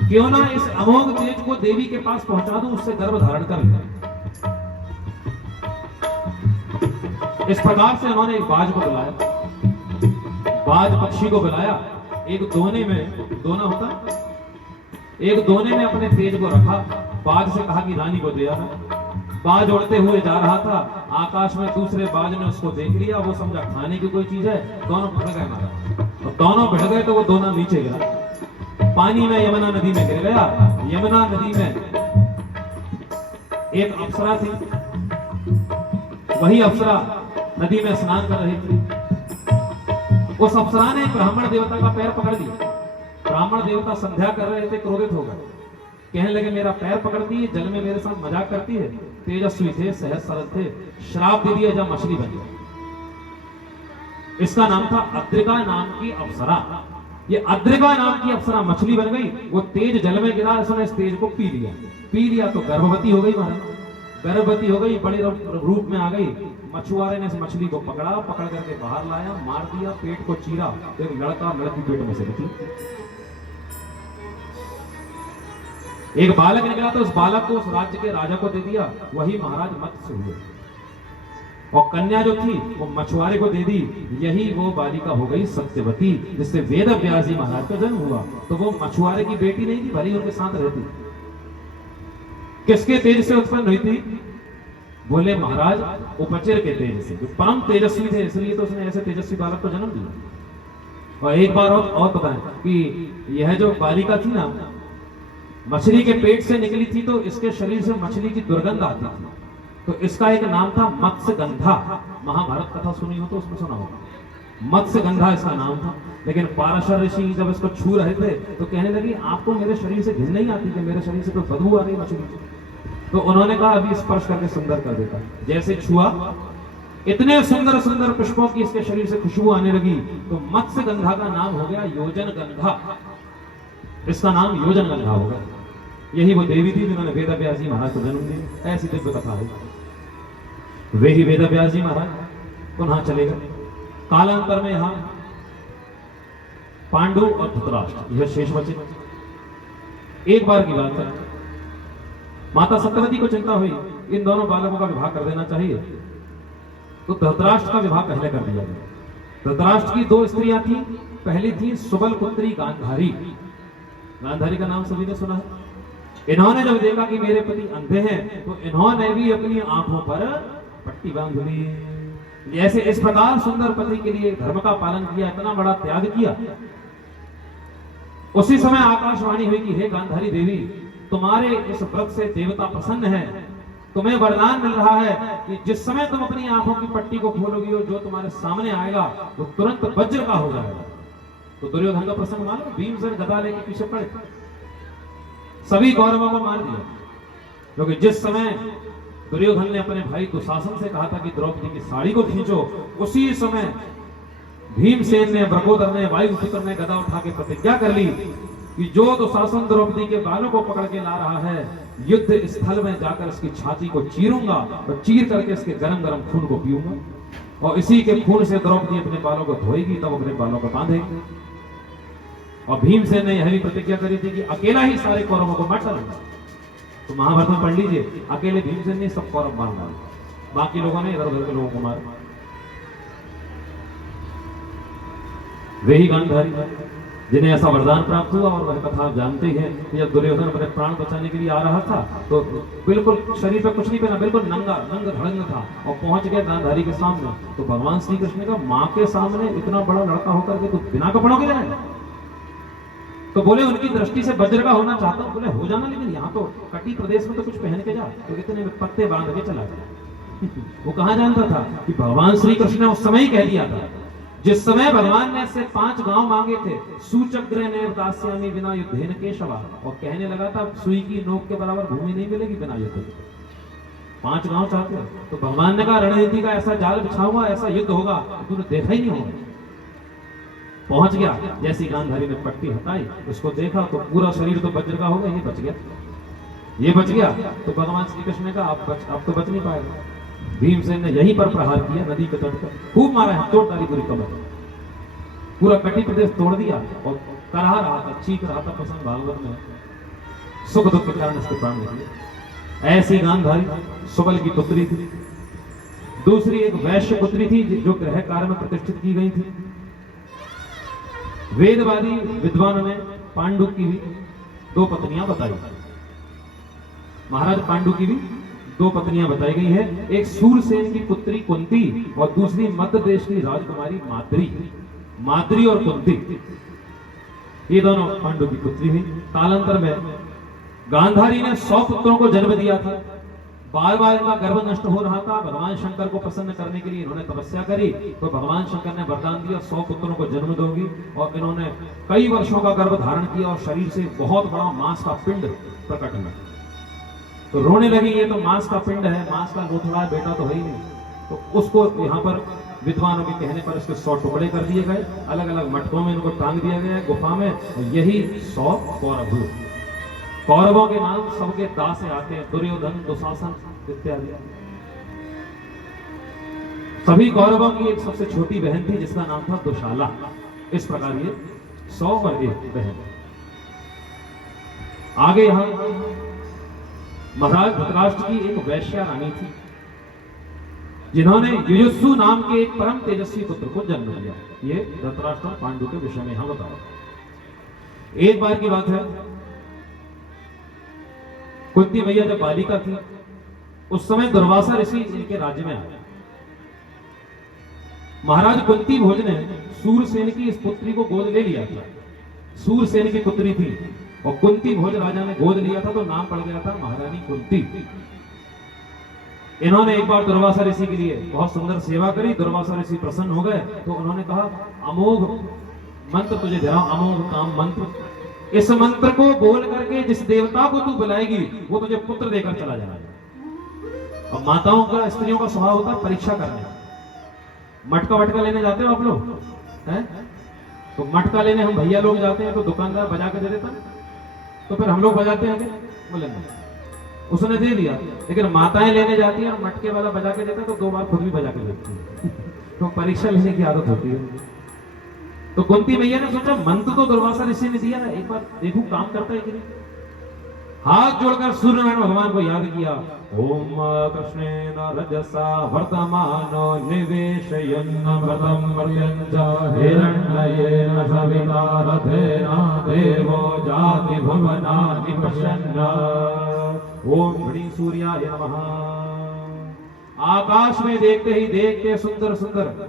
क्यों ना इस अमोघ तेज को देवी के पास पहुंचा दूं, उससे गर्भ धारण कर ले। इस प्रकार से उन्होंने एक बाज को बुलाया, बाज पक्षी को बुलाया। एक दोने में, दोना होता, एक दोने में अपने तेज को रखा। बाज से कहा कि रानी को दे आना। बाज उड़ते हुए जा रहा था, आकाश में दूसरे बाज ने उसको देख लिया। वो समझा खाने की कोई चीज है, दोनों भिड़ गए मारा। तो दोनों भिड़ गए तो वो दोना नीचे गिरा, पानी में, यमुना नदी में गिर गया। यमुना नदी में एक अप्सरा थी, वही अप्सरा नदी में स्नान कर रही थी। उस अप्सरा ने ब्राह्मण देवता का पैर पकड़ लिया। ब्राह्मण देवता संध्या कर रहे थे, क्रोधित हो गए, कहने लगे मेरा पैर पकड़ती है, जल में मेरे साथ मजाक करती है। तेजस्वी थे, सहज सरल थे, श्राप दे दिया, जब मछली बन गई। इसका नाम था अद्रिका नाम की अप्सरा। ये अद्रिका नाम की अप्सरा मछली बन गई। वो तेज जल में गिरा, इसने इस तेज को पी लिया तो गर्भवती हो गई महाराज। गर्भवती हो गई, बड़े रूप में आ गई। मछुआरे ने इस मछली को पकड़ा, पकड़ करके बाहर लाया, मार दिया, पेट को चीरा, तो एक लड़का लड़की पेट में से निकली। एक बालक निकला, तो उस बालक को उस राज्य के राजा को दे दिया, वही महाराज मत्स्य हुए। और कन्या जो थी वो मछुआरे को दे दी, यही वो बालिका हो गई सत्यवती, जिससे वेद व्यास जी महाराज का जन्म हुआ। तो वो मछुआरे की बेटी नहीं थी, भले उनके साथ रहती। किसके तेज से उत्पन्न हुई थी? बोले महाराज उपचर के तेज से, जो परम तेजस्वी थे, इसलिए तो उसने ऐसे तेजस्वी बालक को जन्म दिया। और एक बार और बताएं कि यह जो बालिका थी ना, मछली के पेट से निकली थी, तो इसके शरीर से मछली की दुर्गंध आती थी। तो इसका एक नाम था मत्स्यगंधा। महाभारत कथा सुनी हो तो उसमें सुना होगा, मत्स्यगंधा इसका नाम था। लेकिन पाराशर ऋषि जब इसको छू रहे थे तो कहने लगी आपको मेरे शरीर से घिन नहीं आती कि मेरे शरीर से तो बदबू आ रही मछली से। तो उन्होंने कहा अभी स्पर्श करके सुंदर कर देता। जैसे छुआ, इतने सुंदर सुंदर पुष्पों की इसके शरीर से खुशबू आने लगी। तो मत्स्यगंधा का नाम हो गया योजन गंधा। इसका नाम योजन गंधा हो गया। यही वो देवी थी जिन्होंने वेद व्यास जी महाराज को जन्म दिया। ऐसी दिव्य कथा है। वे ही वेद व्यास जी महाराज पुनः चले गए। कालांतर में यहां पांडु और धृतराष्ट्र, यह शेष बचे। एक बार की बात है, माता सत्यवती को चिंता हुई इन दोनों बालकों का विवाह कर देना चाहिए, तो धृतराष्ट्र का विवाह पहले कर दिया गया। धृतराष्ट्र की दो स्त्रियां थी, पहली थी सुबल पुत्री गांधारी। गांधारी का नाम सभी ने सुना है। इन्होंने जब देखा कि मेरे पति अंधे हैं, तो इन्होंने भी अपनी आंखों पर पट्टी बांध ली। जैसे इस प्रकार सुंदर पति के लिए धर्म का पालन किया, इतना बड़ा त्याग किया। उसी समय आकाशवाणी हुई कि हे गांधारी देवी, तुम्हारे इस व्रत से देवता प्रसन्न है, तुम्हें वरदान मिल रहा है कि जिस समय तुम अपनी आंखों की पट्टी को खोलोगी और जो तुम्हारे सामने आएगा वो तुरंत वज्र का हो जाएगा। तो दुर्योधन का प्रसंग मालूम, भीमसेन गदा लेके पीछे पड़े, सभी कौरवों को मार दिया। क्योंकि जिस समय दुर्योधन ने अपने भाई दुशासन से कहा था कि द्रौपदी की साड़ी को खींचो, उसी समय भीमसेन ने, वृकोदर ने, वायुपुत्र ने गदा उठा के प्रतिज्ञा कर ली कि जो दुशासन द्रौपदी के बालों को पकड़ के ला रहा है, युद्ध स्थल में जाकर इसकी छाती को चीरूंगा और चीर करके इसके गरम गरम खून को पीऊंगा, और इसी के खून से द्रौपदी अपने बालों को धोएगी, तब अपने बालों को बांधेगी। और भीमसेन ने यह भी प्रतिज्ञा करी थी कि अकेला ही सारे कौरवों को मार डालूंगा। तो महाभारत में पढ़ लीजिए, अकेले भीमसेन ने सब कौरव मार डाले, बाकी लोगों ने इधर उधर के लोगों को मारा। वही गांधारी जिन्हें ऐसा वरदान प्राप्त हुआ, और वह कथा आप जानते हैं कि जब दुर्योधन अपने प्राण बचाने के लिए आ रहा था, तो बिल्कुल शरीर पे कुछ नहीं पहना, बिल्कुल नंगा नंग धड़ंग था, और पहुंच गया गांधारी के सामने। तो भगवान श्री कृष्ण का मां के सामने इतना बड़ा लड़का होकर के तो बिना कपड़ों के जाएगा? तो बोले उनकी दृष्टि से वज्र का होना चाहता हूं। बोले हो जाना, लेकिन यहाँ तो कटी प्रदेश में तो कुछ पहन के जा। तो इतने में पत्ते बांध के चला गया। वो कहां जानता था कि भगवान श्री कृष्ण ने उस समय ही कह दिया था, जिस समय भगवान ने से 5 गांव मांगे थे, सूचक्र ने दास्यामी बिना युद्धेन केशवा, और कहने लगा था सुई की नोक के बराबर भूमि नहीं मिलेगी बिना युद्ध के। 5 गांव चाहते हो, तो भगवान ने कहा रणनीति का ऐसा जाल बिछाऊंगा, ऐसा युद्ध होगा तूने देखा ही नहीं होगा। पहुंच गया, जैसी गांधारी ने पट्टी हटाई, उसको देखा तो पूरा शरीर तो वज्र का हो गया, ये बच गया, ये बच गया। तो भगवान श्री कृष्ण ने कहा अब तो बच नहीं पाएगा। भीमसेन ने यहीं पर प्रहार किया, नदी के तट पर खूब मारा है, तोड़ डाली पूरी कमर, पूरा कटी प्रदेश तोड़ दिया, और करहा रहा था, चीख रहा था। प्रसंग भागवत में, सुख दुख के कारण इसके प्राण निकले। ऐसी गांधारी सुबल की पुत्री थी। दूसरी एक वैश्य पुत्री थी जो गृह कार्य में प्रतिष्ठित की गई थी। वेदवादी विद्वानों ने पांडु की भी 2 पत्नियां बताई। महाराज पांडु की भी 2 पत्नियां बताई गई है। एक सूरसेन की पुत्री कुंती और दूसरी मध्य देश की राजकुमारी माद्री। माद्री और कुंती, ये दोनों पांडु की पुत्री हुई। कालांतर में गांधारी ने 100 पुत्रों को जन्म दिया था। बार बार इनका गर्भ नष्ट हो रहा था। भगवान शंकर को प्रसन्न करने के लिए इन्होंने तपस्या करी, तो भगवान शंकर ने वरदान दिया 100 पुत्रों को जन्म दोगी। और इन्होंने कई वर्षों का गर्भ धारण किया और शरीर से बहुत बड़ा मांस का पिंड प्रकट हुआ। तो रोने लगी, ये तो मांस का पिंड है, मांस का लोथड़ा बेटा तो है ही नहीं। तो उसको यहाँ पर विद्वानों के कहने पर इसके 100 टुकड़े कर दिए गए, अलग अलग मटकों में इनको टांग दिया गया गुफा में। और यही 100 कौरव हुए। कौरवों के नाम सबके दा से आते हैं, दुर्योधन, दुशासन इत्यादि। सभी कौरवों की एक सबसे छोटी बहन थी जिसका नाम था दुशाला। इस प्रकार ये 100 और 1 बहन। आगे यहां महाराज धृतराष्ट्र की एक वैश्या रानी थी जिन्होंने युयुत्सु नाम के एक परम तेजस्वी पुत्र को जन्म दिया। ये धृतराष्ट्र पांडु के विषय में यहां बताओ। एक बार की बात है, कुंती मैया जब बालिका थी उस समय दुर्वासा ऋषि इनके राज्य में आए। महाराज कुंती भोज ने सूरसेन की इस पुत्री को गोद ले लिया था। सूरसेन की पुत्री थी और कुंती भोज राजा ने गोद लिया था, तो नाम पड़ गया था महारानी कुंती। इन्होंने एक बार दुर्वासा ऋषि के लिए बहुत सुंदर सेवा करी। दुर्वासा ऋषि प्रसन्न हो गए, तो उन्होंने कहा अमोघ मंत्र तुझे दे रहा हूं, अमोघ काम मंत्र। इस मंत्र को बोल करके जिस देवता को तू बुलाएगी वो तुझे पुत्र देकर चला जाएगा। अब माताओं का, स्त्रियों का स्वभाव होता है परीक्षा करने। मटका वटका लेने जाते हो आप लोग हैं? तो मटका लेने हम भैया लोग जाते हैं तो दुकानदार बजा के दे देता, तो फिर हम लोग बजाते हैं क्या? बोले उसने दे दिया। लेकिन माताएं लेने जाती हैं और मटके वाला बजा के देता है तो 2 बार खुद भी बजा के देती है। तो परीक्षा लेने की आदत होती है। तो कुंती मैया ने सोचा मंत्र तो दुर्वासा ऋषि ने दिया है, एक बार देखूं काम करता है कि नहीं। हाथ जोड़कर सूर्यनारायण भगवान को याद किया। ओम कृष्णेन रजसा वर्तमानो निवेशयन्नमृतं मर्त्यञ्च हिरण्मयेन सविता रथेन देवो जाति भुवनानि पश्यन्। ओम घड़ी सूर्याय नमः। आकाश में देखते ही देखते सुंदर सुंदर